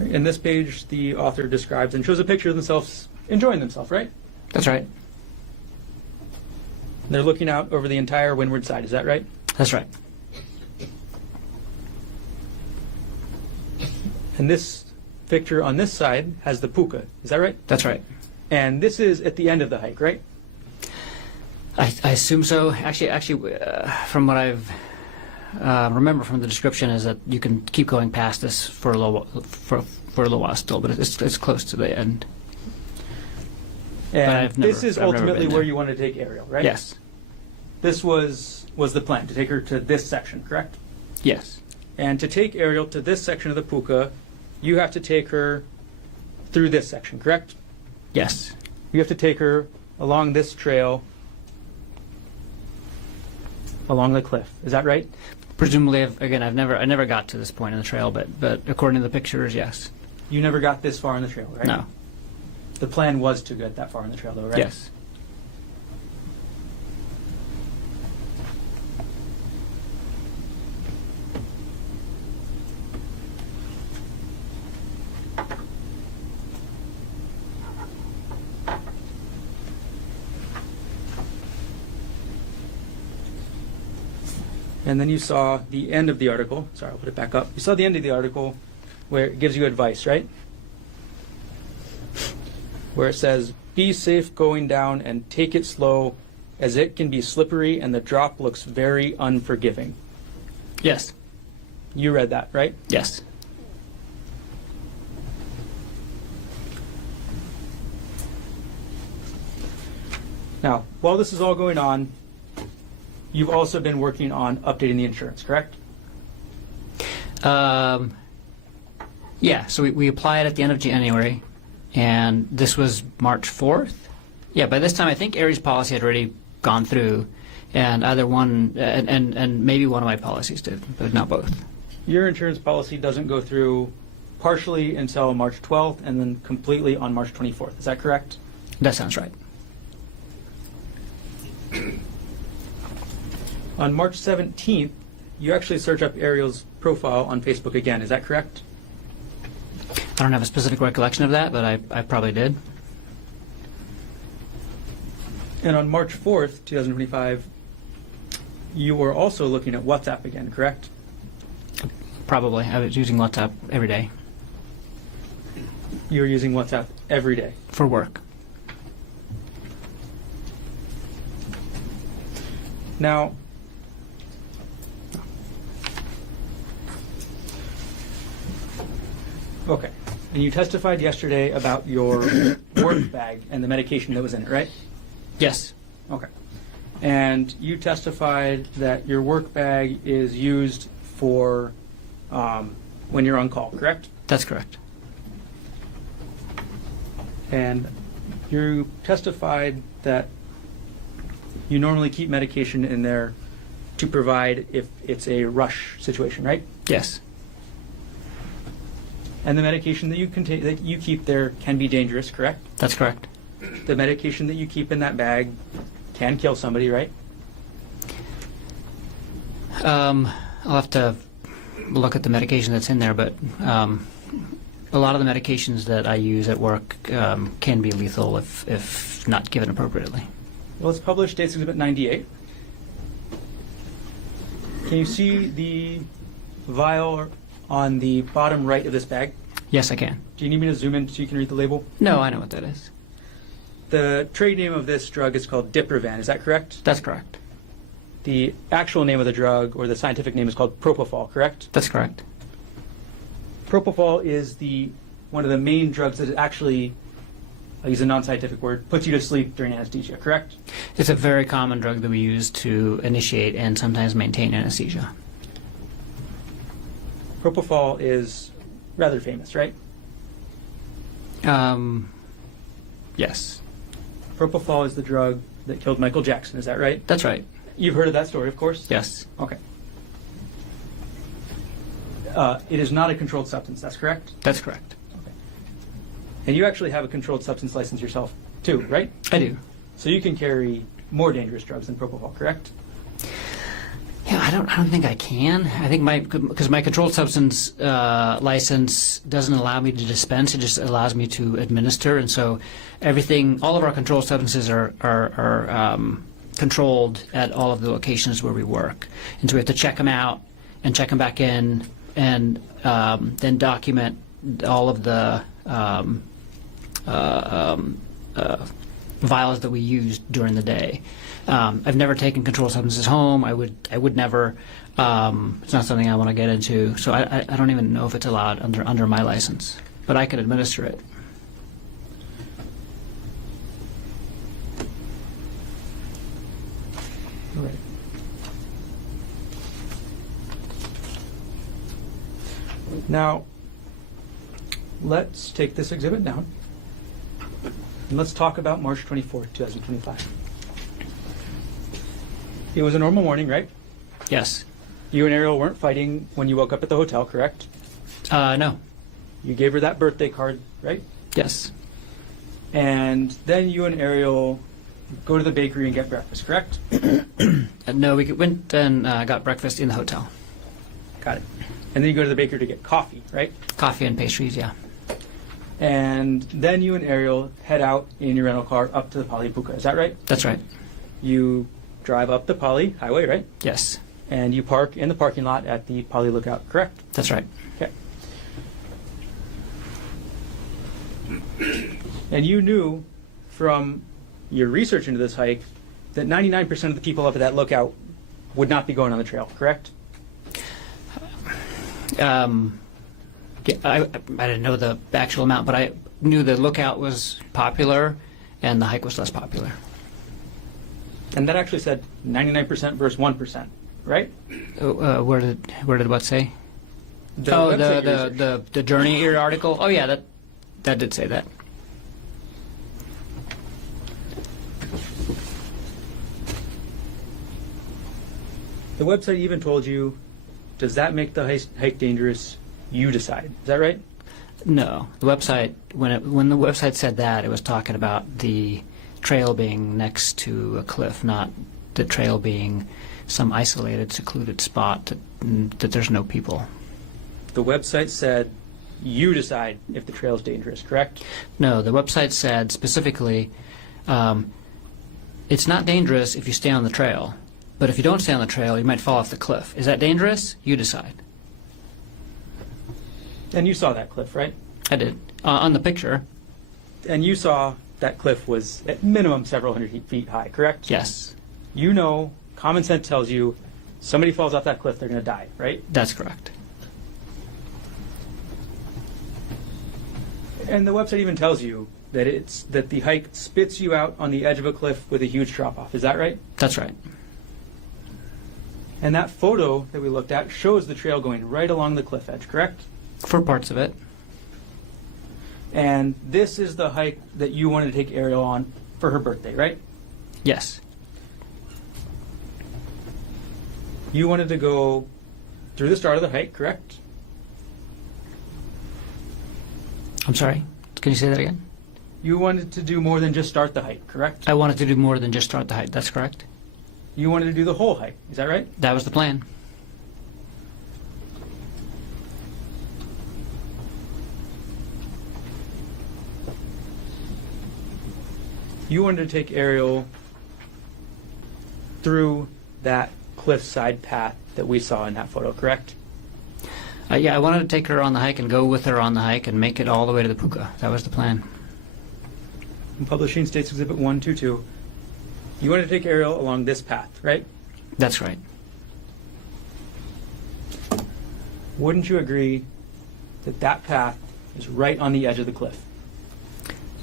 In this page, the author describes and shows a picture of themselves enjoying themselves, right? That's right. They're looking out over the entire windward side, is that right? That's right. And this picture on this side has the puka, is that right? That's right. And this is at the end of the hike, right? I assume so. Actually, from what I've remember from the description is that you can keep going past this for a little while still, but it's close to the end. And I've never- this is I've never ultimately been where there. you want to take Arielle, right? Yes. This was the plan, to take her to this section, correct? Yes. And to take Arielle to this section of the puka, you have to take her through this section, correct? Yes. You have to take her along this trail, along the cliff. Is that right? Presumably, I never got to this point in the trail, but according to the pictures, yes. You never got this far in the trail, right? No. The plan was to get that far in the trail, though, right? Yes. And then you saw the end of the article. Sorry, I'll put it back up. You saw the end of the article where it gives you advice, right? Where it says, be safe going down and take it slow, as it can be slippery and the drop looks very unforgiving. Yes. You read that, right? Yes. Now, while this is all going on, you've also been working on updating the insurance, correct? Yeah, so we applied at the end of January, and this was March 4th. Yeah, by this time I think Aries' policy had already gone through, and either one, and maybe one of my policies did, but not both. Your insurance policy doesn't go through partially until March 12th and then completely on March 24th. Is that correct? That sounds right. On March 17th, you actually search up Arielle's profile on Facebook again. Is that correct? I don't have a specific recollection of that, but I probably did. And on March 4th, 2025, you were also looking at WhatsApp again, correct? Probably. I was using WhatsApp every day You were using WhatsApp every day. for work. Now, okay. And you testified yesterday about your work bag and the medication that was in it, right? Yes. Okay. And you testified that your work bag is used for when you're on call, correct? That's correct. And you testified that you normally keep medication in there to provide if it's a rush situation, right? Yes. And the medication that you keep there can be dangerous, correct? That's correct. The medication that you keep in that bag can kill somebody, right? I'll have to look at the medication that's in there, but a lot of the medications that I use at work can be lethal if not given appropriately. Well, it's published States Exhibit 98. Can you see the vial on the bottom right of this bag? Yes, I can. Do you need me to zoom in so you can read the label? No, I know what that is. The trade name of this drug is called Diprivan, is that correct? That's correct. The actual name of the drug, or the scientific name, is called propofol, correct? That's correct. Propofol is one of the main drugs that actually, I'll use a non-scientific word, puts you to sleep during anesthesia, correct? It's a very common drug that we use to initiate and sometimes maintain anesthesia. Propofol is rather famous, right? Yes. Propofol is the drug that killed Michael Jackson, is that right? That's right. You've heard of that story, of course? Yes. Okay. It is not a controlled substance, that's correct? That's correct. Okay. And you actually have a controlled substance license yourself, too, right? I do. So you can carry more dangerous drugs than propofol, correct? Yeah, I don't think I can. I think because my controlled substance license doesn't allow me to dispense; it just allows me to administer. And so, all of our controlled substances are controlled at all of the locations where we work. And so we have to check them out and check them back in, and then document all of the vials that we used during the day. I've never taken controlled substances home. I would never. It's not something I want to get into. So I don't even know if it's allowed under my license, but I can administer it. All right. Now, let's take this exhibit down, and let's talk about March 24th, 2025. It was a normal morning, right? Yes. You and Arielle weren't fighting when you woke up at the hotel, correct? No. You gave her that birthday card, right? Yes. And then you and Arielle go to the bakery and get breakfast, correct? No, we went and got breakfast in the hotel. Got it. And then you go to the bakery to get coffee, right? Coffee and pastries, yeah. And then you and Arielle head out in your rental car up to the Poly Puka, is that right? That's right. You drive up the Poly Highway, right? Yes. And you park in the parking lot at the Poly Lookout, correct? That's right. Okay. And you knew from your research into this hike that 99% of the people up at that lookout would not be going on the trail, correct? Yeah, I didn't know the actual amount, but I knew the lookout was popular and the hike was less popular. And that actually said 99% versus 1%, right? Where did what say? The the Journey Ear article. Oh yeah, that did say that. The website even told you, does that make the hike dangerous? You decide. Is that right? No, the website when the website said that, it was talking about the trail being next to a cliff, not the trail being some isolated, secluded spot that there's no people. The website said you decide if the trail is dangerous, correct? No, the website said specifically, it's not dangerous if you stay on the trail, but if you don't stay on the trail, you might fall off the cliff. Is that dangerous? You decide. And you saw that cliff, right? I did. On the picture. And you saw that cliff was at minimum several hundred feet high, correct? Yes. You know, common sense tells you somebody falls off that cliff, they're going to die, right? That's correct. And the website even tells you that the hike spits you out on the edge of a cliff with a huge drop off. Is that right? That's right. And that photo that we looked at shows the trail going right along the cliff edge, correct? For parts of it. And this is the hike that you wanted to take Arielle on for her birthday, right? Yes. You wanted to go through the start of the hike, correct? I'm sorry. Can you say that again? You wanted to do more than just start the hike, correct? I wanted to do more than just start the hike. That's correct. You wanted to do the whole hike, is that right? That was the plan. You wanted to take Arielle through that cliffside path that we saw in that photo, correct? Yeah, I wanted to take her on the hike and go with her on the hike and make it all the way to the puka. That was the plan. In Publishing States Exhibit 122, you wanted to take Arielle along this path, right? That's right. Wouldn't you agree that that path is right on the edge of the cliff?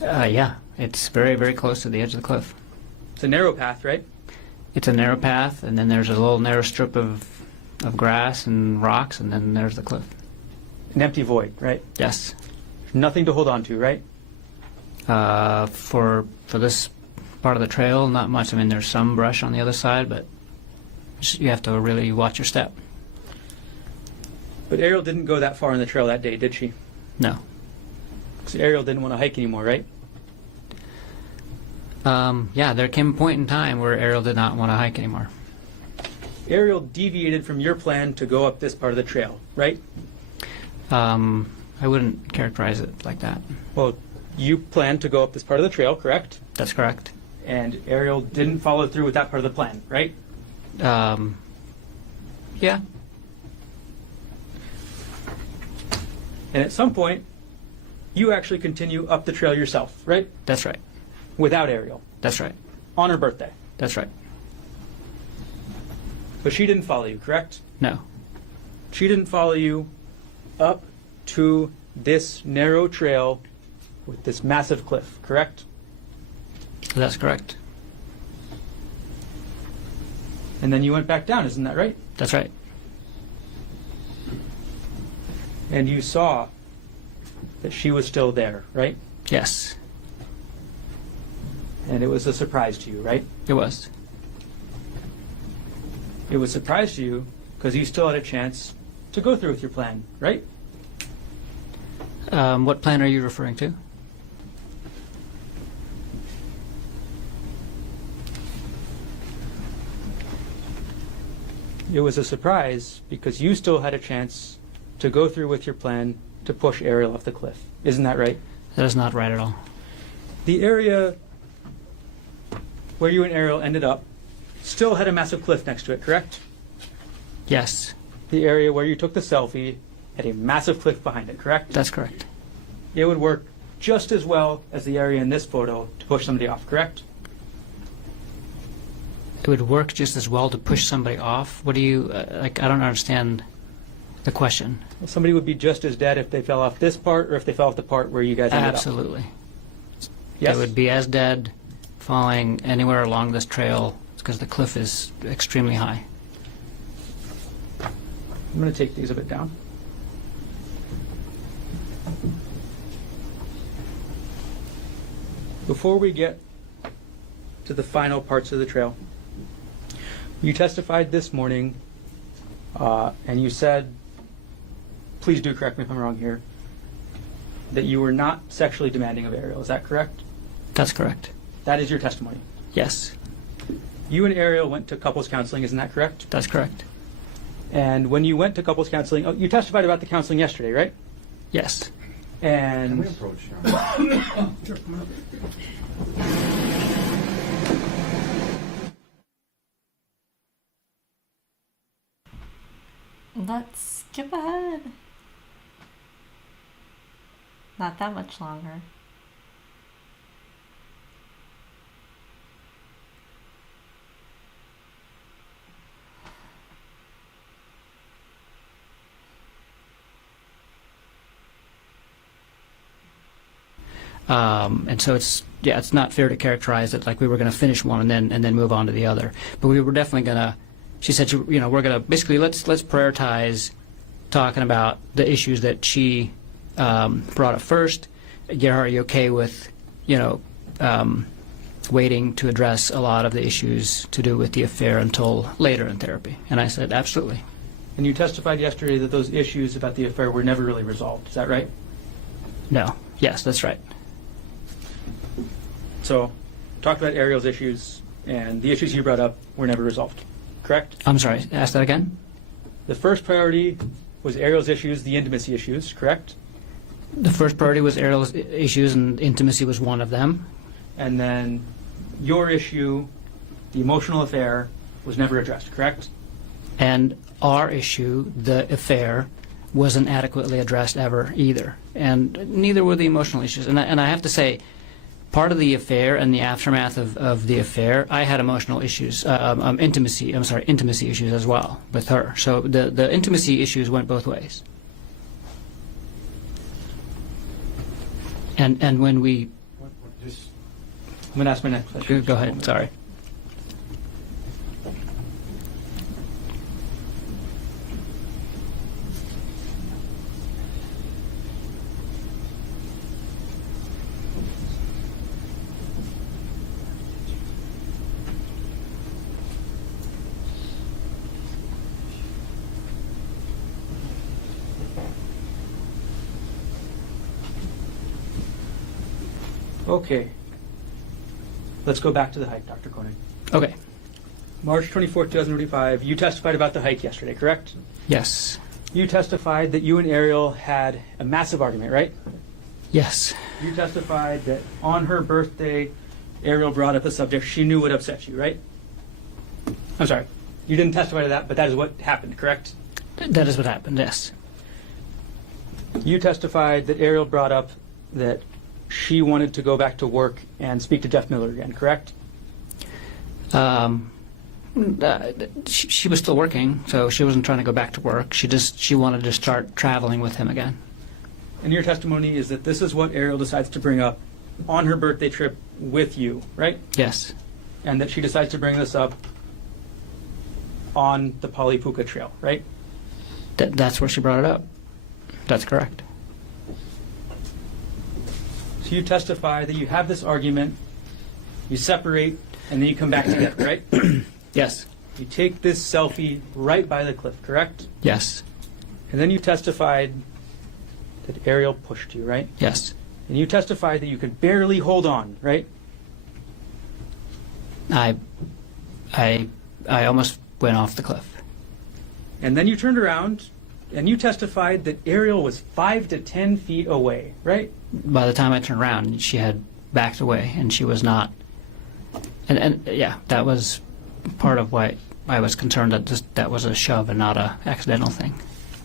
Yeah, it's very, very close to the edge of the cliff. It's a narrow path, right? It's a narrow path, and then there's a little narrow strip of grass and rocks, and then there's the cliff. An empty void, right? Yes. Nothing to hold on to, right? For this part of the trail, not much. I mean, there's some brush on the other side, but you have to really watch your step. But Arielle didn't go that far on the trail that day, did she? No. Because Arielle didn't want to hike anymore, right? Yeah, there came a point in time where Arielle did not want to hike anymore. Arielle deviated from your plan to go up this part of the trail, right? I wouldn't characterize it like that. Well, you planned to go up this part of the trail, correct? That's correct. And Arielle didn't follow through with that part of the plan, right? Yeah. And at some point, you actually continue up the trail yourself, right? That's right. Without Arielle, That's right. on her birthday. That's right. But she didn't follow you, correct? No. She didn't follow you up to this narrow trail with this massive cliff, correct? That's correct. And then you went back down, isn't that right? That's right. And you saw that she was still there, right? Yes, And it was a surprise to you, right? it was. It was a surprise to you because you still had a chance to go through with your plan, right? What plan are you referring to? It was a surprise because you still had a chance to go through with your plan to push Arielle off the cliff. Isn't that right? That is not right at all. The area where you and Arielle ended up still had a massive cliff next to it, correct? Yes, The area where you took the selfie had a massive cliff behind it, correct? that's correct. It would work just as well as the area in this photo to push somebody off, correct? It would work just as well to push somebody off. What do you, like, I don't understand the question. Well, somebody would be just as dead if they fell off this part or if they fell off the part where you guys ended Absolutely. up. Yes? They would be as dead falling anywhere along this trail because the cliff is extremely high. I'm going to take these a bit down. Before we get to the final parts of the trail, you testified this morning and you said, please do correct me if I'm wrong here, that you were not sexually demanding of Arielle. Is that correct? That's correct. That is your testimony. Yes, You and Arielle went to couples counseling, isn't that correct? that's correct. And when you went to couples counseling, you testified about the counseling yesterday, right? Yes. Can we And approach Let's skip ahead. Not that much longer. And so it's not fair to characterize it like we were going to finish one and then move on to the other. But we were definitely going to. She said, we're going to basically let's prioritize talking about the issues that she brought up first. Gerhardt, are you okay with waiting to address a lot of the issues to do with the affair until later in therapy? And I said, absolutely. And you testified yesterday that those issues about the affair were never really resolved. Is that right? No. Yes, that's right. So, talked about Arielle's issues, and the issues you brought up were never resolved. Correct? I'm sorry. Ask that again. The first priority was Arielle's issues, the intimacy issues. Correct? The first priority was Ariel's issues, and intimacy was one of them. And then your issue, the emotional affair, was never addressed. Correct? And our issue, the affair, wasn't adequately addressed ever either. And neither were the emotional issues. And I have to say, part of the affair and the aftermath of the affair, I had emotional issues, intimacy issues as well with her. So the intimacy issues went both ways. And when we... I'm going to ask my next question. Go ahead, sorry. Okay. Let's go back to the hike, Dr. Konig. Okay. March 24th, 2025, you testified about the hike yesterday, correct? Yes. You testified that you and Arielle had a massive argument, right? Yes. You testified that on her birthday, Arielle brought up a subject she knew would upset you, right? I'm sorry. You didn't testify to that, but that is what happened, correct? That is what happened, yes. You testified that Arielle brought up that she wanted to go back to work and speak to Jeff Miller again, correct? She was still working, so she wasn't trying to go back to work. She wanted to start traveling with him again. And your testimony is that this is what Arielle decides to bring up on her birthday trip with you, right? Yes. And that she decides to bring this up on the Palipuka Trail, right? That's where she brought it up. That's correct. So you testify that you have this argument, you separate, and then you come back together, right? Yes. You take this selfie right by the cliff, correct? Yes. And then you testified that Arielle pushed you, right? Yes. And you testified that you could barely hold on, right? I almost went off the cliff. And then you turned around and you testified that Arielle was 5 to 10 feet away, right? By the time I turned around, she had backed away, and she was not. And yeah, that was part of why I was concerned that that was a shove and not a accidental thing.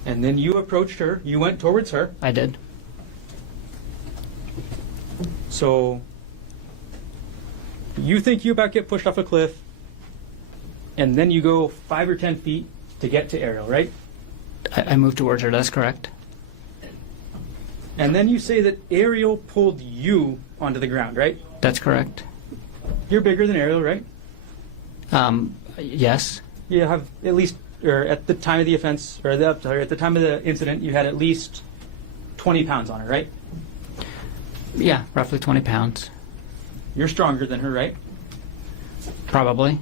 And then you approached her. You went towards her. I did. So you think you about get pushed off a cliff, and then you go 5 or 10 feet to get to Arielle, right? I moved towards her. That's correct. And then you say that Arielle pulled you onto the ground, right? That's correct. You're bigger than Arielle, right? Yes. You have at least, or at the time of the offense, or at the time of the incident, you had at least 20 pounds on her, right? Yeah, roughly 20 pounds. You're stronger than her, right? Probably.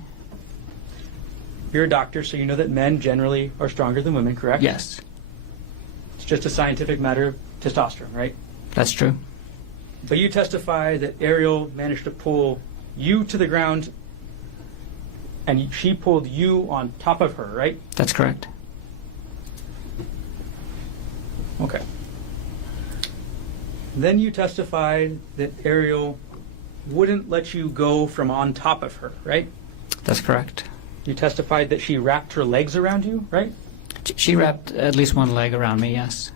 You're a doctor, so you know that men generally are stronger than women, correct? Yes. It's just a scientific matter of testosterone, right? That's true. But you testify that Arielle managed to pull you to the ground, and she pulled you on top of her, right? That's correct. Okay. Then you testified that Arielle wouldn't let you go from on top of her, right? That's correct. You testified that she wrapped her legs around you, right? She wrapped at least one leg around me, yes.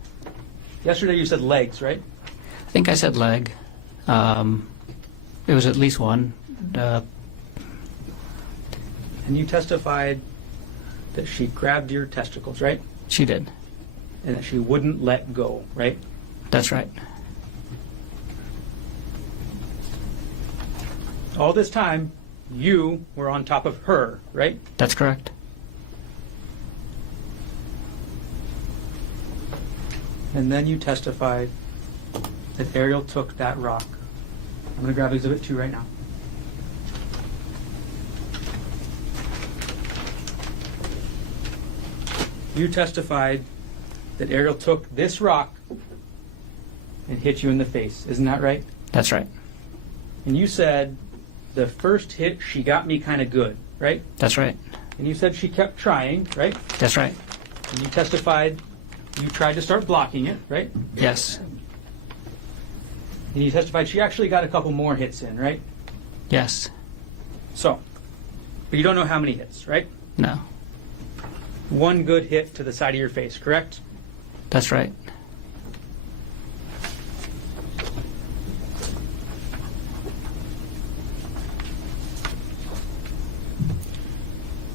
Yesterday you said legs, right? I think I said leg. It was at least one. And you testified that she grabbed your testicles, right? She did. And that she wouldn't let go, right? That's right. All this time, you were on top of her, right? That's correct. And then you testified that Arielle took that rock. I'm going to grab Exhibit 2 right now. You testified that Arielle took this rock and hit you in the face. Isn't that right? That's right. And you said the first hit, she got me kind of good, right? That's right. And you said she kept trying, right? That's right. And you testified you tried to start blocking it, right? Yes. And you testified she actually got a couple more hits in, right? Yes. So, but you don't know how many hits, right? No. One good hit to the side of your face, correct? That's right.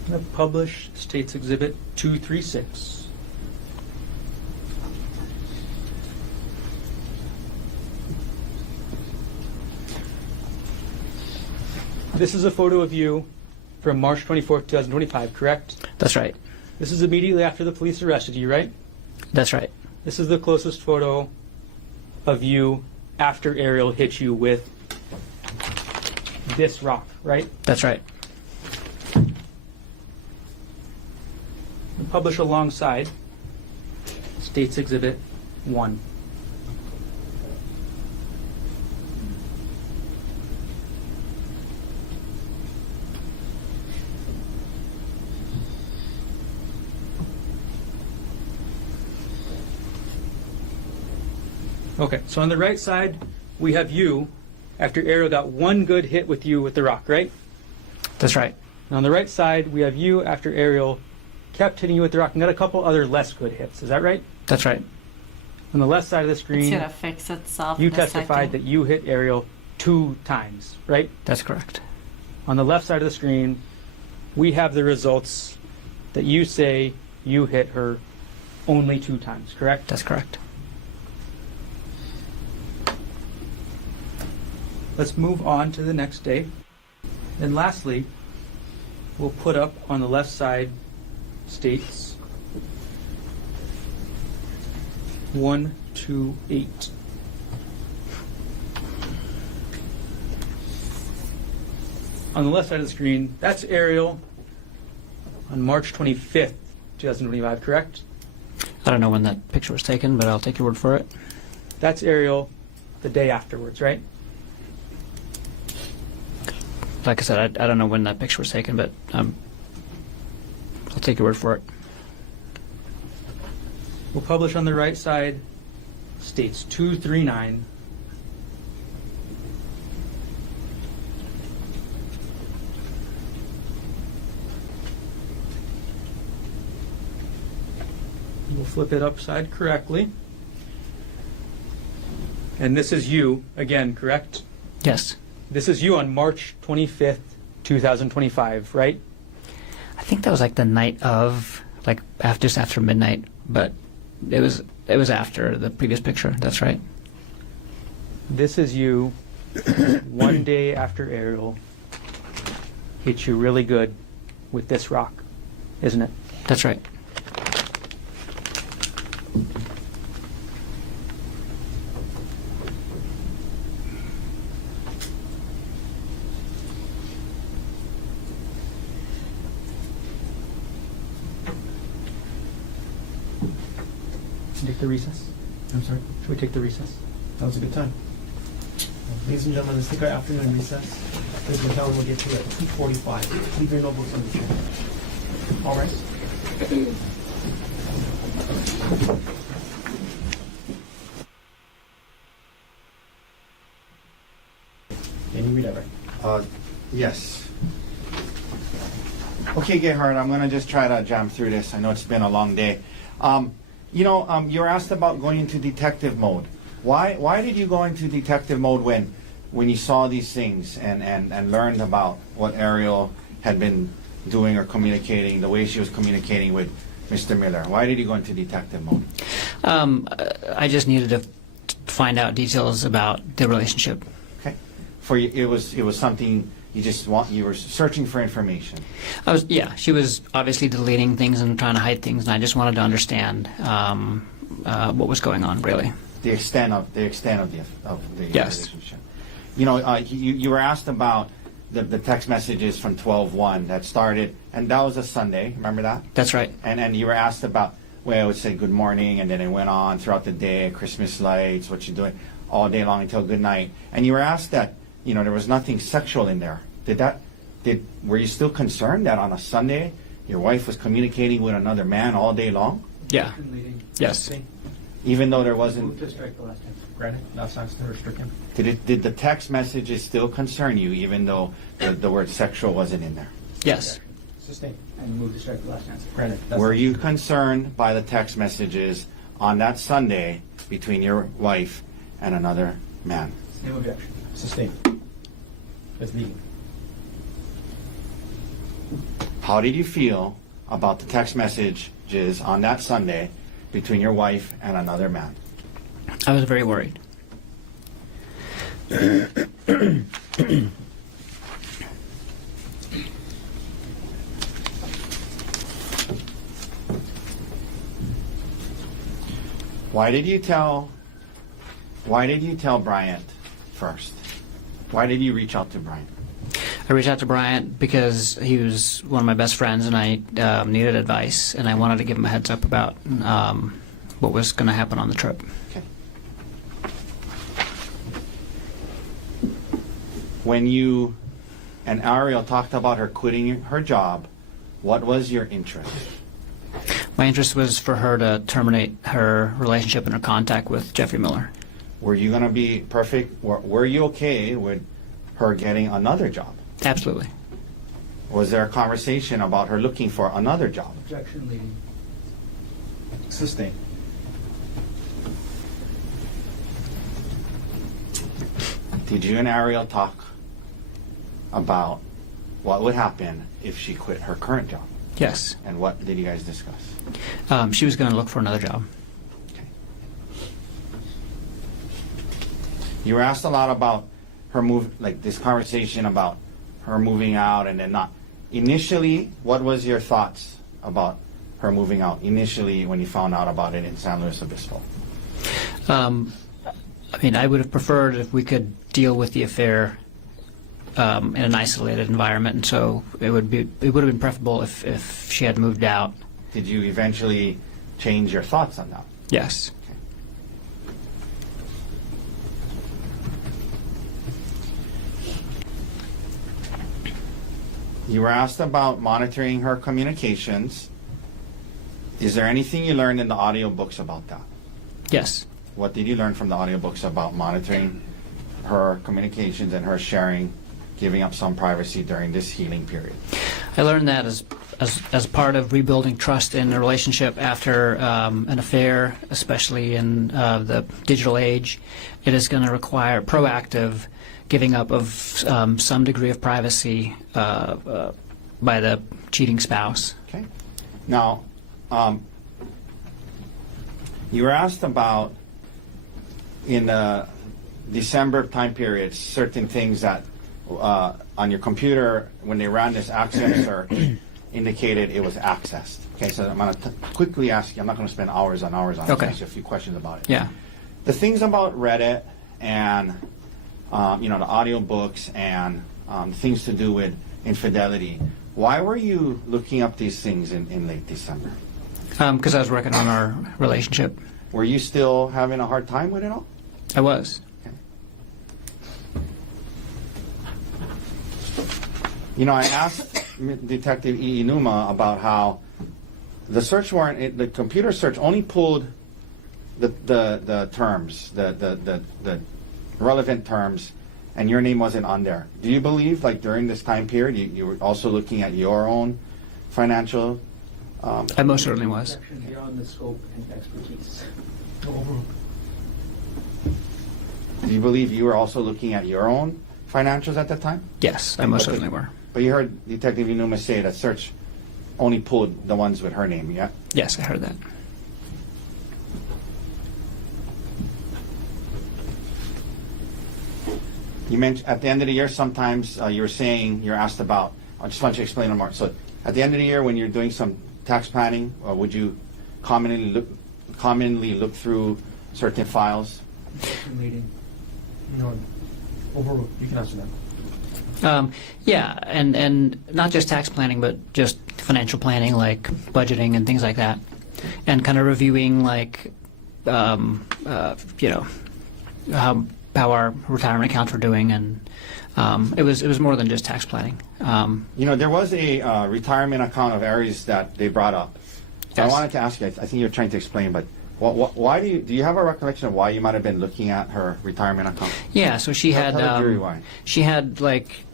I'm going to publish State's Exhibit 236. This is a photo of you from March 24th, 2025, correct? That's right. This is immediately after the police arrested you, right? That's right. This is the closest photo of you after Arielle hit you with this rock, right? That's right. And publish alongside State's Exhibit 1. Okay, so on the right side, we have you after Arielle got one good hit with you with the rock, right? That's right. And on the right side, we have you after Arielle kept hitting you with the rock and got a couple other less good hits. Is that right? That's right. On the left side of the It's screen, gonna fix itself. you in a testified that second. you hit Arielle 2 times, right? That's correct. On the left side of the screen, we have the results that you say you hit her only 2 times, correct? That's correct. Let's move on to the next day. And lastly, we'll put up on the left side States 1, 2, 8. On the left side of the screen, that's Arielle on March 25th, 2025, correct? I don't know when that picture was taken, but I'll take your word for it. That's Arielle the day afterwards, right? Like I said, I don't know when that picture was taken, but I'll take your word for it. We'll publish on the right side States 239. We'll flip it upside correctly. And this is you again, correct? Yes. This is you on March 25th, 2025, right? I think that was like the night of, like just after midnight, but it was after the previous picture. That's right. This is you one day after Arielle hit you really good with this rock, isn't it? That's right. Take the recess. I'm sorry. Should we take the recess? That was a good time. Ladies and gentlemen, let's take our afternoon recess. Ladies and gentlemen, we'll get to it at 2:45. Leave your notebooks on the chair. All right. Can you read that right? Yes. Okay, Gerhardt, I'm going to just try to jam through this. I know it's been a long day. You were asked about going into detective mode. Why did you go into detective mode when you saw these things and learned about what Arielle had been doing or communicating, the way she was communicating with Mr. Miller? Why did you go into detective mode? I just needed to find out details about the relationship. Okay. for you, it was something you were searching for information. She was obviously deleting things and trying to hide things, and I just wanted to understand what was going on, really. The extent of the Yes. relationship. You know, you were asked about the text messages from 12/1 that started, and that was a Sunday. Remember that? That's right. And you were asked about, well, it would say good morning, and then it went on throughout the day, Christmas lights, what you doing, all day long until good night. And you were asked that, you know, there was nothing sexual in there. Were you still concerned that on a Sunday your wife was communicating with another man all day long, Yeah. Yes. even though there wasn't? Move to strike the last time. Granted, last time's to restrict him. Did the text messages still concern you, even though the word sexual wasn't in there? Yes. Sustain. And move to strike the last chance. Granted. Were you concerned by the text messages on that Sunday between your wife and another man? Same objection. Sustain. That's legal. How did you feel about the text messages on that Sunday between your wife and another man? I was very worried. Why did you tell Bryant first? Why did you reach out to Bryant? I reached out to Bryant because he was one of my best friends, and I needed advice, and I wanted to give him a heads up about what was going to happen on the trip. Okay. When you and Arielle talked about her quitting her job, what was your interest? My interest was for her to terminate her relationship and her contact with Jeffrey Miller. Were you going to be perfect? Were you okay with her getting another job? Absolutely. Was there a conversation about her looking for another job? Objection leading. Sustain. Did you and Arielle talk about what would happen if she quit her current job? Yes. And what did you guys discuss? She was going to look for another job. Okay. You were asked a lot about her this conversation about her moving out and then not. Initially, what was your thoughts about her moving out initially when you found out about it in San Luis Obispo? I would have preferred if we could deal with the affair in an isolated environment, and so it would have been preferable if she had moved out. Did you eventually change your thoughts on that? Yes. You were asked about monitoring her communications. Is there anything you learned in the audiobooks about that? Yes. What did you learn from the audiobooks about monitoring her communications and her sharing, giving up some privacy during this healing period? I learned that as part of rebuilding trust in a relationship after an affair, especially in the digital age, it is going to require proactive giving up of some degree of privacy by the cheating spouse. Okay. Now, you were asked about in the December time period certain things that on your computer when they ran this access search indicated it was accessed. Okay, so I'm going to quickly ask you. I'm not going to spend hours on it. Okay. Ask you a few questions about it. Yeah. The things about Reddit and the audiobooks and things to do with infidelity. Why were you looking up these things in late December? Because I was working on our relationship. Were you still having a hard time with it all? I was. You know, I asked Detective E. Numa about how the search warrant, the computer search only pulled the terms, the relevant terms, and your name wasn't on there. Do you believe, like during this time period, you were also looking at your own financial? I most certainly was. Beyond the scope and expertise. Do you believe you were also looking at your own financials at that time? Yes, I most certainly were. But you heard Detective Inuma say that search only pulled the ones with her name, yeah? Yes, I heard that. You mentioned at the end of the year, sometimes you were saying you're asked about. I just want you to explain a little more. So, at the end of the year, when you're doing some tax planning, would you commonly look through certain files? Meeting. No, overruled. You can answer that. Yeah, and not just tax planning, but just financial planning, like budgeting and things like that, and kind of reviewing, like, you know, how our retirement accounts were doing, and it was more than just tax planning. You know, there was a retirement account of Aries that they brought up. So Yes. I wanted to ask you. I think you're trying to explain, but why do you have a recollection of why you might have been looking at her retirement account? Yeah, so she had Tell the jury why. she had like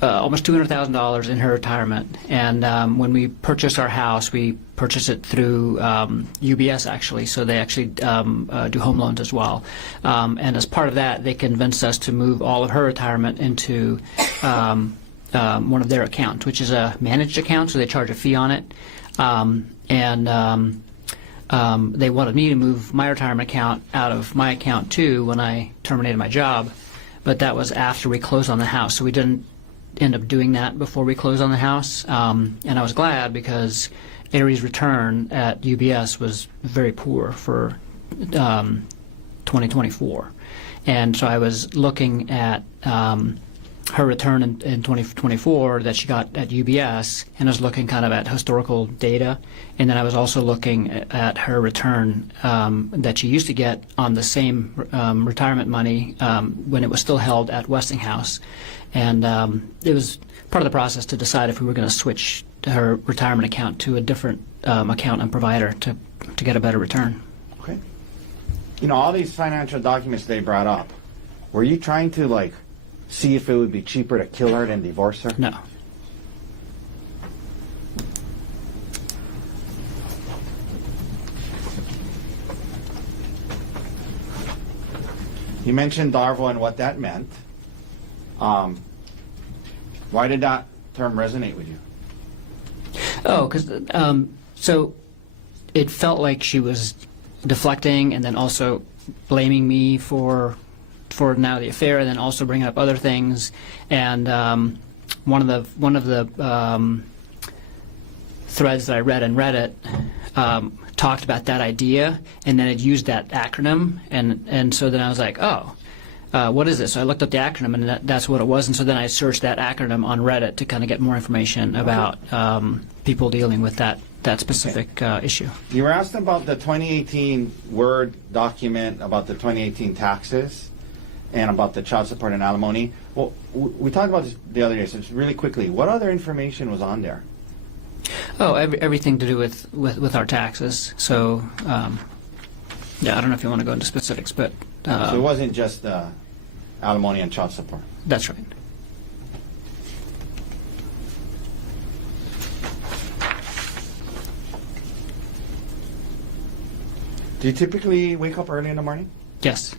almost $200,000 in her retirement, and when we purchased our house, we purchased it through UBS actually. So they actually do home loans as well, and as part of that, they convinced us to move all of her retirement into one of their accounts, which is a managed account. So they charge a fee on it, and they wanted me to move my retirement account out of my account too when I terminated my job, but that was after we closed on the house, so we didn't end up doing that before we closed on the house. And I was glad because Aries' return at UBS was very poor for 2024, and so I was looking at her return in 2024 that she got at UBS, and I was looking kind of at historical data, and then I was also looking at her return that she used to get on the same retirement money when it was still held at Westinghouse, and it was part of the process to decide if we were going to switch her retirement account to a different account and provider to get a better return. Okay. You know, all these financial documents they brought up, were you trying to, like, see if it would be cheaper to kill her than divorce her? No. You mentioned Darvo and what that meant. Why did that term resonate with you? Oh, because so it felt like she was deflecting and then also blaming me for now the affair, and then also bringing up other things. And one of the threads that I read in Reddit talked about that idea, and then it used that acronym, and so then I was like, oh. What is this? So I looked up the acronym, and that's what it was. And so then I searched that acronym on Reddit to kind of get more information about people dealing with that specific issue. You were asked about the 2018 Word document about the 2018 taxes and about the child support and alimony. Well, we talked about this the other day, so just really quickly, what other information was on there? Oh, everything to do with our taxes. So, yeah, I don't know if you want to go into specifics, but... so it wasn't just alimony and child support. That's right. Do you typically wake up early in the morning? Yes.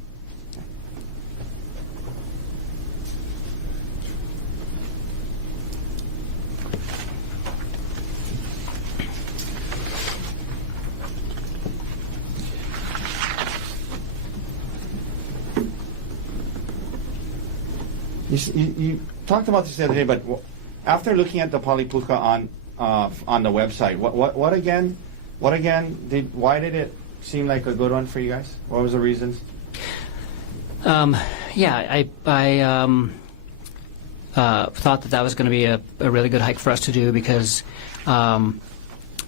You talked about this the other day, but after looking at the Palipuka on the website, what again? Why did it seem like a good one for you guys? What was the reasons? Yeah, I thought that was going to be a really good hike for us to do because, like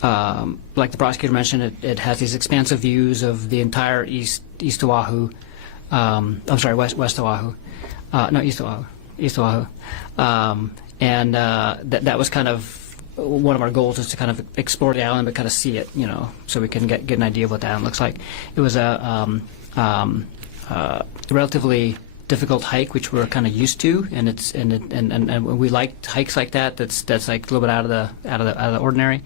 the prosecutor mentioned, it has these expansive views of the entire East Oahu. I'm sorry, West Oahu. No, East Oahu. And that was kind of one of our goals, is to kind of explore the island but kind of see it, so we can get an idea of what the island looks like. It was a relatively difficult hike, which we're kind of used to, and we like hikes like that. That's like a little bit out of the ordinary.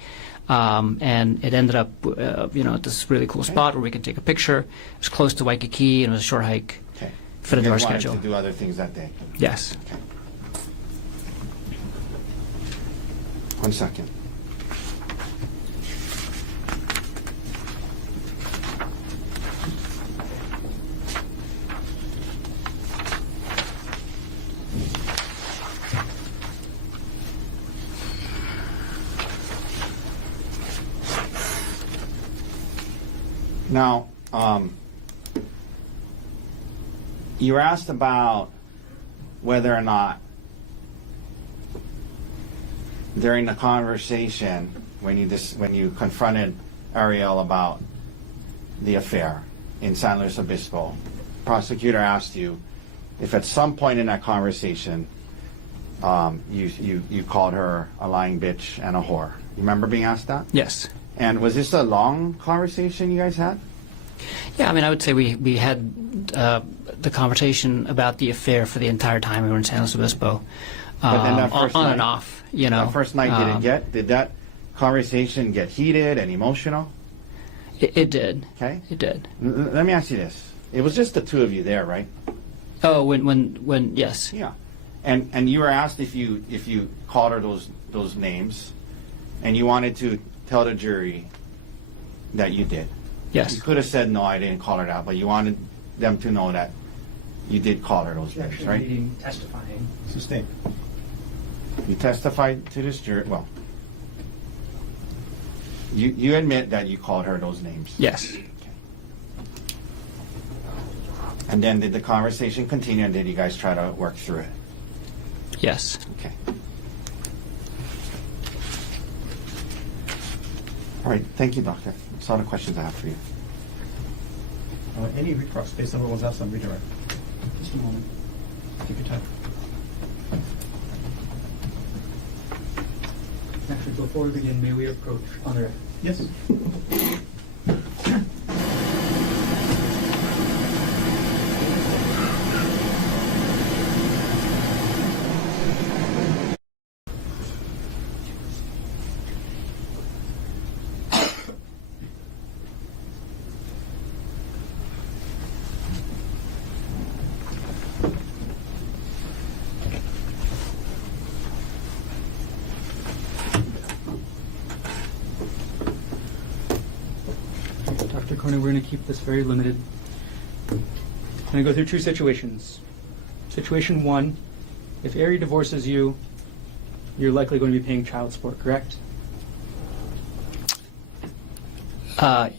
And it ended up, at this really cool spot where we could take a picture. It was close to Waikiki, and it was a short hike. Okay. Fit into You our guys wanted schedule. to do other things that day. Yes. Okay. 1 second. Now, you were asked about whether or not during the conversation when you confronted Arielle about the affair in San Luis Obispo, prosecutor asked you if at some point in that conversation you called her a lying bitch and a whore. You remember being asked that? Yes. And was this a long conversation you guys had? Yeah, I mean, I would say we had the conversation about the affair for the entire time we were in San Luis Obispo. But then that on first night, and off, you know. That first night, did that conversation get heated and emotional? It did. Okay. It did. Let me ask you this. It was just the two of you there, right? Oh, when yes. Yeah. And you were asked if you called her those names, and you wanted to tell the jury that you did. Yes. You could have said, no, I didn't call her that, but you wanted them to know that you did call her those names, right? Testifying. Sustained. You testified to this jury. Well, you admit that you called her those names. Yes. And then did the conversation continue, and did you guys try to work through it? Yes. Okay. All right. Thank you, doctor. That's all the questions I have for you. Any recross based on what was asked on redirect? Just a moment. Take your time. Actually, before we begin, may we approach on the record? Yes. Dr. Konig, we're going to keep this very limited. I'm going to go through two situations. Situation one, if Ari divorces you, you're likely going to be paying child support, correct?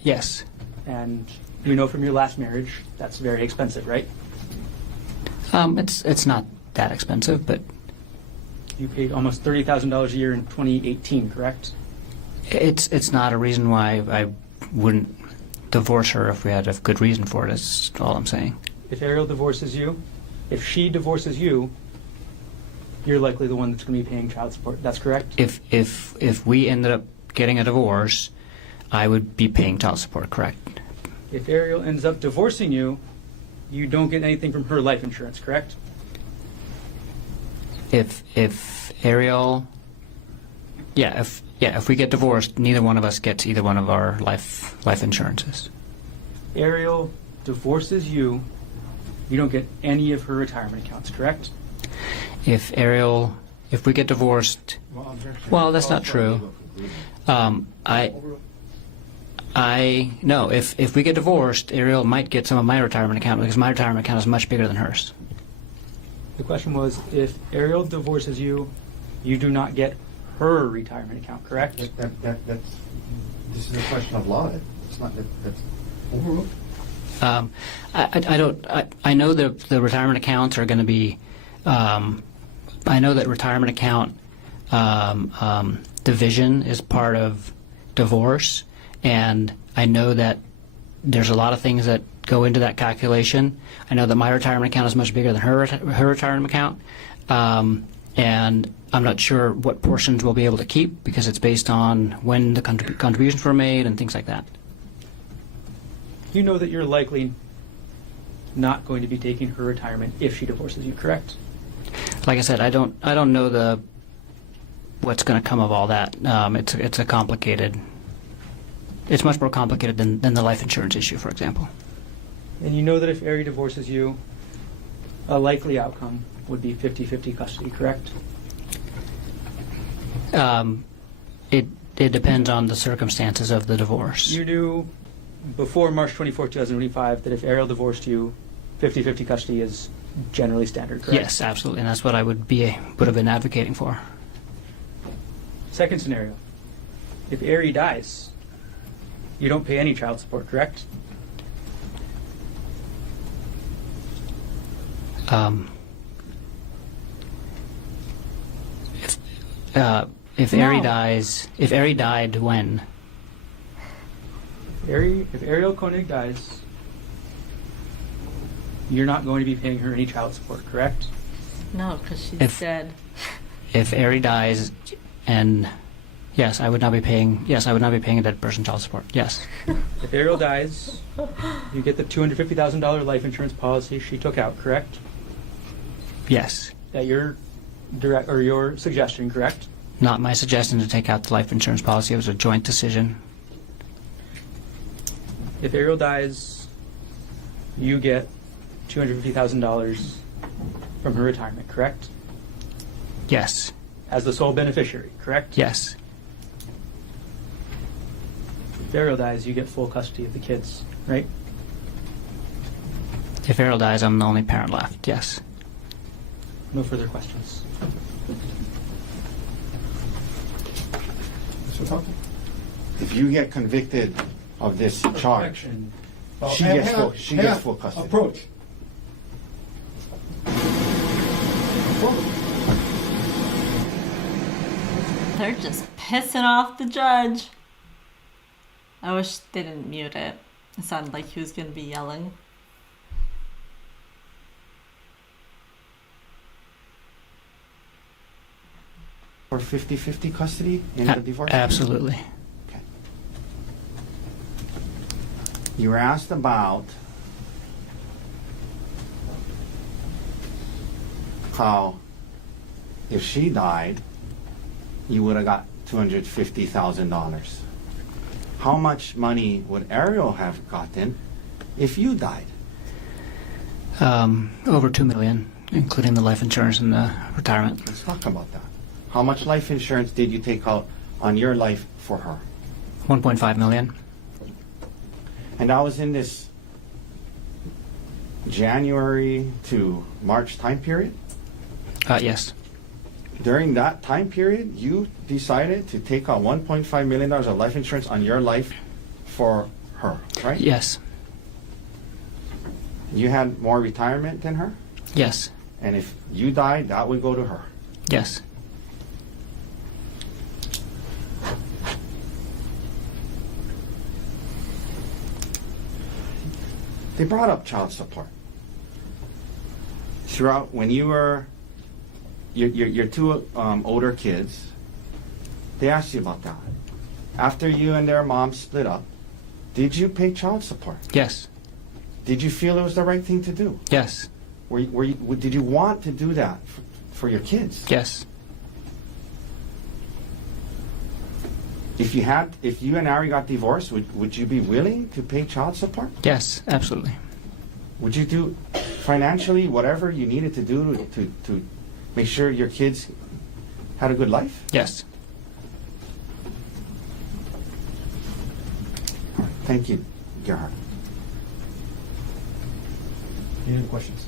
Yes. And we know from your last marriage that's very expensive, right? It's not that expensive, but You paid almost $30,000 a year in 2018, correct? it's not a reason why I wouldn't divorce her if we had a good reason for it. Is all I'm saying. If Arielle divorces you, if she divorces you, you're likely the one that's going to be paying child support. That's correct? If we ended up getting a divorce, I would be paying child support. Correct. If Arielle ends up divorcing you, you don't get anything from her life insurance, correct? If Arielle, if we get divorced, neither one of us gets either one of our life insurances. Arielle divorces you, you don't get any of her retirement accounts, correct? If we get divorced, well, that's not true. I no. If we get divorced, Arielle might get some of my retirement account because my retirement account is much bigger than hers. The question was, if Arielle divorces you, you do not get her retirement account, correct? This is a question of law. It's not that's overruled. I know the retirement accounts are going to be. I know that retirement account division is part of divorce, and I know that there's a lot of things that go into that calculation. I know that my retirement account is much bigger than her retirement account, and I'm not sure what portions we'll be able to keep because it's based on when the contributions were made and things like that. You know that you're likely not going to be taking her retirement if she divorces you, correct? Like I said, I don't know what's going to come of all that. It's a complicated. It's much more complicated than the life insurance issue, for example. And you know that if Ari divorces you, a likely outcome would be 50-50 custody, correct? It depends on the circumstances of the divorce. You knew before March 24, 2025 that if Arielle divorced you, 50-50 custody is generally standard, correct? Yes, absolutely, and that's what I would have been advocating for. Second scenario, if Ari dies, you don't pay any child support, correct? If Ari No. dies, if Ari died when? If Arielle Konig dies, you're not going to be paying her any child support, correct? No, because she's If- dead. If Ari dies, and yes, I would not be paying. Yes, I would not be paying a dead person child support. Yes. If Arielle dies, you get the $250,000 life insurance policy she took out, correct? Yes. That your your suggestion, correct? Not my suggestion to take out the life insurance policy. It was a joint decision. If Arielle dies, you get $250,000 from her retirement, correct? Yes. As the sole beneficiary, correct? Yes. If Arielle dies, you get full custody of the kids, right? If Arielle dies, I'm the only parent left. Yes. No further questions. Mr. Talkie? If you get convicted of this charge, Objection. She Hang gets on, full- she hang gets on. full custody. Approach. They're just pissing off the judge. I wish they didn't mute it. It sounded like he was going to be yelling. for 50-50 custody in the divorce? Absolutely. Okay. You were asked about how if she died, you would have got $250,000. How much money would Arielle have gotten if you died? Over $2 million, including the life insurance and the retirement. Let's talk about that. How much life insurance did you take out on your life for her? $1.5 million. And that was in this January to March time period? Yes. During that time period, you decided to take out $1.5 million of life insurance on your life for her, right? Yes. You had more retirement than her? Yes. And if you died, that would go to her. Yes. They brought up child support. Throughout, when you were your two older kids, they asked you about that. After you and their mom split up, did you pay child support? Yes. Did you feel it was the right thing to do? Yes. Did you want to do that for your kids? Yes. If you and Ari got divorced, would you be willing to pay child support? Yes, absolutely. Would you do financially whatever you needed to do to make sure your kids had a good life? Yes. All right. Thank you, Gerhardt. Any other questions?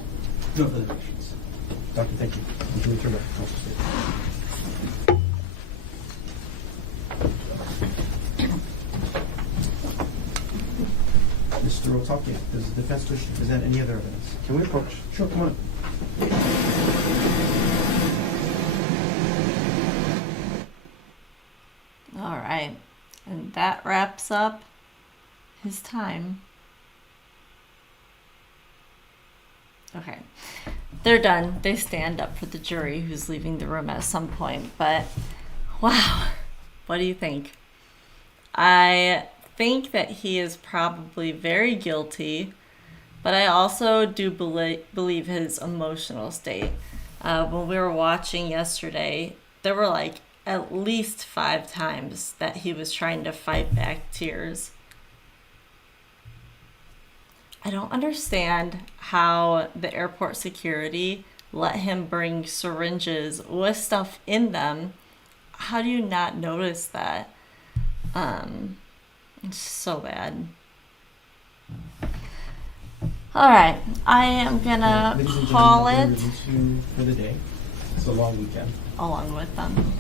No further questions. Doctor, thank you. You can return back to council state. Mr. Otake, does the defense wish to present any other evidence? Can we approach? Sure, come on. All right. And that wraps up his time. Okay. They're done. They stand up for the jury who's leaving the room at some point. But wow. What do you think? I think that he is probably very guilty, but I also do believe his emotional state. When we were watching yesterday, there were like at least 5 times that he was trying to fight back tears. I don't understand how the airport security let him bring syringes with stuff in them. How do you not notice that? It's so bad. All right, I am gonna Ladies and call gentlemen, it we're releasing for the day. It's a long weekend. along with them.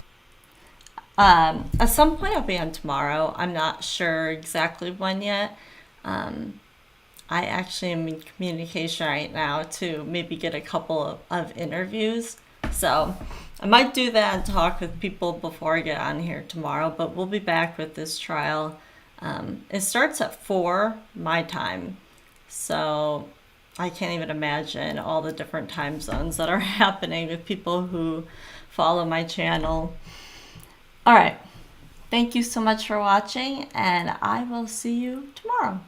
At some point I'll be on tomorrow. I'm not sure exactly when yet. I actually am in communication right now to maybe get a couple of interviews. So I might do that and talk with people before I get on here tomorrow, but we'll be back with this trial. It starts at 4 my time. So I can't even imagine all the different time zones that are happening with people who follow my channel. All right. Thank you so much for watching, and I will see you tomorrow.